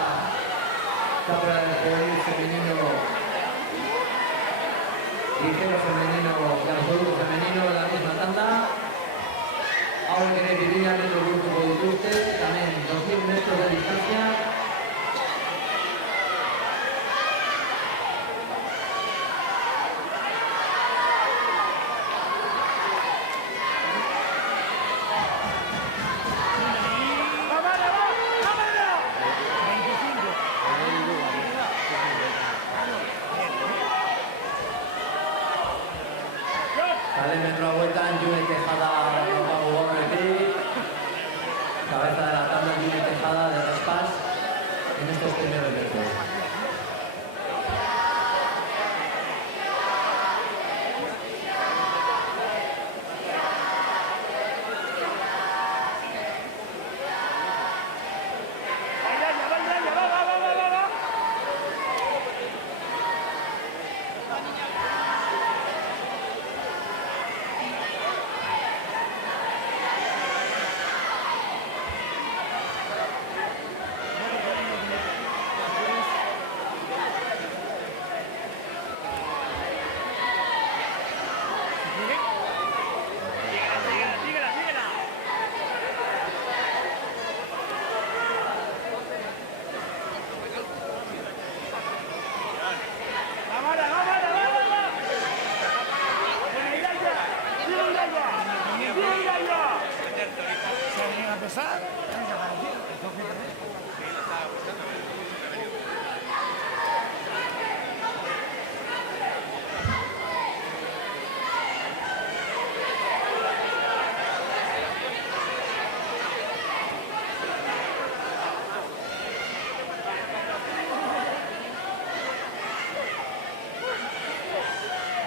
capra del juvenil femenino, ligero femenino y absoluto femenino en la misma tanda. Ahora que 2000 metros burutuko dituzte, también 2000 metros de distancia. la tabla Yune Tejada de Raspas en estos primeros metros.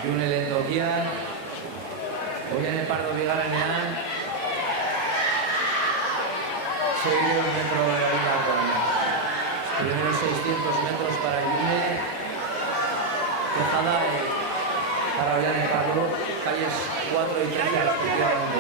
June Lendokian, Oiane Pardo Bigaranean, seguido un metro de la corona. Primeros 600 metros para June, Tejada para Oiane Pardo, calles 4 y 13 respectivamente.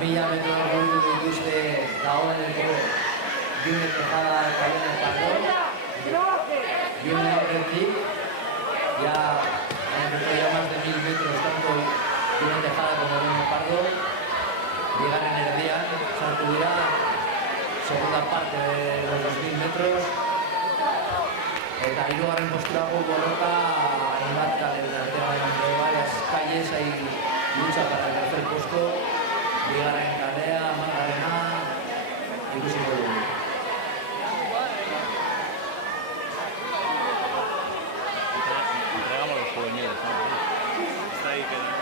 Mila metro gordu dituzte dagoeneko June Tejada eta Oiane Pardo. June aurretik, ya más de 1000 metros tanto June Tejada como Oiane Pardo. Bigarren erdian, sartu dira, segunda parte de los 2000 metros. Eta hirugarren posturako borroka hainbat kaleren artean de varias calles hay lucha para el tercer puesto. Bigarren kalea, Margarena, ikusiko dugu. Entregamos los juveniles, ¿no? Está ahí quedando.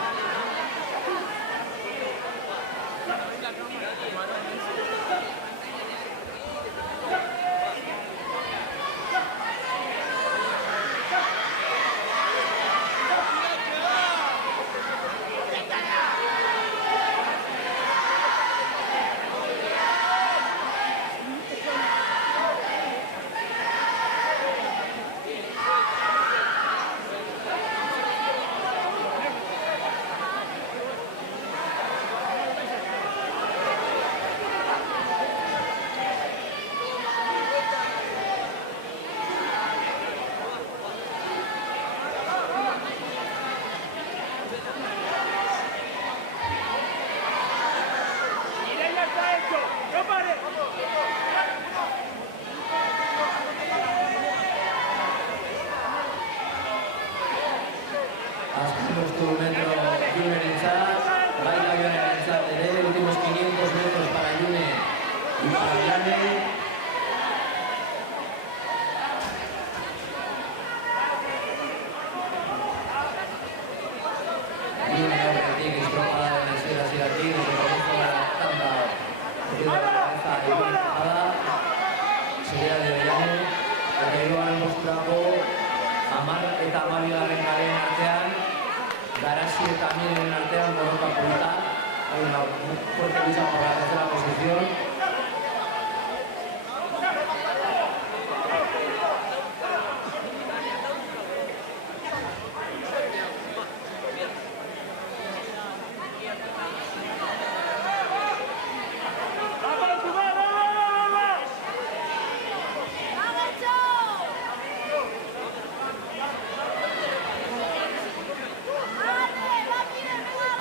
Últimos 500 metros para June y para Oiane. de la cabeza ahí conectada. Sería de Ollane. Eta hirugarren posturako 10 eta 12 karen artean, Garasi eta Miren artean borroka polita. Hay una fuerte lucha por la tercera posición.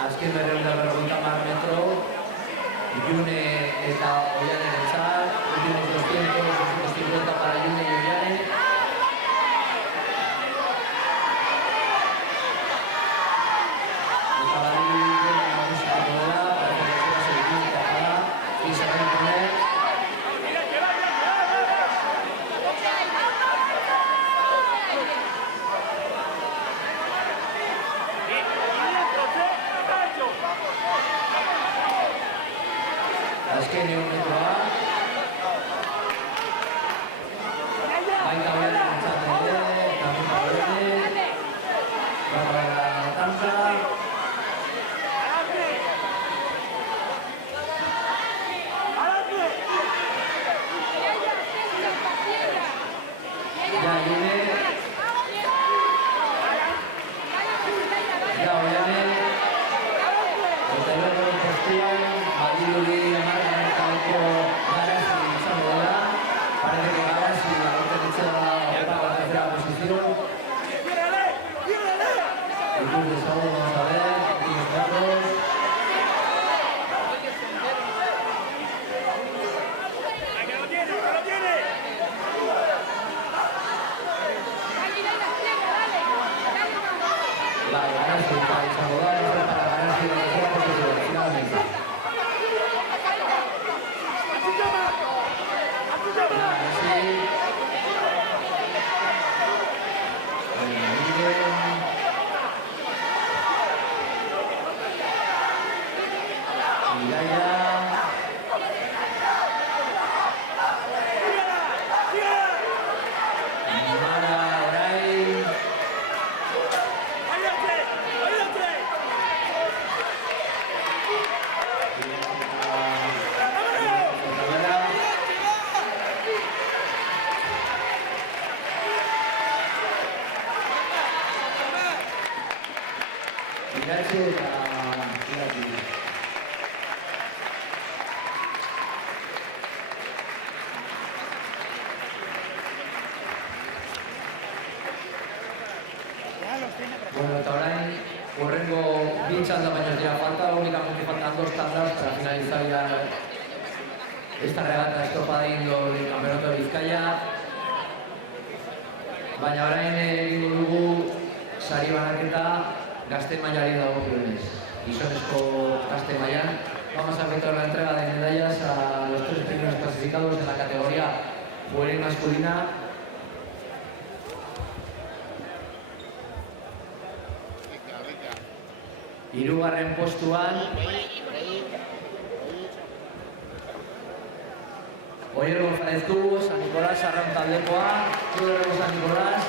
Azken 250 metro, June eta Ollane entzat, últimos 250 para June y Ollane. Eta bari nagusituko dela, parece que será selección tajada, y se va a imponer. Azken metroa. Baita Ollane entzat ere, también para Ollane. Va para la tanda. Ya viene. Ya Ollane. Eta luego postuan, badirudi hamarkadako Garasi izango dela. Parece que Garasi aurten ocupa la tercera posición. Ikus dezagun, vamos a ver, últimos datos. Vale, Garasi izango da, esto para Garasi la tercera posición, finalmente. Bueno, eta orain, horrengo bi txanda baino ez dira falta, únicamente faltan 2 tandas para finalizar ya esta regata estropada indoor del Campeonato de Bizkaia. Baina orain egingo dugu sari banaketa gazte mailari dagokionez. Gizonezko gazte mailan. Vamos a efectuar la entrega de medallas a los 3 primeros clasificados en la categoría juvenil masculina. Hirugarren postuan Oier González du, San Nicolás Arraun taldekoa, Zudorrego San Nicolás.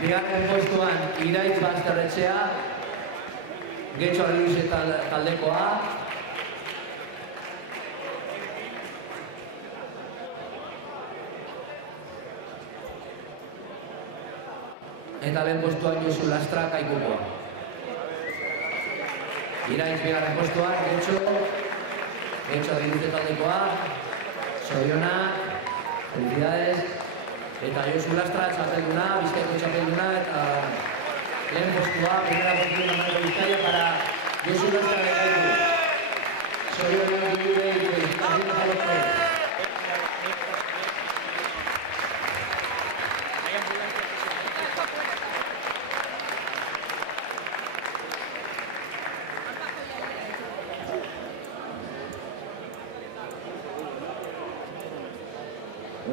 Bigarren postuan Iraitz Bazterretxea, Getxo Arliuse taldekoa. Eta lehen postuan Josu Lastra Kaikukoa. Iraitz bigarren postuan, Getxo Arliuse taldekoa. Zorionak, felicidades. Eta Josu Lastra txapelduna, Bizkaiko txapelduna, eta lehen postua, primera postura de Bizkaia para Josu Lastra de Kaiku. zorionak gure y felicitaciones a los tres.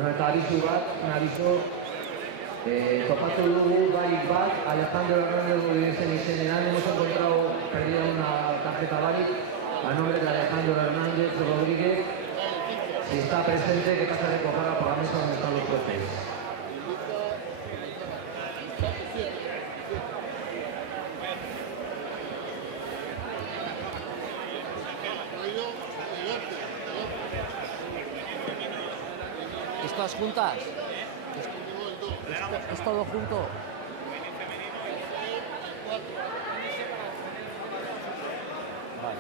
Eta abizu topatu dugu barik bat, Alejandro Hernández Rodríguez izenean, hemos encontrado perdida una tarjeta barik a nombre de Alejandro Hernández Rodríguez. Si está presente, que pasa a recogerla por la mesa donde están los jueces. ¿Estas juntas? ¿Es todo junto? Vale.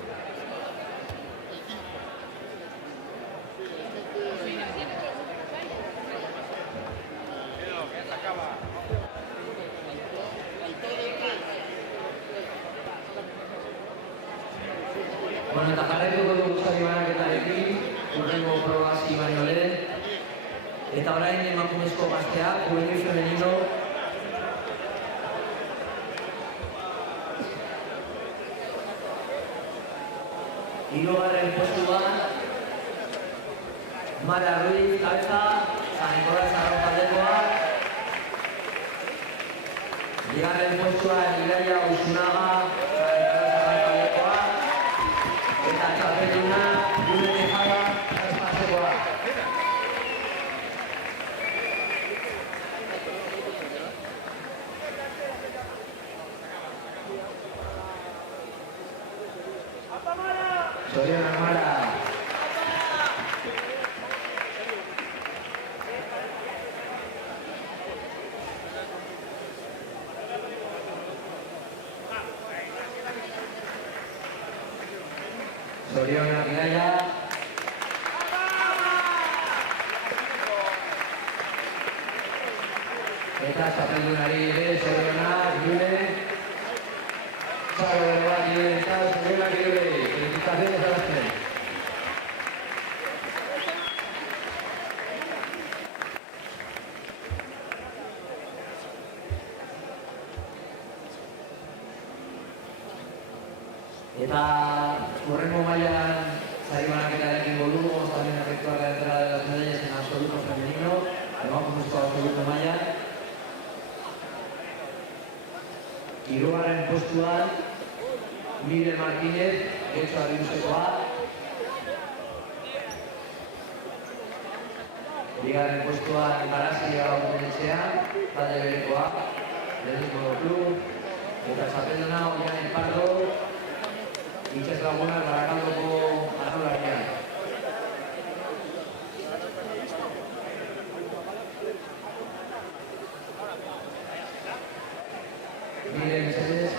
Bueno, eta jarraituko dugu sari banaketarekin, urrengo proba hasi baino lehen. Eta orain emakumezko gaztea, juvenil femenino. Hirugarren postuan, Mara Ruiz, Alza, San Nicolás Arrokaldekoa. Bigarren postuan, Idaia Usunaga, San Nicolás Arrokaldekoa. Eta txapeluna, Jule Tejada, Espasekoa. Zorionak Mara. Zorionak Idaia. Eta txapeldunari ere, zorionak Jule. Salve de la libertad, zorionak Jule. Felicitaciones a los tres. Eta hurrengo mailan sari banaketarekin dugu, vamos también a efectuar la entrada de las medallas en absoluto femenino, emakumezko absoluto mailan. Hirugarren postuan, Miguel Martínez, Getxo Arribusekoa. Bigarren postuan, Barasi Gaudetxean, talde berekoa, Lehenengo Klub. Eta txapelduna, Oianen Pardo, Itxas Lagunak, Barakaldoko arraularian. Miren, mesedez.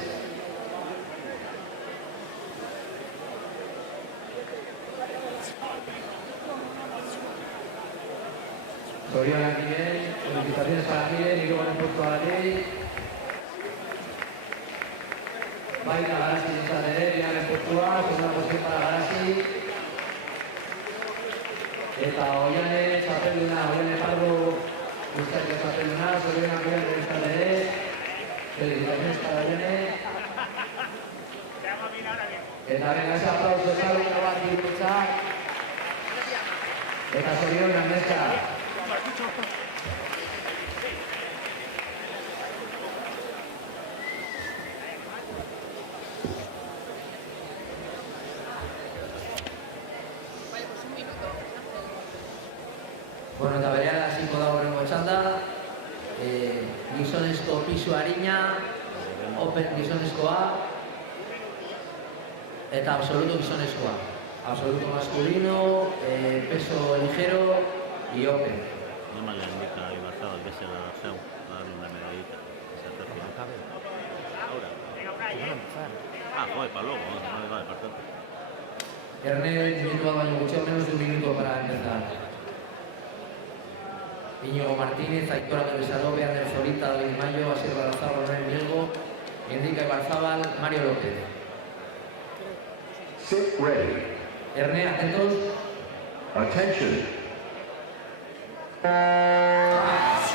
Zorionak Miren, felicitaciones para Miren, hirugarren postuagatik. Baita Garasi izan ere, bigarren postua, segunda posición para Garasi. Eta Oiane txapelduna, Oiane Pardo guztiak txapelduna, zorionak Oiane izan ere. Felicitaciones para Oiane. Eta venga, ese aplauso salga bat dirutzak. Eta zorionak neska. Bueno, eta berean hasiko da horrengo txanda. Gizonezko pisu harina, open gizonezkoa, eta absoluto gizonezkoa. Absoluto masculino, peso ligero y open. No me le indica a Ibarzabal que se la seu, a darle una medallita. Esa tercera. Ahora. Ah, joder, para luego, no vale, para tanto. Ernest, minuto al baño, mucho menos de un minuto para empezar. Íñigo Martínez, Aitor Aguilar, Ander Florita, David Mayo, Asier Barazabal, Manuel Mielgo, Enrique Ibarzabal, Mario López. Sit ready. Erne, atentos. Attention.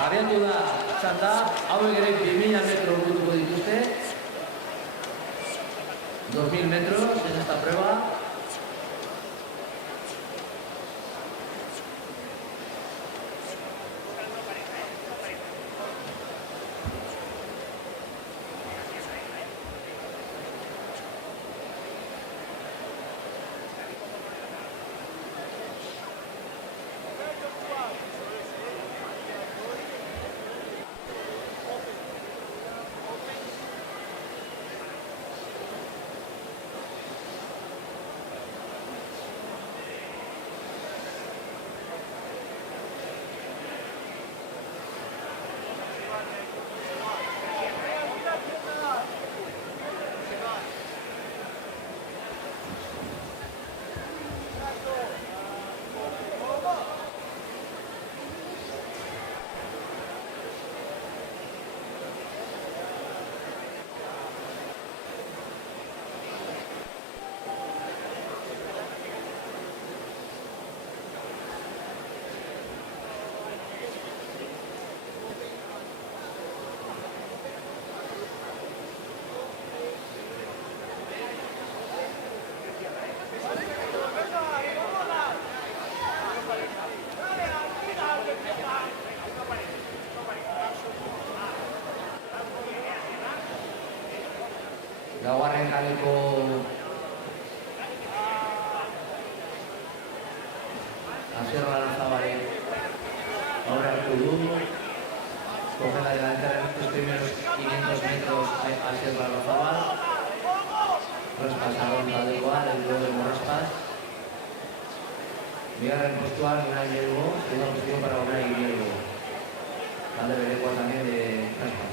Abiatu da, txanda, hauek ere 2000 metro burutuko dituzte. 2000 metros en esta prueba. Laugarren kaleko Asier Larrazabal ahora hartu du. Coge la delantera en estos primeros 500 metros Asier Larrazabal. Raspasaron taldekoa, el duelo de Moraspas. Bigarren postuan Unai Hidalgo, segunda posición para Unai Hidalgo. Talde berekoa también de Raspas.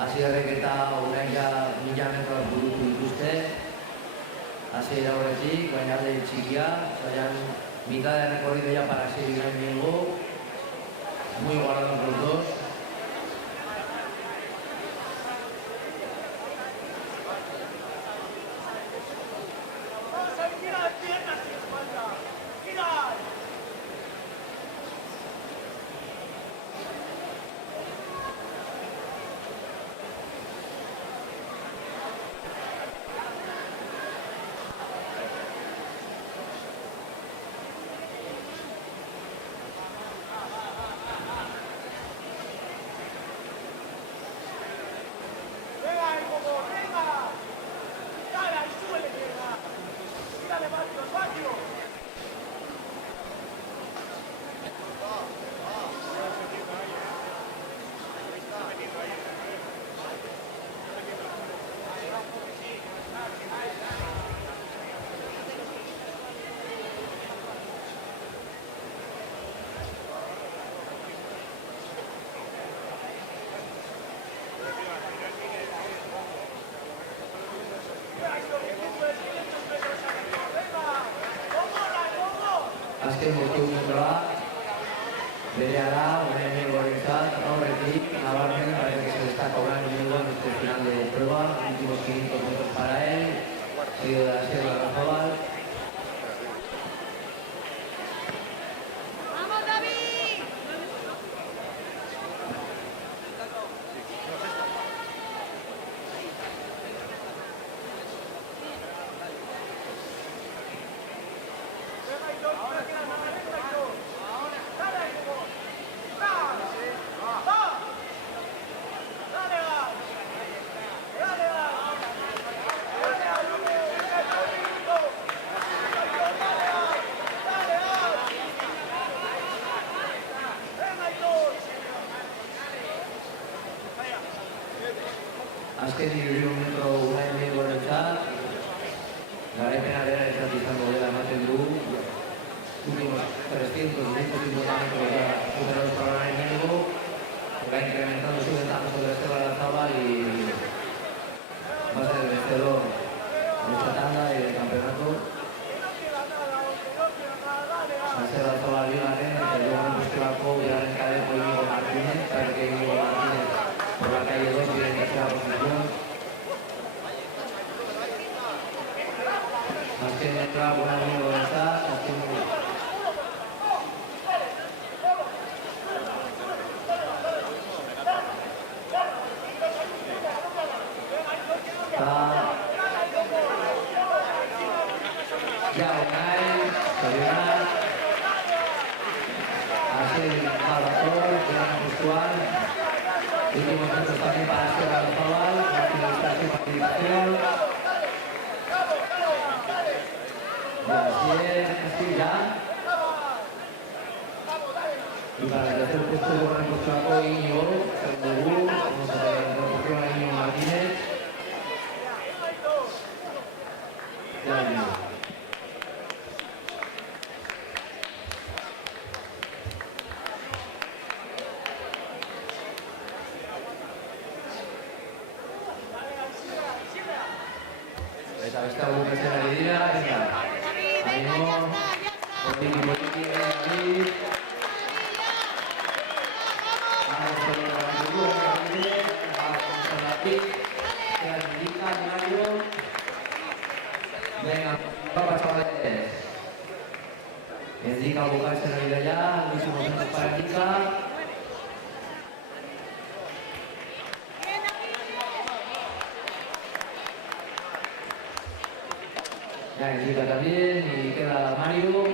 Asierrek eta Unaia 1000 metroak burutu dituzte. Hasiera horretik, baina alde txikia, vayan mitad de recorrido ya para Asier y Unai Hidalgo. Muy igualados los dos. Azken metroa berehala Unai Hidalgorentzat aurretik nabarmen parece que se destaca Unai Hidalgo en este final de prueba, últimos 500 metros para él. seguido de la Sierra de Zabal. ¡Vamos, David! Azken minutu unain dugu horretzat, garaipena dela ezat izango dela ematen du, últimos 300 metros ya superados para ganar el enemigo, va incrementando su ventaja sobre Esteban Larrazábal y va a ser el vencedor de esta tanda y del campeonato. Esteban Larrazábal bigarren, eta luego posturako bigarren kadeko Íñigo Martínez, sabe que Íñigo Martínez por la calle 2 viene en tercera posición. Más que entrar buen amigo de esta, ya Unai, Sorionak, Azken Balazor, Gerana Postuan, últimos metros también para Sierra de Zabal, finalizar su participación. Y así es, ya. Y para el tercer puesto de Borja Postuaco, Íñigo, segundo vamos a ver la incorporación a Íñigo Martínez. Ya Íñigo. Eta beste hau bukatzen ari dira, eta animo, poliki, David. Venga, vamos chavales. Indica bukatzen ari da ya, últimos momentos para Indica. Ya Indica también y queda Mario.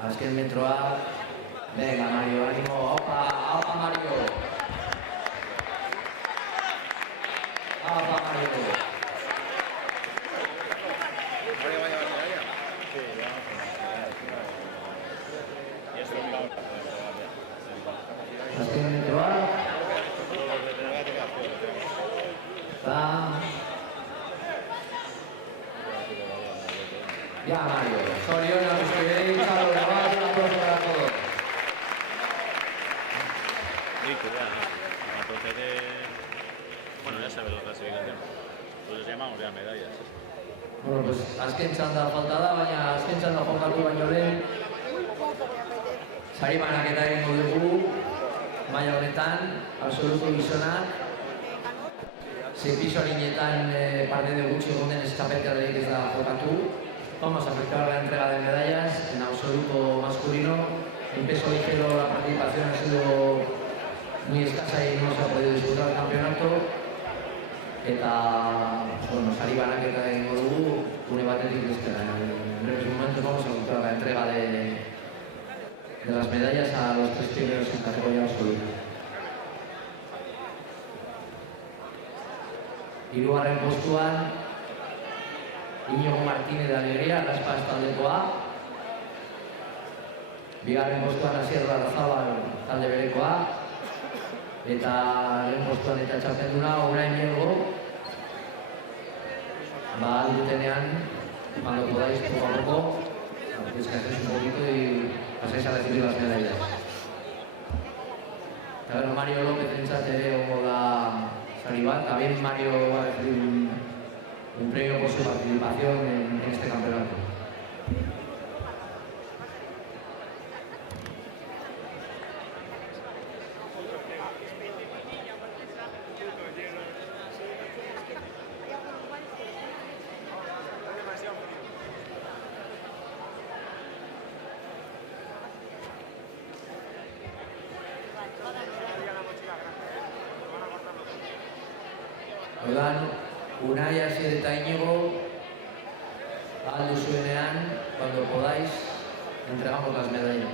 Azken metroa. Venga Mario, ánimo, opa Mario. Opa Mario. Azken metroa. Ya Mario, Soriona, los que veis, a los demás, un aplauso para todos. Rico, ya, a proceder. Bueno, ya sabes la clasificación. Pues les llamamos ya medallas. Bueno, pues azken txanda falta da, baina azken txanda jokatu baino lehen sari banaketa egingo dugu maila honetan, absoluto gizonak. Sei piso harinetan parte de gutxi egon den eskapeteareik ez da jokatu. Vamos a efectuar la entrega de medallas en absoluto masculino. En peso ligero la participación ha sido muy escasa y no se ha podido disputar el campeonato. Eta, bueno, sari banaketa egingo dugu, une batetik bestera. En breves momentos vamos a efectuar la entrega de las medallas a los tres primeros en categoría absoluta. Hirugarren postuan, Íñigo Martínez de Alegría, Raspas taldekoa. Bigarren postuan Asier Larrazábal talde berekoa. Eta lehen postuan eta txapenduna Unai Mielgo. Dutenean, cuando podáis poco a poco, descanséis un poquito y pasáis a recibir las medallas. Claro, Mario López en chat ere ongo da sari bat, también Mario va a recibir un premio por su participación en este campeonato. Oigan, Unai, Asier eta Iñigo, ahal duzuenean, cuando podáis, entregamos las medallas.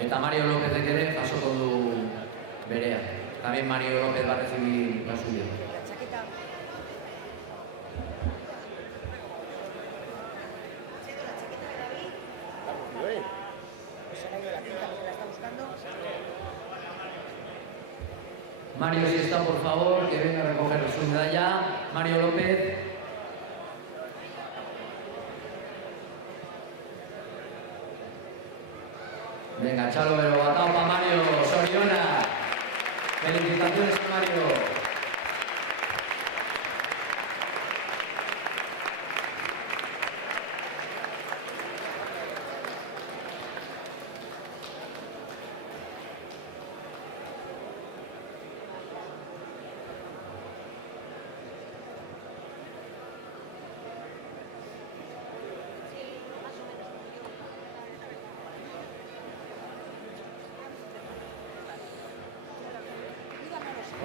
Eta Mario López ere jasoko du berea. También Mario López va a recibir la suya. La chaqueta. La chaqueta de David. Pues se le ha ido la cinta porque la está buscando. Mario, si está, por favor, que venga a recoger su medalla. Mario López. Venga, Chalo, pero batao para Mario Soriona. Felicitaciones a Mario.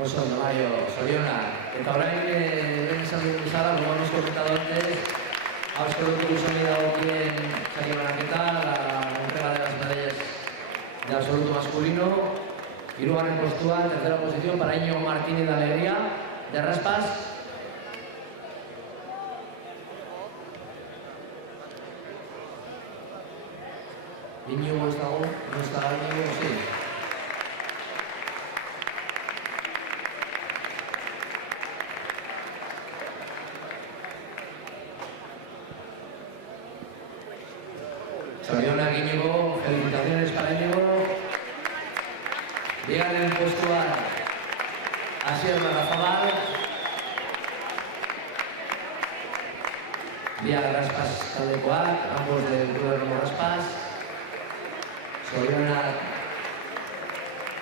Oso, Mario Soriona. Eta orain, lehen esan dut bezala, como hemos comentado antes, absoluto guzoni dagokien sari banaketa, la entrega de las medallas de absoluto masculino. Hirugarren postuan, tercera posición para Íñigo Martínez de Alegría, de Raspas. Íñigo ez dago, no está Íñigo, sí. Soriona, Íñigo, felicitaciones para Íñigo. Bigarren postuan Asier Larrazabal. Biak Raspas taldekoak, ambos del Club Erromo Raspas. Soriona,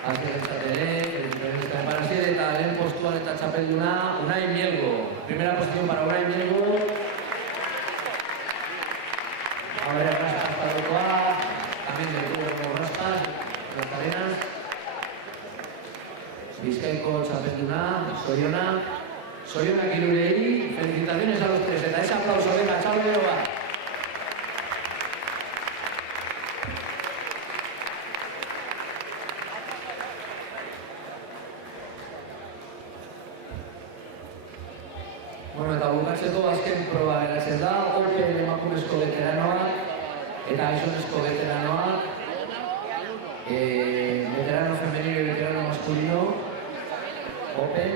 Asier Etxatere, felicitaciones para Asier, eta lehen postuan eta txapelduna Unai Mielgo. Primera posición para Unai Mielgo. Ahora Raspas taldekoak, también del Club Erromo Raspas, las cadenas. Bizkaiko txapelduna, Soriona. Soriona Kirurei, felicitaciones a los tres. Eta ese aplauso, venga, Chalo Beroa. Bueno, eta bukatzeko azken proba geratzen da, Open emakumezko veteranoak eta gizonezko veteranoak, veterano femenino y veterano masculino, Open,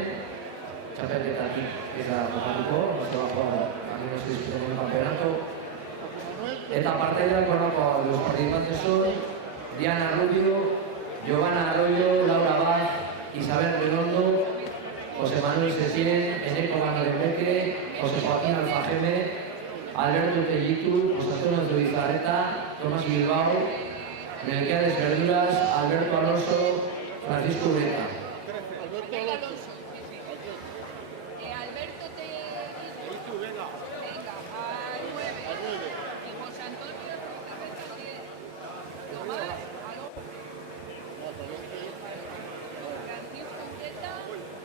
txapelketatik ez da jokatuko, no se va a jugar, aquí no se disputa ningún campeonato. Eta parte de los participantes son Diana Rubio, Giovanna Arroyo, Laura Baz, Isabel Redondo, José Manuel Sesien, Eneco Gandarebeque, José Joaquín Alfajeme, Alberto Tellitu, José Antonio Zubizarreta, Tomás Bilbao, Melquiades Verduras, Alberto Alonso, Francisco Ureta. Alberto Tellitu, venga, al 9. Y José Antonio Zubizarreta, Tomás Alonso. Francisco Ureta,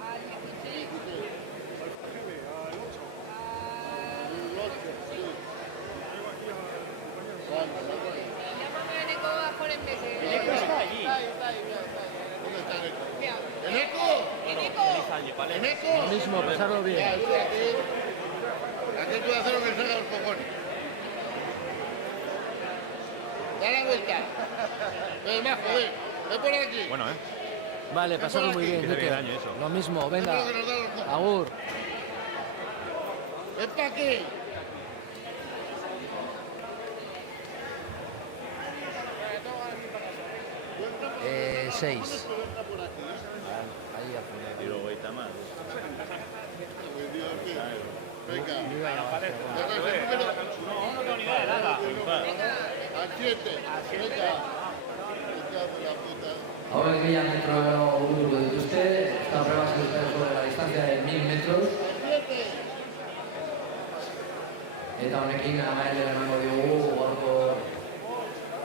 al 16. Llámame a Eneco a Jorenbeque. Eneco está allí. ¿Dónde está Eneco? Mira. ¿Eneco? Eneco. ¿Eneco? Lo mismo, pasarlo bien. Ya, estoy aquí. Aquí puede hacer lo que salga los cojones. Da la vuelta. Ven más, joder. Ven por aquí. Bueno, Vale, pasarlo muy bien, Que te Duque. haga daño eso. Lo mismo, venga. Eso es lo que nos da los cojones. Agur. Ven para aquí. Seis. Ahí al final. Y luego ahí horita más. Venga. No tengo ni idea de nada. Al 7. Venga. Ahora que ya metro grupo de usted, esta prueba se está sobre la distancia de 1000 metros. Eta honekin amaitu emango diogu gaurko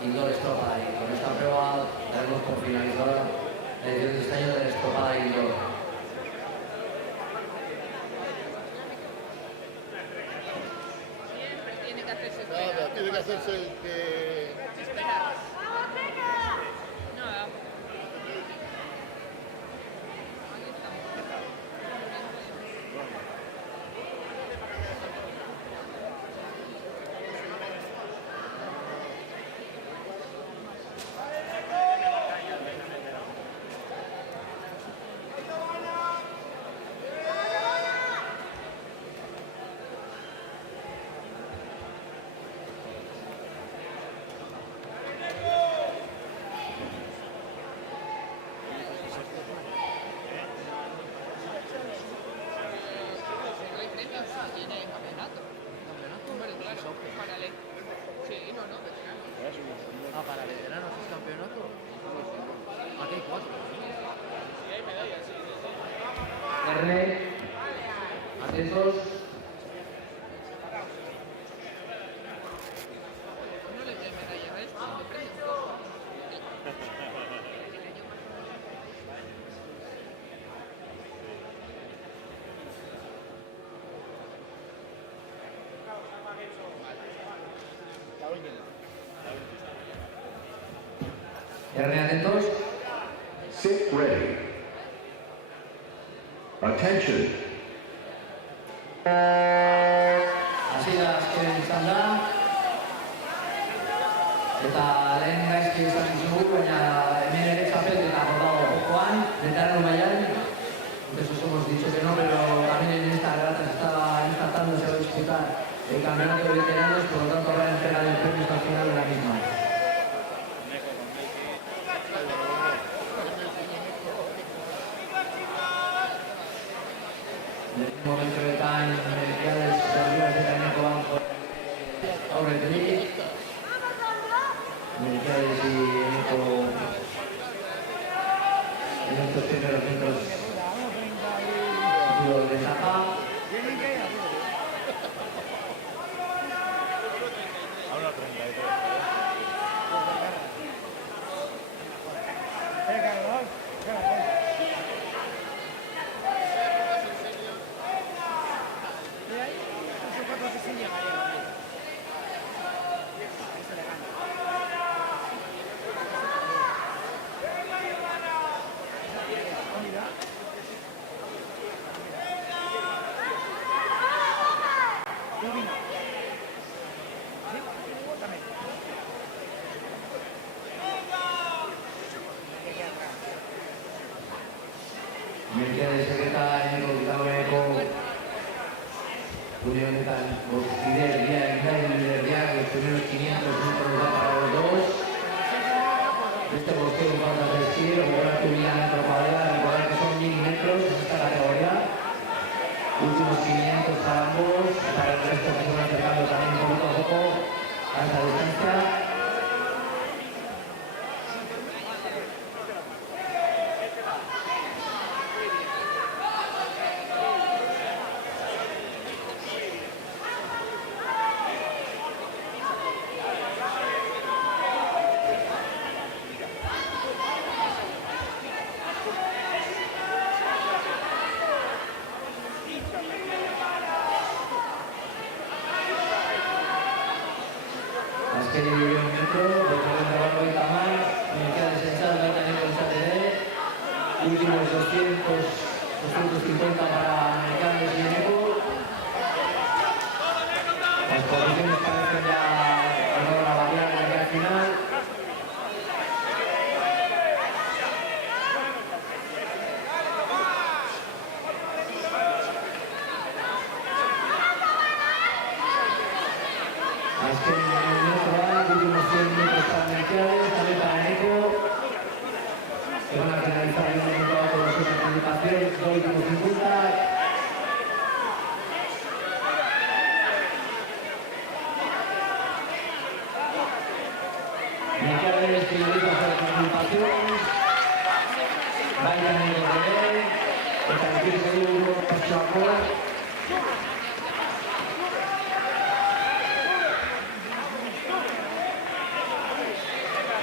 indoor estropada. Y con esta prueba daremos por finalizada la edición de este año de la estropada indoor. Tiene que hacerse Nada, tiene que hacerse el que... esperar. No, Ah, para veteranos es campeonato. Aquí hay 4. R, atentos. no le des medalla, ¿ves? Cuando prende un poco. R, atentos. Sit ready. Attention. Así las que izan da. Eta lehen gaizki izan dizugu, baina hemen ere txapelketa jokatu jokoan, veterano mailan. Entonces os hemos dicho que no, pero también en esta regata en esta tanda se va a disputar el campeonato de veteranos, por lo tanto habrá entrega de premios al final de la misma. En el momento que están medidas servidas de Cañaco Banco aurretik, medidas y en estos primeros metros de etapa. Ahora 33. Mercedes sekretariko dagoeneko gure honetan liderdiak, los primeros 500 metros da para los dos. Este bosteo falta resistir, recordar que Villan entra para allá, recordar que son 1000 metros en esta categoría. Últimos 500 para ambos, para el resto que se van acercando también poco a poco a esta distancia. Azken milioi metro, después de Barro y Tamar, me queda desechado el también con SATD. Últimos 250 para Mercados y Eneco. Las posiciones parecen ya algo a variar de aquí al final. Azken milioi metro, últimos 100 metros para Mercados, también para Eneco. que van a finalizar en un momento dado con su participación, los últimos 50. Miquel finaliza su participación. Vayan en el poder, eta el segundo paso a jugar.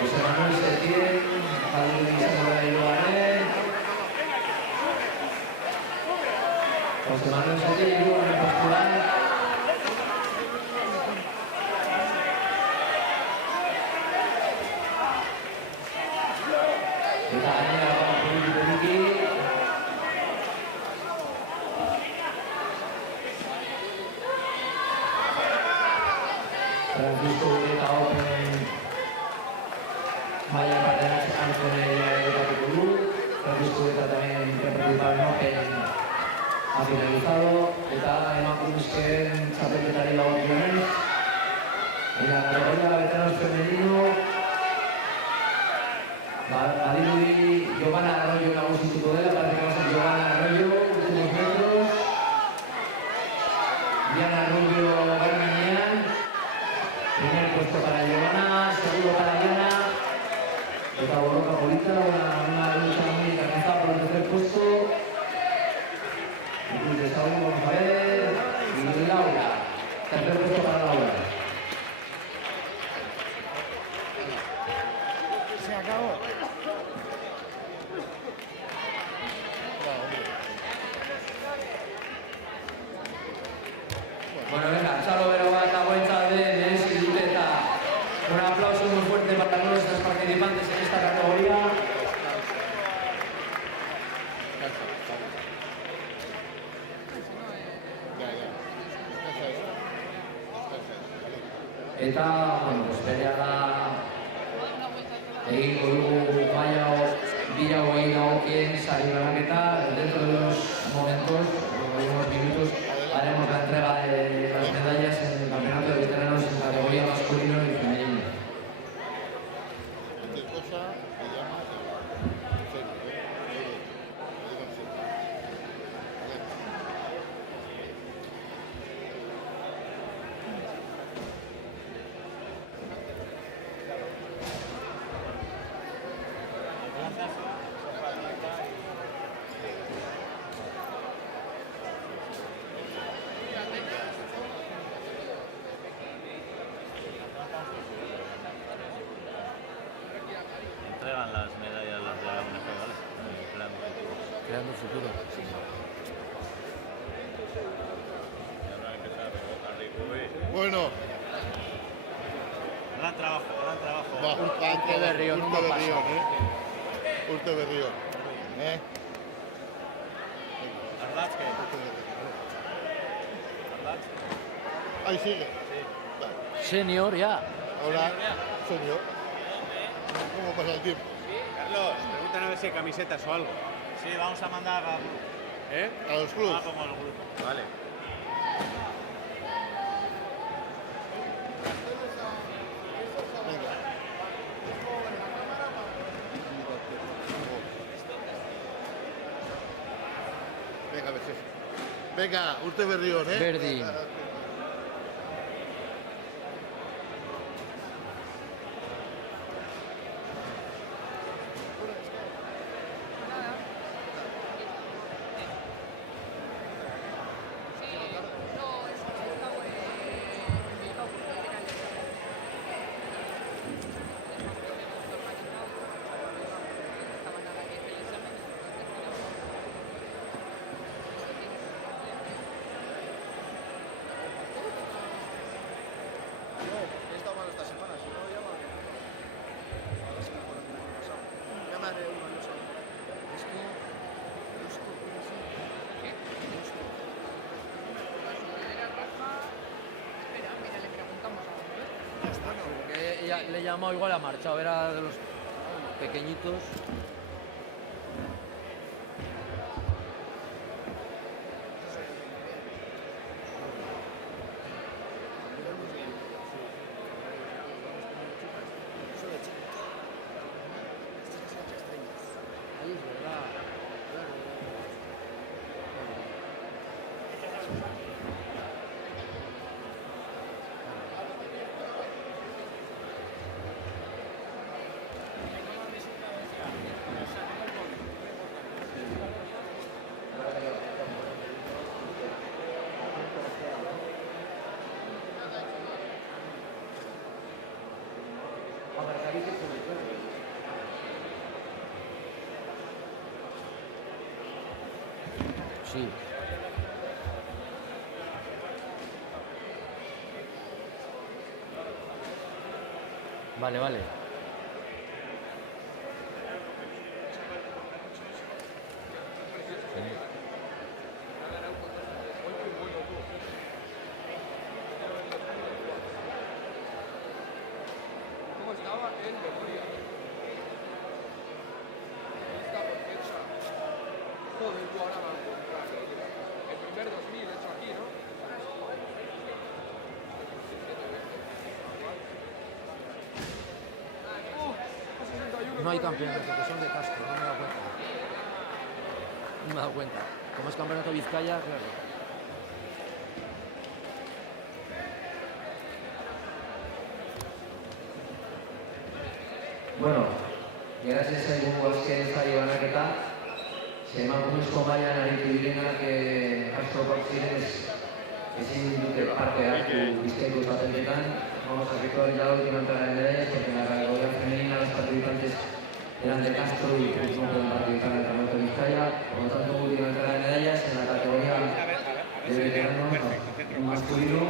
José Manuel Setién, padre de Isabel de Iloané. José Manuel Setién, Iloané Popular. Eta gainera poliki. Francisco Ureta Open. Vaya partnership con el Cateculú. Francisco Ureta también que participaba en Open ha finalizado. Eta emakumezken txapelketari dagokionez. En la categoría veteranos femenino. Badirudi Giovanna Arroyo nagusituko dela, parece que va a ser Giovanna Arroyo, últimos metros. Diana Rubio Garmiñán. Primer puesto para Giovanna, segundo para Diana. Eta Borroka Polita, una lucha muy encarnizada por el tercer puesto. Incluso está uno, vamos a ver. Y Laura, tercer puesto para Laura. Se acabó. Bueno, venga, Chalo Beroga eta Goitzalde merezi dute eta un aplauso muy fuerte para todos los participantes en esta categoría. Eta, bueno, pues berehala egingo dugu maila bira hogei dagokien sari banaketa. Dentro de unos momentos, unos minutos, haremos la entrega de las medallas en el campeonato de veteranos en categoría masculino y femenino. Cualquier cosa me llamas Entregan las medallas las de la UNF, ¿vale? Creando futuro. Sí. Ya van a empezar a recuperar. Bueno, Gran trabajo, gran trabajo. va, Urte Berrión, Urte ondo Berrión, pasa. Urte Berrión. Ardatz, ¿qué? Ardatz. Ahí sigue. Senior ya. Ahora, señor. ¿Cómo pasa el tiempo? Carlos, preguntan a ver si hay camisetas o algo. Sí, vamos a mandar a... ¿Eh? A los clubes. Ah, como al grupo. Vale. Venga. Venga, a ver si. Venga, Urte Berrión, ¿eh? Verdi. Le he llamado, igual ha marchado, era de los pequeñitos. país, ¿verdad? Claro. Sí. Vale, vale. ¿Cómo estaba en memoria? Esta fecha. Joder, tú ahora vas a encontrar el primer 2000 hecho aquí, ¿no? No hay campeonato, que son de Castro, no me he dado cuenta. No me he dado cuenta. Como es campeonato Vizcaya, claro. Bueno, gracias zaigu azken zaio banaketa. Emakumezko mailan aritu direnak Castroko zirenez ezin dute parte hartu Bizkaiko zapendetan. Vamos a recordar ya la última entrada de medallas porque en la categoría femenina los participantes eran de Castro y pues no pueden participar en el campeonato de Vizcaya. Por lo tanto, última entrada de medallas en la categoría de veteranos masculino.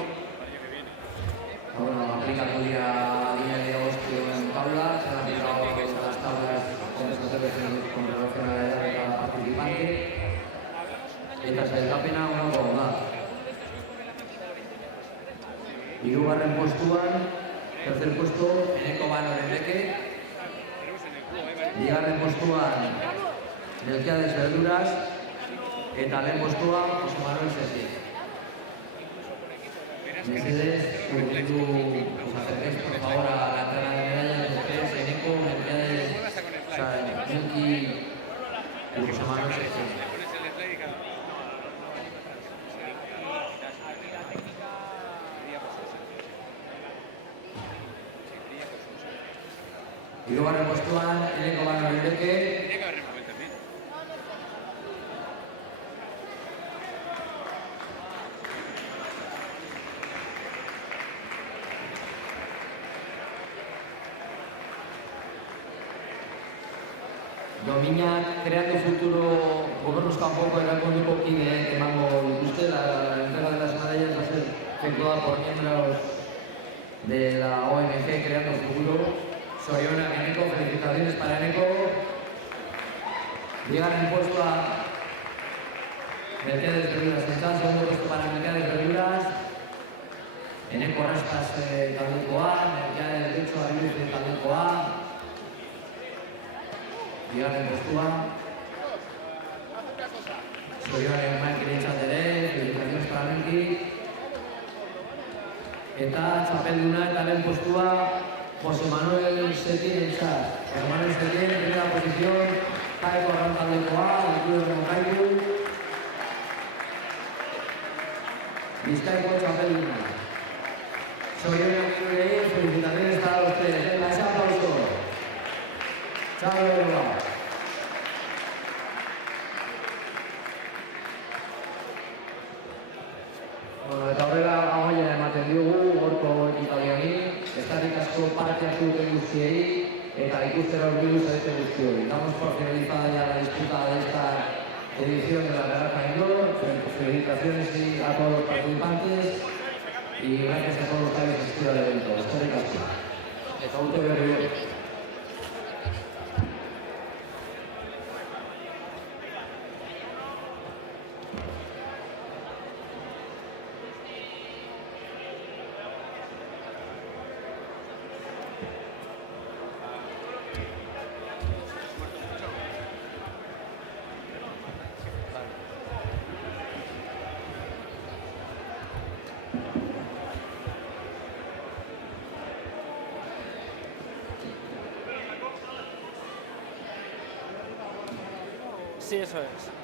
Bueno, aplica todavía línea de hostio en tabla, se han aplicado las tablas con relación a la edad de cada participante. Eta sailkapena onako da. Hirugarren postuan, tercer puesto, Eneko Banoren Beke. Bigarren postuan, Melquiades Verduras. Eta lehen postuan, José Manuel Sesi. Mesedez, os acerquéis por favor a la entrada de medallas. Ustedes, Eneko, Melquiades, Melqui y José Manuel Sesi. Hirugarren postuan, Eneko Banoren Beke. Dominak Creando Futuro gobernuz kanpoko erakunduko kide emango dituzte. La entrega de las medallas va a ser efectuada por miembros de la ONG Creando Futuro. Soriona, Eneko, felicitaciones para Eneko. Bigarren postua Melquiades Verduras. Segundo puesto para Melquiades Verduras. Eneko Rastas taldekoa, Melquiades Getxo Abiluz taldekoa. Bigarren postua. Soriona, Melquiades Getxo felicitaciones para Melqui. Eta txapelduna eta lehen postua José Manuel Setién Elzar. José Manuel Setién, en primera posición, Jaiko Arrantaldekoa, del Club de Moncaitu. Bizkaiko txapelduna. Soriona Kirurei, felicitaciones para los tres. Venga, ese aplauso. Chao, Europa. Bueno, eta horrela amaia ematen diogu, gorko ekitaldiari. Estarrik asko parte hartu duten guztiei eta ikustera hurbildu zarete guztioi. Damos por finalizada ya la disputa de esta edición de la Garrafa Indoor. Felicitaciones a todos los participantes y gracias a todos los que habéis asistido al evento. Estarrik asko. Eta urte berri on. Sí, eso es.